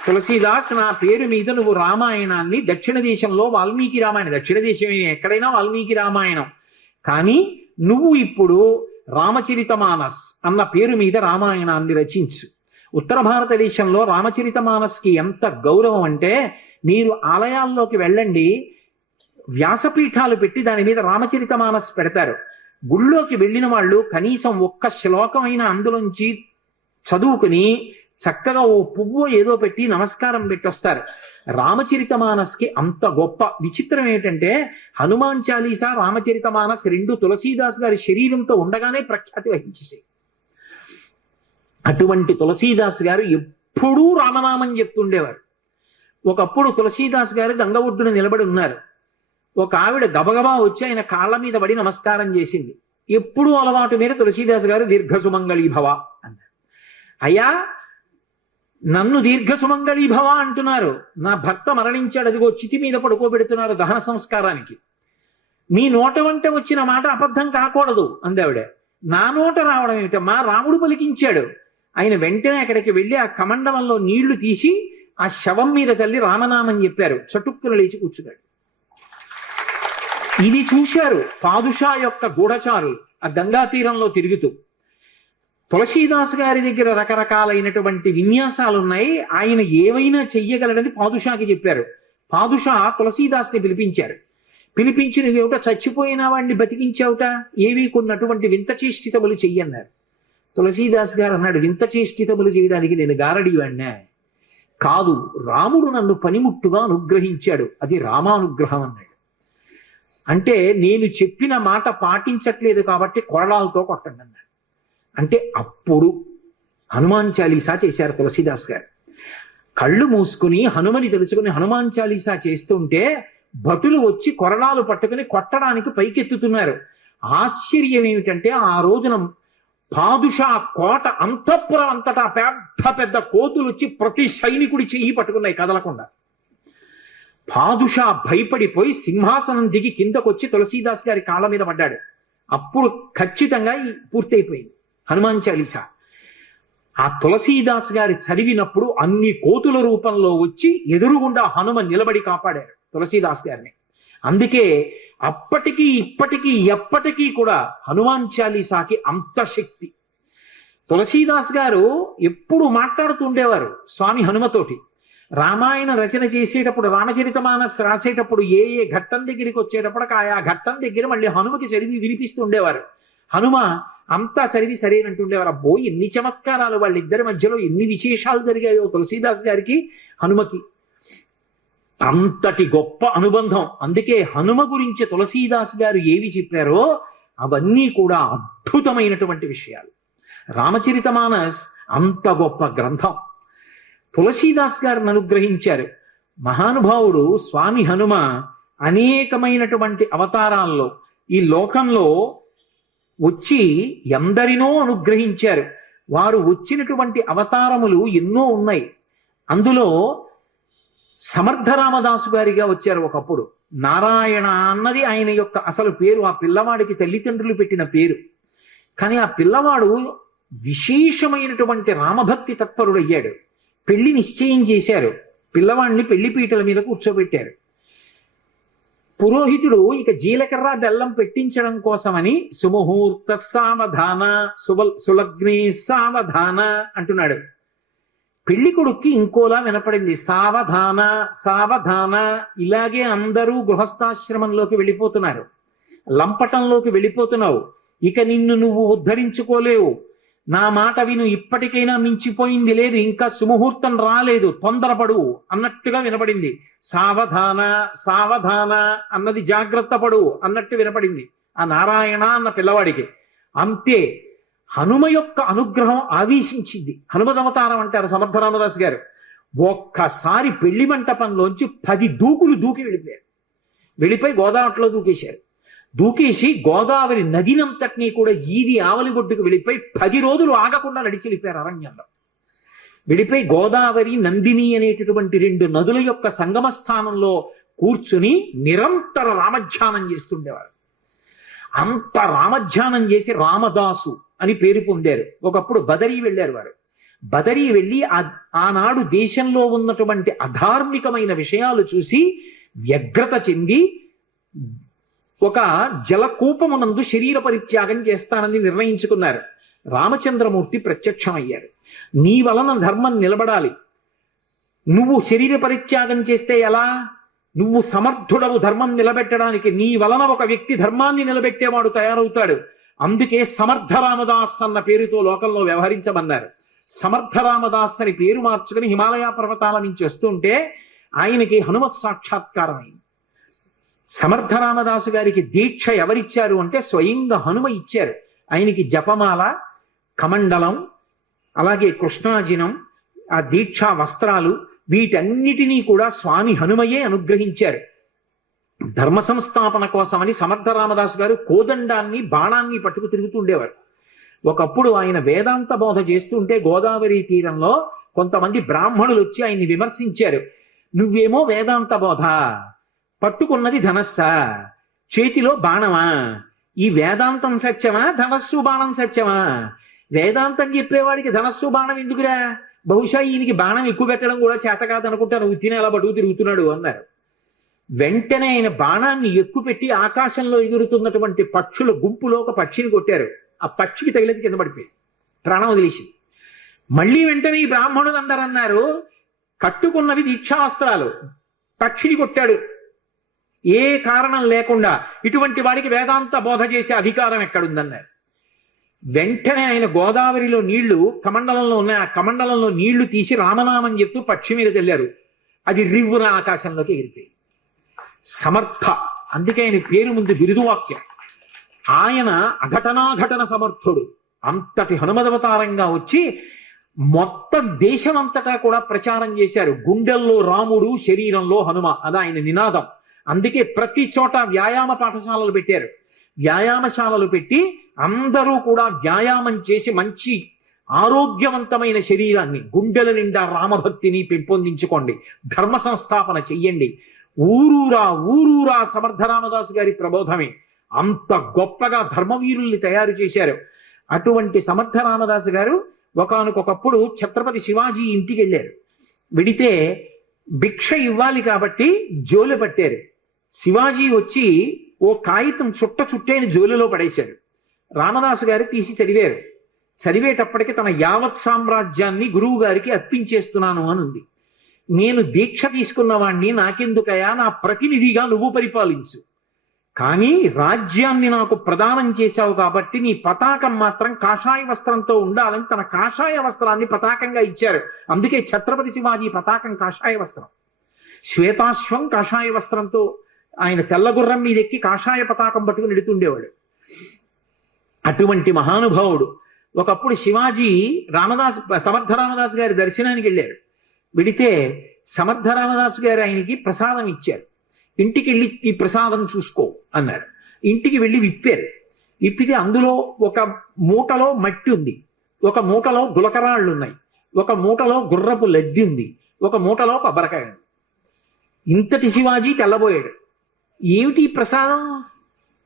తులసీదాస్, నా పేరు మీద నువ్వు రామాయణాన్ని, దక్షిణ దేశంలో వాల్మీకి రామాయణం, దక్షిణ దేశం ఎక్కడైనా వాల్మీకి రామాయణం, కానీ నువ్వు ఇప్పుడు రామచరితమానస్ అన్న పేరు మీద రామాయణాన్ని రచించు. ఉత్తర భారతదేశంలో రామచరితమానస్కి ఎంత గౌరవం అంటే, మీరు ఆలయాల్లోకి వెళ్ళండి, వ్యాసపీఠాలు పెట్టి దాని మీద రామచరితమానస్ పెడతారు. గుళ్ళోకి వెళ్ళిన వాళ్ళు కనీసం ఒక్క శ్లోకమైన అందులోంచి చదువుకుని చక్కగా ఓ పువ్వు ఏదో పెట్టి నమస్కారం పెట్టొస్తారు. రామచరితమానస్కి అంత గొప్ప. విచిత్రం ఏంటంటే హనుమాన్ చాలీసా, రామచరితమానస్ రెండు తులసీదాస్ గారి శరీరంతో ఉండగానే ప్రఖ్యాతి వహించేసాయి. అటువంటి తులసీదాస్ గారు ఎప్పుడూ రామనామం చెప్తుండేవారు. ఒకప్పుడు తులసీదాస్ గారు గంగ ఒడ్డున నిలబడి ఉన్నారు. ఒక ఆవిడ గబగబా వచ్చి ఆయన కాళ్ళ మీద పడి నమస్కారం చేసింది. ఎప్పుడూ అలవాటు మీద తులసీదాస్ గారు దీర్ఘసుమంగళీభవ అన్నారు. అయ్యా, నన్ను దీర్ఘసుమంగళీభవ అంటున్నారు, నా భర్త మరణించాడు, అదిగో చితి మీద పడుకోబెడుతున్నారు దహన సంస్కారానికి, మీ నోట వంట వచ్చిన మాట అబద్ధం కాకూడదు అందావిడ. నా నోట రావడం ఏమిటమ్మా, రాముడు పలికించాడు. ఆయన వెంటనే అక్కడికి వెళ్ళి ఆ కమండలంలో నీళ్లు తీసి ఆ శవం మీద చల్లి రామనామం చెప్పారు. చటుక్కున లేచి కూర్చున్నాడు. ఇది చూశారు పాదుషా యొక్క గూఢచారులు ఆ గంగా తీరంలో తిరుగుతూ. తులసీదాస్ గారి దగ్గర రకరకాలైనటువంటి విన్యాసాలు ఉన్నాయి, ఆయన ఏమైనా చెయ్యగలడని పాదుషాకి చెప్పారు. పాదుషా తులసీదాస్ని పిలిపించారు. పిలిపించి, నువ్వేమిటో చచ్చిపోయిన వాడిని బతికించావుట, ఏవి కొన్నటువంటి వింత చేష్టితములు చెయ్యన్నారు. తులసీదాస్ గారు అన్నాడు, వింత చేష్టితములు చేయడానికి నేను గారడీవాడినా? కాదు, రాముడు నన్ను పనిముట్టుగా అనుగ్రహించాడు, అది రామానుగ్రహం అన్నాడు. అంటే నేను చెప్పిన మాట పాటించట్లేదు కాబట్టి కొరడాలతో కొట్టండి అన్నాడు. అంటే అప్పుడు హనుమాన్ చాలీసా చేశారు తులసీదాస్ గారు. కళ్ళు మూసుకుని హనుమని తెలుసుకుని హనుమాన్ చాలీసా చేస్తుంటే భటులు వచ్చి కొరడాలు పట్టుకుని కొట్టడానికి పైకెత్తుతున్నారు. ఆశ్చర్యం ఏమిటంటే ఆ రోజున పాదుషా కోట అంతఃపురం అంతటా పెద్ద పెద్ద కోతులు వచ్చి ప్రతి సైనికుడి చెయ్యి పట్టుకున్నాయి కదలకుండా. పాదుషా భయపడిపోయి సింహాసనం దిగి కిందకొచ్చి తులసీదాస్ గారి కాళ్ళ మీద పడ్డాడు. అప్పుడు ఖచ్చితంగా పూర్తయిపోయింది హనుమాన్ చాలీసా. ఆ తులసీదాస్ గారి చదివినప్పుడు అన్ని కోతుల రూపంలో వచ్చి ఎదురుగుండా హనుమ నిలబడి కాపాడారు తులసీదాస్ గారిని. అందుకే అప్పటికీ ఇప్పటికీ ఎప్పటికీ కూడా హనుమాన్ చాలీసాకి అంత శక్తి. తులసీదాస్ గారు ఎప్పుడు మాట్లాడుతూ ఉండేవారు స్వామి హనుమతోటి. రామాయణ రచన చేసేటప్పుడు, రామచరితమానస్ రాసేటప్పుడు ఏ ఏ ఘట్టం దగ్గరికి వచ్చేటప్పటికి ఆయా ఘట్టం దగ్గర మళ్ళీ హనుమకి చదివి వినిపిస్తూ ఉండేవారు. హనుమ అంతా చదివి సరేనంటుండేవారు. అబ్బో ఎన్ని చమత్కారాలు, వాళ్ళిద్దరి మధ్యలో ఎన్ని విశేషాలు జరిగాయో తులసీదాస్ గారికి హనుమకి. అంతటి గొప్ప అనుబంధం. అందుకే హనుమ గురించి తులసీదాస్ గారు ఏవి చెప్పారో అవన్నీ కూడా అద్భుతమైనటువంటి విషయాలు. రామచరితమానస్ అంత గొప్ప గ్రంథం. తులసీదాస్ గారిని అనుగ్రహించారు మహానుభావుడు స్వామి హనుమ. అనేకమైనటువంటి అవతారాల్లో ఈ లోకంలో వచ్చి ఎందరినో అనుగ్రహించారు. వారు వచ్చినటువంటి అవతారములు ఎన్నో ఉన్నాయి. అందులో సమర్థ రామదాసు గారిగా వచ్చారు ఒకప్పుడు. నారాయణ అన్నది ఆయన యొక్క అసలు పేరు. ఆ పిల్లవాడికి తల్లిదండ్రులు పెట్టిన పేరు. కానీ ఆ పిల్లవాడు విశేషమైనటువంటి రామభక్తి తత్పరుడయ్యాడు. పెళ్లి నిశ్చయం చేశారు. పిల్లవాడిని పెళ్లి పీటల మీద కూర్చోబెట్టారు. పురోహితుడు ఇక జీలకర్ర బెల్లం పెట్టించడం కోసమని సుముహూర్త సావధాన సులగ్ని సావధాన అంటున్నాడు. పెళ్లి కొడుక్కి ఇంకోలా వినపడింది, సావధాన సావధాన. ఇలాగే అందరూ గృహస్థాశ్రమంలోకి వెళ్ళిపోతున్నారు, లంపటంలోకి వెళ్ళిపోతున్నావు, ఇక నిన్ను నువ్వు ఉద్ధరించుకోలేవు, నా మాట విను, ఇప్పటికైనా మించిపోయింది లేదు, ఇంకా సుముహూర్తం రాలేదు, తొందరపడు అన్నట్టుగా వినపడింది. సావధాన సావధాన అన్నది జాగ్రత్త పడు అన్నట్టు వినపడింది ఆ నారాయణ అన్న పిల్లవాడికి. అంతే హనుమ యొక్క అనుగ్రహం ఆవేశించింది. హనుమదవతారం అంటారు సమర్థ రామదాస్ గారు. ఒక్కసారి పెళ్లి మంటపంలోంచి 10 దూకులు దూకి వెళ్ళిపోయారు. వెళ్ళిపోయి గోదావరిలో దూకేశారు. దూకేసి గోదావరి నదినంతటినీ కూడా ఈది ఆవలి ఒడ్డుకు వెళ్ళిపోయి 10 రోజులు ఆగకుండా నడిచి వెళ్ళిపోయారు అరణ్యంలో. వెళ్ళిపోయి గోదావరి నందిని అనేటటువంటి 2 నదుల యొక్క సంగమ స్థానంలో కూర్చుని నిరంతర రామధ్యానం చేస్తుండేవారు. అంత రామధ్యానం చేసి రామదాసు అని పేరు పొందారు. ఒకప్పుడు బదరీ వెళ్ళారు వారు. బదరీ వెళ్ళి ఆనాడు దేశంలో ఉన్నటువంటి అధార్మికమైన విషయాలు చూసి వ్యగ్రత చెంది ఒక జలకూపమునందు శరీర పరిత్యాగం చేస్తానని నిర్ణయించుకున్నారు. రామచంద్రమూర్తి ప్రత్యక్షమయ్యారు. నీ వలన ధర్మం నిలబడాలి, నువ్వు శరీర పరిత్యాగం చేస్తే ఎలా? నువ్వు సమర్థుడవు ధర్మం నిలబెట్టడానికి. నీ వలన ఒక వ్యక్తి ధర్మాన్ని నిలబెట్టేవాడు తయారవుతాడు. అందుకే సమర్థ రామదాస్ అన్న పేరుతో లోకంలో వ్యవహరించమన్నారు. సమర్థ రామదాస్ అని పేరు మార్చుకుని హిమాలయ పర్వతాల నుంచి వస్తుంటే ఆయనకి హనుమత్ సాక్షాత్కారం అయింది. సమర్థ రామదాసు గారికి దీక్ష ఎవరిచ్చారు అంటే స్వయంగా హనుమ ఇచ్చారు. ఆయనకి జపమాల, కమండలం, అలాగే కృష్ణాజినం, ఆ దీక్షా వస్త్రాలు, వీటన్నిటినీ కూడా స్వామి హనుమయే అనుగ్రహించారు. ధర్మ సంస్థాపన కోసమని సమర్థ రామదాసు గారు కోదండాన్ని, బాణాన్ని పట్టుకు తిరుగుతుండేవారు. ఒకప్పుడు ఆయన వేదాంత బోధ చేస్తుంటే గోదావరి తీరంలో కొంతమంది బ్రాహ్మణులు వచ్చి ఆయన్ని విమర్శించారు. నువ్వేమో వేదాంత బోధ, పట్టుకున్నది ధనస్సా, చేతిలో బాణమా, ఈ వేదాంతం సత్యమా, ధనస్సు బాణం సత్యమా? వేదాంతం చెప్పేవాడికి ధనస్సు బాణం ఎందుకురా? బహుశా ఈయనకి బాణం ఎక్కువ పెట్టడం కూడా చేత కాదనుకుంటాను, ఉత్తినే అలా బడుగు తిరుగుతున్నాడు అన్నారు. వెంటనే ఆయన బాణాన్ని ఎక్కువ పెట్టి ఆకాశంలో ఎగురుతున్నటువంటి పక్షుల గుంపులో ఒక పక్షిని కొట్టారు. ఆ పక్షికి తగిలింది, కింద పడిపోయి ప్రాణం వదిలేసి. మళ్ళీ వెంటనే ఈ బ్రాహ్మణులు అందరూ అన్నారు, కట్టుకున్నవి దీక్షావస్త్రాలు, పక్షిని కొట్టాడు ఏ కారణం లేకుండా, ఇటువంటి వాడికి వేదాంత బోధ చేసే అధికారం ఎక్కడుందన్నారు. వెంటనే ఆయన గోదావరిలో నీళ్లు కమండలంలో ఉన్నాయి, ఆ కమండలంలో నీళ్లు తీసి రామనామం చెప్తూ పక్షి మీద తెల్లారు. అది రివ్వున ఆకాశంలోకి ఎగిరిపోయి. సమర్థ, అందుకే ఆయన పేరు ముందు బిరుదువాక్యం. ఆయన అఘటనాఘటన సమర్థుడు. అంతటి హనుమదవతారంగా వచ్చి మొత్తం దేశమంతటా కూడా ప్రచారం చేశారు. గుండెల్లో రాముడు, శరీరంలో హనుమ, అది ఆయన నినాదం. అందుకే ప్రతి చోట వ్యాయామ పాఠశాలలు పెట్టారు. వ్యాయామశాలలు పెట్టి అందరూ కూడా వ్యాయామం చేసి మంచి ఆరోగ్యవంతమైన శరీరాన్ని, గుండెల నిండా రామభక్తిని పెంపొందించుకోండి, ధర్మ సంస్థాపన చెయ్యండి. ఊరూరా సమర్థ రామదాసు గారి ప్రబోధమే. అంత గొప్పగా ధర్మవీరుల్ని తయారు చేశారు. అటువంటి సమర్థ రామదాసు గారు ఒకానొకప్పుడు ఛత్రపతి శివాజీ ఇంటికి వెళ్ళారు. వెడితే భిక్ష ఇవ్వాలి కాబట్టి జోలు పట్టారు. శివాజీ వచ్చి ఓ కాగితం చుట్టైన జోలులో పడేశాడు. రామదాసు గారు తీసి చదివారు. చదివేటప్పటికి తన యావత్ సామ్రాజ్యాన్ని గురువు గారికి అర్పించేస్తున్నాను అని ఉంది. నేను దీక్ష తీసుకున్నవాణ్ణి, నాకెందుకయా, నా ప్రతినిధిగా నువ్వు పరిపాలించు, కానీ రాజ్యాన్ని నాకు ప్రదానం చేశావు కాబట్టి నీ పతాకం మాత్రం కాషాయ వస్త్రంతో ఉండాలని తన కాషాయ వస్త్రాన్ని పతాకంగా ఇచ్చారు. అందుకే ఛత్రపతి శివాజీ పతాకం కాషాయ వస్త్రం. శ్వేతాశ్వం కాషాయ వస్త్రంతో, ఆయన తెల్లగుర్రం మీద ఎక్కి కాషాయ పతాకం పట్టుకుని ఎడుతుండేవాడు. అటువంటి మహానుభావుడు. ఒకప్పుడు శివాజీ సమర్థ రామదాసు గారి దర్శనానికి వెళ్ళాడు. వెడితే సమర్థ రామదాసు గారు ఆయనకి ప్రసాదం ఇచ్చారు. ఇంటికి వెళ్ళి ఈ ప్రసాదం చూసుకో అన్నారు. ఇంటికి వెళ్ళి విప్పారు. విప్పితే అందులో ఒక మూటలో మట్టి ఉంది, ఒక మూటలో గులకరాళ్ళు ఉన్నాయి, ఒక మూటలో గుర్రపు లద్ది ఉంది, ఒక మూటలో కొబ్బరికాయ ఉంది. ఇంతటి శివాజీ తెల్లబోయాడు. ఏమిటి ప్రసాదం,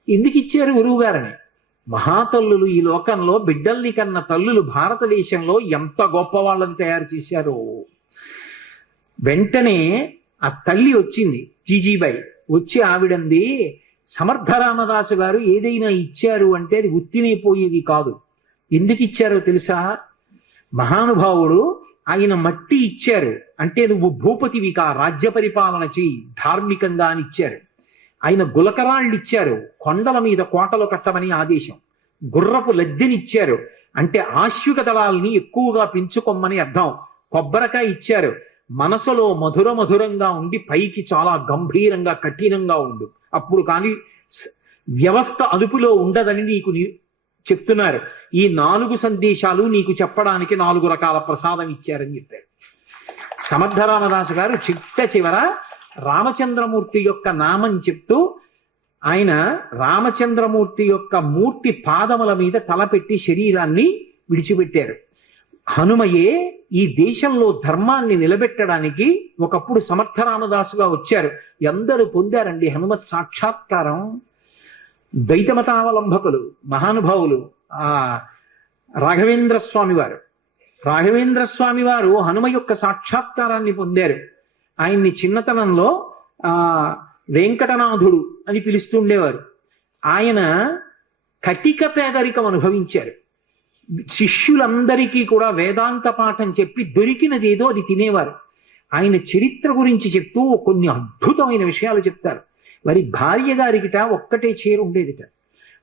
ఎందుకు ఇచ్చారు గురువు గారని? మహాతల్లులు ఈ లోకంలో బిడ్డల్ని కన్న తల్లులు భారతదేశంలో ఎంత గొప్ప వాళ్ళని తయారు చేశారో. వెంటనే ఆ తల్లి వచ్చింది, జీజీబాయి వచ్చి ఆవిడంది, సమర్థ రామదాసు గారు ఏదైనా ఇచ్చారు అంటే అది ఉత్తినైపోయేది కాదు. ఎందుకు ఇచ్చారో తెలుసా? మహానుభావుడు ఆయన మట్టి ఇచ్చారు అంటే నువ్వు భూపతివికా, రాజ్య పరిపాలన చెయ్యి ధార్మికంగా అని ఇచ్చారు. ఆయన గులకరాళ్ళు ఇచ్చారు, కొండల మీద కోటలు కట్టమని ఆదేశం. గుర్రపు లద్దెనిచ్చారు అంటే ఆశ్విక దళాల్ని ఎక్కువగా పెంచుకోమని అర్థం. కొబ్బరికాయ ఇచ్చారు, మనసులో మధురంగా ఉండి పైకి చాలా గంభీరంగా కఠినంగా ఉండు, అప్పుడు కానీ వ్యవస్థ అదుపులో ఉండదని నీకు చెప్తున్నారు. ఈ 4 సందేశాలు నీకు చెప్పడానికి 4 రకాల ప్రసాదం ఇచ్చారని చెప్పారు. సమర్థ రామదాసు గారు చివర రామచంద్రమూర్తి యొక్క నామం చెప్తూ ఆయన రామచంద్రమూర్తి యొక్క మూర్తి పాదముల మీద తలపెట్టి శరీరాన్ని విడిచిపెట్టారు. హనుమయే ఈ దేశంలో ధర్మాన్ని నిలబెట్టడానికి ఒకప్పుడు సమర్థ రామదాసుగా వచ్చారు. ఎందరూ పొందారండి హనుమత్ సాక్షాత్కారం. ద్వైతమతావలంబకులు మహానుభావులు. రాఘవేంద్ర స్వామి వారు హనుమ యొక్క సాక్షాత్కారాన్ని పొందారు. ఆయన్ని చిన్నతనంలో వెంకటనాథుడు అని పిలుస్తుండేవారు. ఆయన కటిక పేదరికం అనుభవించారు. శిష్యులందరికీ కూడా వేదాంత పాఠం చెప్పి దొరికినది ఏదో అది తినేవారు. ఆయన చరిత్ర గురించి చెప్తూ కొన్ని అద్భుతమైన విషయాలు చెప్తారు. వారి భార్య గారికిట ఒక్కటే చీర ఉండేదిట.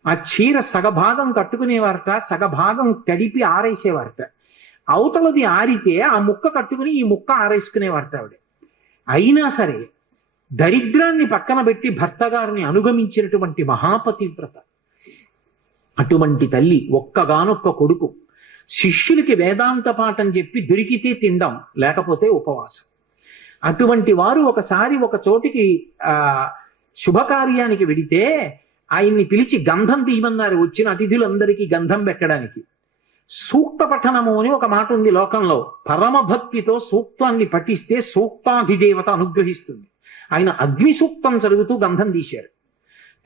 ఆ చీర సగభాగం కట్టుకునేవారట, సగభాగం తడిపి ఆరేసేవారట. అవతలది ఆరితే ఆ ముక్క కట్టుకుని ఈ ముక్క ఆరేసుకునేవారట ఆవిడ. అయినా సరే దరిద్రాన్ని పక్కన పెట్టి భర్త గారిని అనుగమించినటువంటి మహాపతివ్రత. అటువంటి తల్లి, ఒక్కగానొక్క కొడుకు. శిష్యులకి వేదాంత పాఠం చెప్పి దొరికితే తినడం, లేకపోతే ఉపవాసం. అటువంటి వారు ఒకసారి ఒక చోటికి శుభకార్యానికి వెడితే ఆయన్ని పిలిచి గంధం తీయమన్నారు వచ్చిన అతిథులందరికీ గంధం పెట్టడానికి. సూక్త పఠనము అని ఒక మాట ఉంది లోకంలో. పరమభక్తితో సూక్తాన్ని పఠిస్తే సూక్తాధిదేవత అనుగ్రహిస్తుంది. ఆయన అగ్ని సూక్తం చదువుతూ గంధం తీశారు.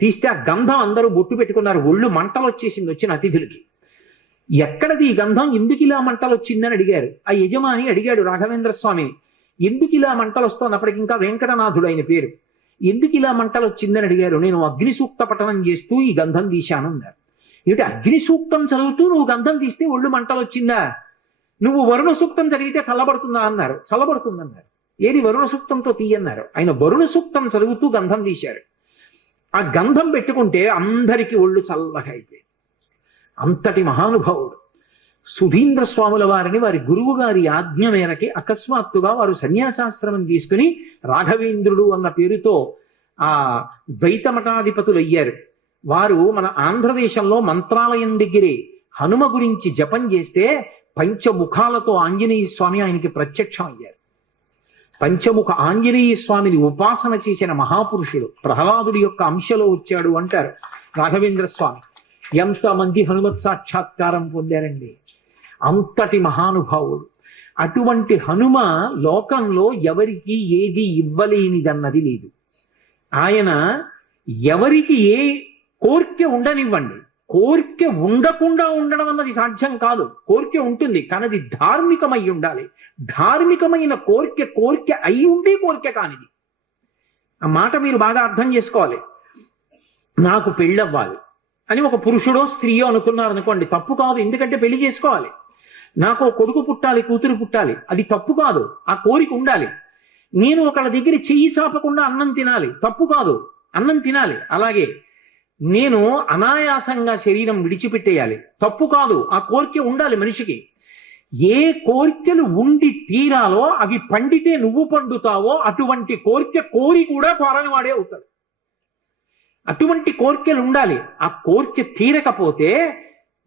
తీస్తే ఆ గంధం అందరూ బొట్టు పెట్టుకున్నారు. ఒళ్ళు మంటలు వచ్చేసింది వచ్చిన అతిథులకి. ఎక్కడది ఈ గంధం, ఎందుకు ఇలా మంటలు వచ్చిందని అడిగారు. ఆ యజమాని అడిగాడు రాఘవేంద్ర స్వామిని, ఎందుకు ఇలా మంటలు వస్తున్నప్పటికి ఇంకా వెంకటనాథుడు ఆయన పేరు, ఎందుకు ఇలా మంటలు వచ్చిందని అడిగారు. నేను అగ్ని సూక్త పఠనం చేస్తూ ఈ గంధం తీశాను అన్నారు. ఏమిటి అగ్ని సూక్తం చదువుతూ నువ్వు గంధం తీస్తే ఒళ్ళు మంటలు వచ్చిందా? నువ్వు వరుణ సూక్తం చదివితే చల్లబడుతుందా అన్నారు. చల్లబడుతుందన్నారు. ఏది వరుణ సూక్తంతో తీయన్నారు. ఆయన వరుణ సూక్తం చదువుతూ గంధం తీశారు. ఆ గంధం పెట్టుకుంటే అందరికీ ఒళ్ళు చల్లగా అయిపోయింది. అంతటి మహానుభావుడు. సుధీంద్ర స్వాముల వారిని వారి గురువు గారి ఆజ్ఞ మేరకి అకస్మాత్తుగా వారు సన్యాసాశ్రమం తీసుకుని రాఘవేంద్రుడు అన్న పేరుతో ఆ ద్వైతమఠాధిపతులు అయ్యారు. వారు మన ఆంధ్రదేశంలో మంత్రాలయం దగ్గరే హనుమ గురించి జపం చేస్తే పంచముఖాలతో ఆంజనేయ స్వామి ఆయనకి ప్రత్యక్షం అయ్యారు. పంచముఖ ఆంజనేయ స్వామిని ఉపాసన చేసిన మహాపురుషుడు. ప్రహ్లాదుడి యొక్క అంశలో వచ్చాడు అంటారు రాఘవేంద్ర స్వామి. ఎంతమంది హనుమత్ సాక్షాత్కారం పొందారండి. అంతటి మహానుభావుడు. అటువంటి హనుమ లోకంలో ఎవరికి ఏది ఇవ్వలేనిదన్నది లేదు. ఆయన ఎవరికి ఏ కోరిక ఉండనివ్వండి, కోరిక ఉండకుండా ఉండడం అన్నది సాధ్యం కాదు. కోరిక ఉంటుంది కానీ అది ధార్మికమై ఉండాలి. ధార్మికమైన కోరిక అయి ఉండి కోరిక కానిది. ఆ మాట మీరు బాగా అర్థం చేసుకోవాలి. నాకు పెళ్ళవ్వాలి అని ఒక పురుషుడో స్త్రీయో అనుకున్నారు అనుకోండి, తప్పు కాదు, ఎందుకంటే పెళ్లి చేసుకోవాలి. నాకు కొడుకు పుట్టాలి, కూతురు పుట్టాలి, అది తప్పు కాదు, ఆ కోరిక ఉండాలి. నేను ఒకళ్ళ దగ్గర చెయ్యి చాపకుండా అన్నం తినాలి, తప్పు కాదు, అన్నం తినాలి. అలాగే నేను అనాయాసంగా శరీరం విడిచిపెట్టేయాలి, తప్పు కాదు, ఆ కోరిక ఉండాలి మనిషికి. ఏ కోరికలు ఉండి తీరాలో అవి పండితే నువ్వు పండుతావో అటువంటి కోరిక కోరి కూడా కోరని వాడే అవుతాడు. అటువంటి కోరికలు ఉండాలి. ఆ కోరిక తీరకపోతే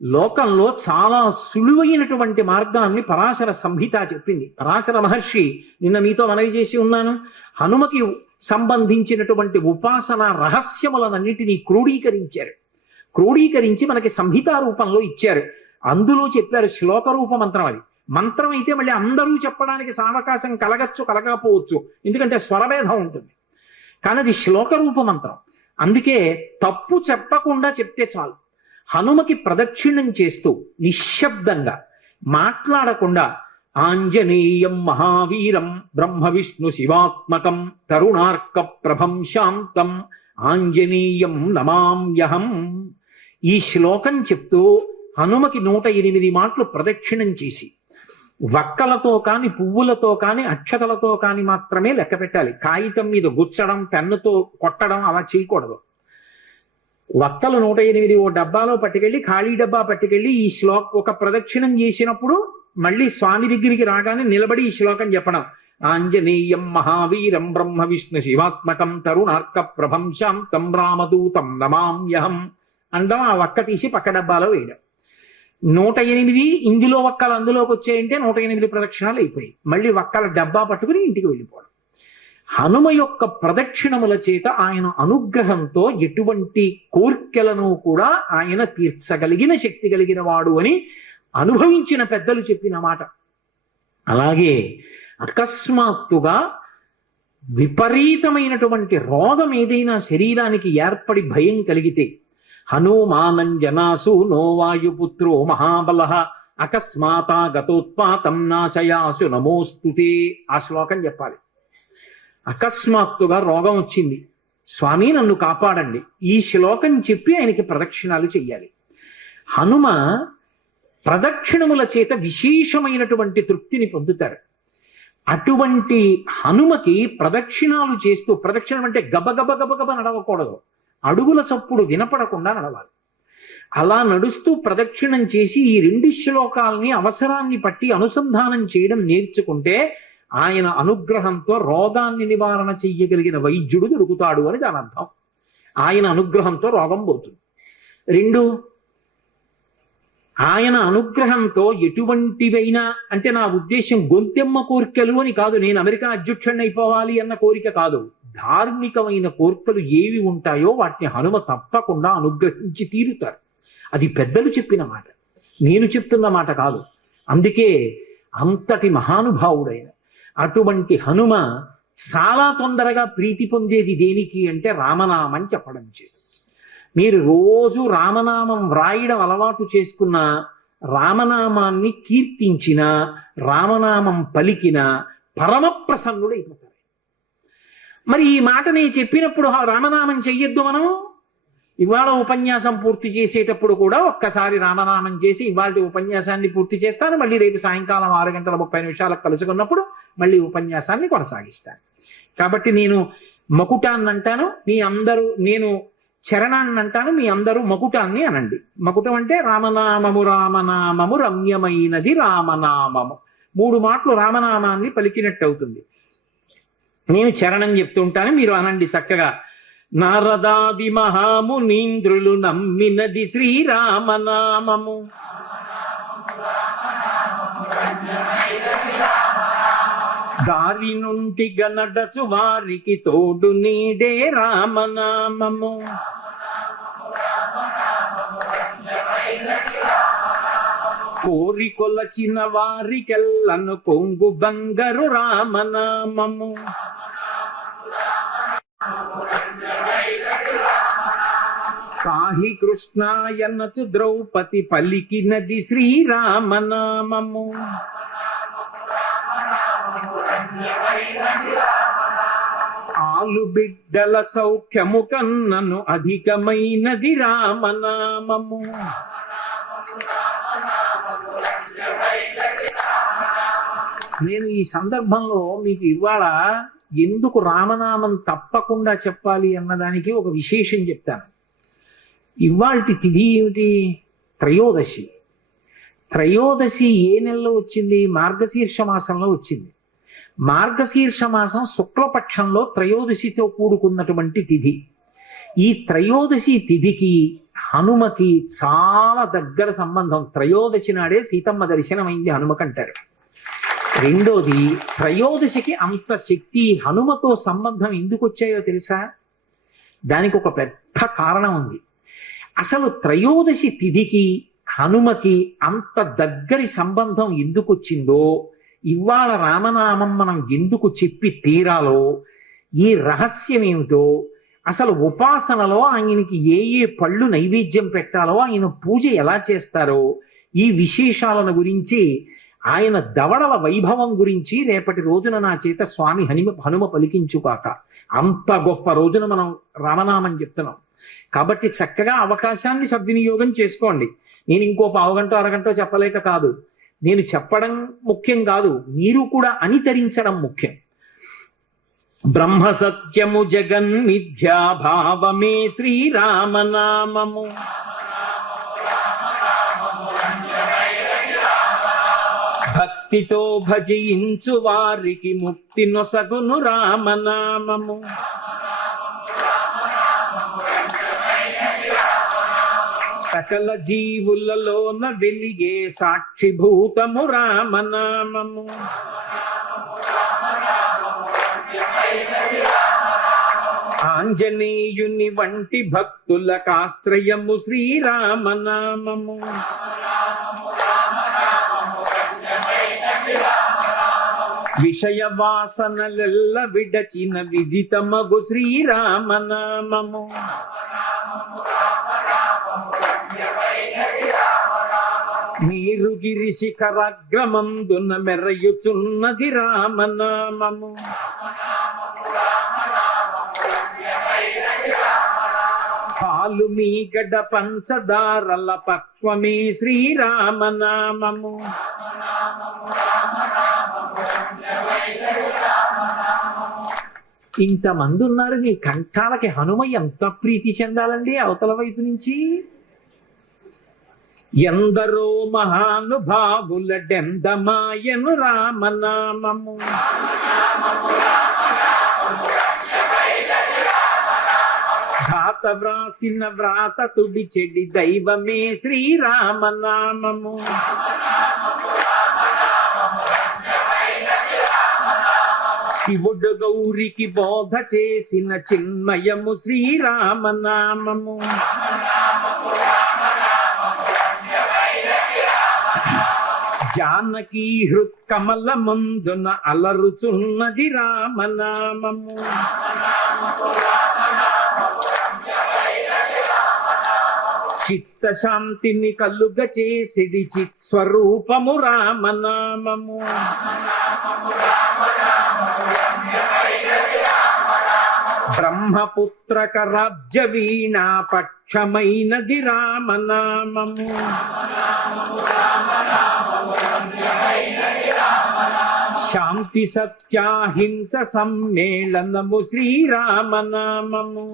లోకంలో చాలా సులువైనటువంటి మార్గాన్ని పరాశర సంహిత చెప్పింది. పరాశర మహర్షి నిన్న మీతో మనవి చేసి ఉన్నాను, హనుమకి సంబంధించినటువంటి ఉపాసన రహస్యములన్నిటినీ క్రోడీకరించారు. క్రోడీకరించి మనకి సంహితా రూపంలో ఇచ్చారు. అందులో చెప్పారు శ్లోక రూప మంత్రం. అది మంత్రం అయితే మళ్ళీ అందరూ చెప్పడానికి సావకాశం కలగచ్చు, కలగకపోవచ్చు, ఎందుకంటే స్వరభేదం ఉంటుంది. కానీ అది శ్లోక రూప మంత్రం. అందుకే తప్పు చెప్పకుండా చెప్తే చాలు. హనుమకి ప్రదక్షిణం చేస్తూ నిశ్శబ్దంగా మాట్లాడకుండా ఆంజనేయం మహావీరం బ్రహ్మ విష్ణు శివాత్మకం తరుణార్క ప్రభం శాంతం ఆంజనేయం నమామ్యహం, ఈ శ్లోకం చెప్తూ హనుమకి 108 మాటలు ప్రదక్షిణం చేసి వక్కలతో కాని, పువ్వులతో కాని, అక్షతలతో కాని మాత్రమే లెక్క పెట్టాలి. కాగితం మీద గుచ్చడం, పెన్నుతో కొట్టడం అలా చేయకూడదు. వక్కలు 108 ఓ డబ్బాలో పట్టుకెళ్ళి, ఖాళీ డబ్బా పట్టుకెళ్ళి ఈ ఒక ప్రదక్షిణం చేసినప్పుడు మళ్ళీ స్వామి దగ్గరికి రాగానే నిలబడి ఈ శ్లోకం చెప్పడం. ఆంజనేయం మహావీరం బ్రహ్మ విష్ణు శివాత్మకం తరుణార్క ప్రభం శాంతం రామదూతం నమామ్యహం అండం. ఆ వక్క తీసి పక్క డబ్బాలో వేయడం. 108 ఇందులో వక్కలు అందులోకి వచ్చాయంటే 108 ప్రదక్షిణాలు అయిపోయి మళ్ళీ వక్కల డబ్బా పట్టుకుని ఇంటికి వెళ్ళిపోవడం. హనుమ యొక్క ప్రదక్షిణముల చేత ఆయన అనుగ్రహంతో ఎటువంటి కోర్కెలను కూడా ఆయన తీర్చగలిగిన శక్తి కలిగిన వాడు అని అనుభవించిన పెద్దలు చెప్పిన మాట. అలాగే అకస్మాత్తుగా విపరీతమైనటువంటి రోగం ఏదైనా శరీరానికి ఏర్పడి భయం కలిగితే, హనుమానంజనాసు నో వాయుపుత్రో మహాబల అకస్మాతాగతోత్పాతం నాశయాసు నమోస్తుతే, ఆ శ్లోకం చెప్పాలి. అకస్మాత్తుగా రోగం వచ్చింది, స్వామి నన్ను కాపాడండి, ఈ శ్లోకం చెప్పి ఆయనకి ప్రదక్షిణాలు చెయ్యాలి. హనుమ ప్రదక్షిణముల చేత విశేషమైనటువంటి తృప్తిని పొందుతారు. అటువంటి హనుమకి ప్రదక్షిణాలు చేస్తూ, ప్రదక్షిణం అంటే గబగబ గబగబ నడవకూడదు, అడుగుల చప్పుడు వినపడకుండా నడవాలి. అలా నడుస్తూ ప్రదక్షిణం చేసి ఈ 2 శ్లోకాలని అవసరాన్ని పట్టి అనుసంధానం చేయడం నేర్చుకుంటే ఆయన అనుగ్రహంతో రోగాన్ని నివారణ చెయ్యగలిగిన వైద్యుడు దొరుకుతాడు అని దాని అర్థం. ఆయన అనుగ్రహంతో రోగం పోతుంది. 2, ఆయన అనుగ్రహంతో ఎటువంటివైనా, అంటే నా ఉద్దేశం గొంతెమ్మ కోరికలు అని కాదు, నేను అమెరికా అధ్యక్షుడిని అయిపోవాలి అన్న కోరిక కాదు. ధార్మికమైన కోరికలు ఏవి ఉంటాయో వాటిని హనుమ తప్పకుండా అనుగ్రహించి తీరుతారు. అది పెద్దలు చెప్పిన మాట, నేను చెప్తున్న మాట కాదు. అందుకే అంతటి మహానుభావుడైన అటువంటి హనుమ చాలా తొందరగా ప్రీతి పొందేది దేనికి అంటే రామనామం చెప్పడం చేత. మీరు రోజు రామనామం వ్రాయడం అలవాటు చేసుకున్న, రామనామాన్ని కీర్తించిన, రామనామం పలికిన పరమ ప్రసన్నుడైపోతారు. మరి ఈ మాట నేను చెప్పినప్పుడు రామనామం చెయ్యొద్దు మనం? ఇవాళ ఉపన్యాసం పూర్తి చేసేటప్పుడు కూడా ఒక్కసారి రామనామం చేసి ఇవాళ ఉపన్యాసాన్ని పూర్తి చేస్తాను, మళ్ళీ రేపు సాయంకాలం 6:30 కలుసుకున్నప్పుడు మళ్ళీ ఉపన్యాసాన్ని కొనసాగిస్తాను. కాబట్టి నేను మకుటాన్ని అంటాను, మీ అందరూ, నేను చరణాన్ని అంటాను, మీ అందరూ మకుటాన్ని అనండి. మకుటం అంటే రామనామము రామనామము రమ్యమైనది రామనామము. 3 మాటలు రామనామాన్ని పలికినట్టు అవుతుంది. నేను చరణం చెప్తుంటాను, మీరు అనండి చక్కగా. నారదాది మహామునీంద్రులు నమ్మినది శ్రీరామనామము, దారి నుండి గనడచు వారికి తోడు నీడే రామనామము. కోరి కొలచిన వారికెల్లను కొంగు బంగారు రామనామము. కాహి కృష్ణాయనచు ద్రౌపది పలికినది శ్రీరామనామము. పాలు బిడ్డల సౌఖ్యము కన్నను అధికమైనది రామనామము. నేను ఈ సందర్భంలో మీకు ఇవాళ ఎందుకు రామనామం తప్పకుండా చెప్పాలి అన్నదానికి ఒక విశేషం చెప్తాను. ఇవాల్టి తిథి ఏమిటి? త్రయోదశి. త్రయోదశి ఏ నెలలో వచ్చింది? మార్గశీర్ష మాసంలో వచ్చింది. మార్గశీర్ష మాసం శుక్లపక్షంలో త్రయోదశితో కూడుకున్నటువంటి తిథి. ఈ త్రయోదశి తిథికి హనుమకి చాలా దగ్గర సంబంధం. త్రయోదశి నాడే సీతమ్మ దర్శనమైంది హనుమకంటారు. రెండోది, త్రయోదశికి అంత శక్తి హనుమతో సంబంధం ఎందుకు వచ్చాయో తెలుసా? దానికి ఒక పెద్ద కారణం ఉంది. అసలు త్రయోదశి తిథికి హనుమకి అంత దగ్గరి సంబంధం ఎందుకు వచ్చిందో, ఇవాళ రామనామం మనం ఎందుకు చెప్పి తీరాలో, ఈ రహస్యం ఏమిటో, అసలు ఉపాసనలో ఆయనకి ఏ ఏ పళ్ళు నైవేద్యం పెట్టాలో, ఆయన పూజ ఎలా చేస్తారో, ఈ విశేషాలను గురించి, ఆయన దవడల వైభవం గురించి రేపటి రోజున నా చేత స్వామి హనుమ పలికించుకాక. అంత గొప్ప రోజున మనం రామనామం చెప్తున్నాం కాబట్టి చక్కగా అవకాశాన్ని సద్వినియోగం చేసుకోండి. నేను ఇంకో పావుగంట అరగంట చెప్పలేక కాదు, నేను చెప్పడం ముఖ్యం కాదు, మీరు కూడా అనుసరించడం ముఖ్యం. బ్రహ్మ సత్యము జగన్ మిథ్యాభావమే శ్రీరామనామము. భక్తితో భజించు వారికి ముక్తి నొసగును రామనామము. సకల జీవులలోన వెలిగే సాక్షిభూతము రామనామము. ఆంజనేయుని వంటి భక్తులకాశ్రయము శ్రీరామనామము. విషయ వాసనలెల్ల విడచిన విదితమగు శ్రీరామనామము. నీరుగిరి శిఖరాగ్రమందున మెరయుచున్నది రామనామము. పాలు మీగడ పంచదారల పక్వమే శ్రీరామనామము. ఇంతమంది ఉన్నారు, మీ కంఠాలకి హనుమ ఎంత ప్రీతి చెందాలండి అవతల వైపు నుంచి. ఎందరో మహానుభావుల డెందమాయను రామనామము. ఘాత వ్రాసిన వ్రాత తుడి చెడి దైవమే శ్రీరామనామము. శివుడు గౌరికి బోధ చేసిన చిన్మయము శ్రీరామనామము. జానకీ హృత్కమల ముందున అలరుచున్నది రామనామము. చిత్తశాంతిని కలుగ చేసిడి చిత్స్వరూపము రామనామము. బ్రహ్మపుత్రక రాజ్య వీణా పక్షమైనది రామనామము. శాంతి సత్యాహింస సమ్మేళనము శ్రీరామనామము.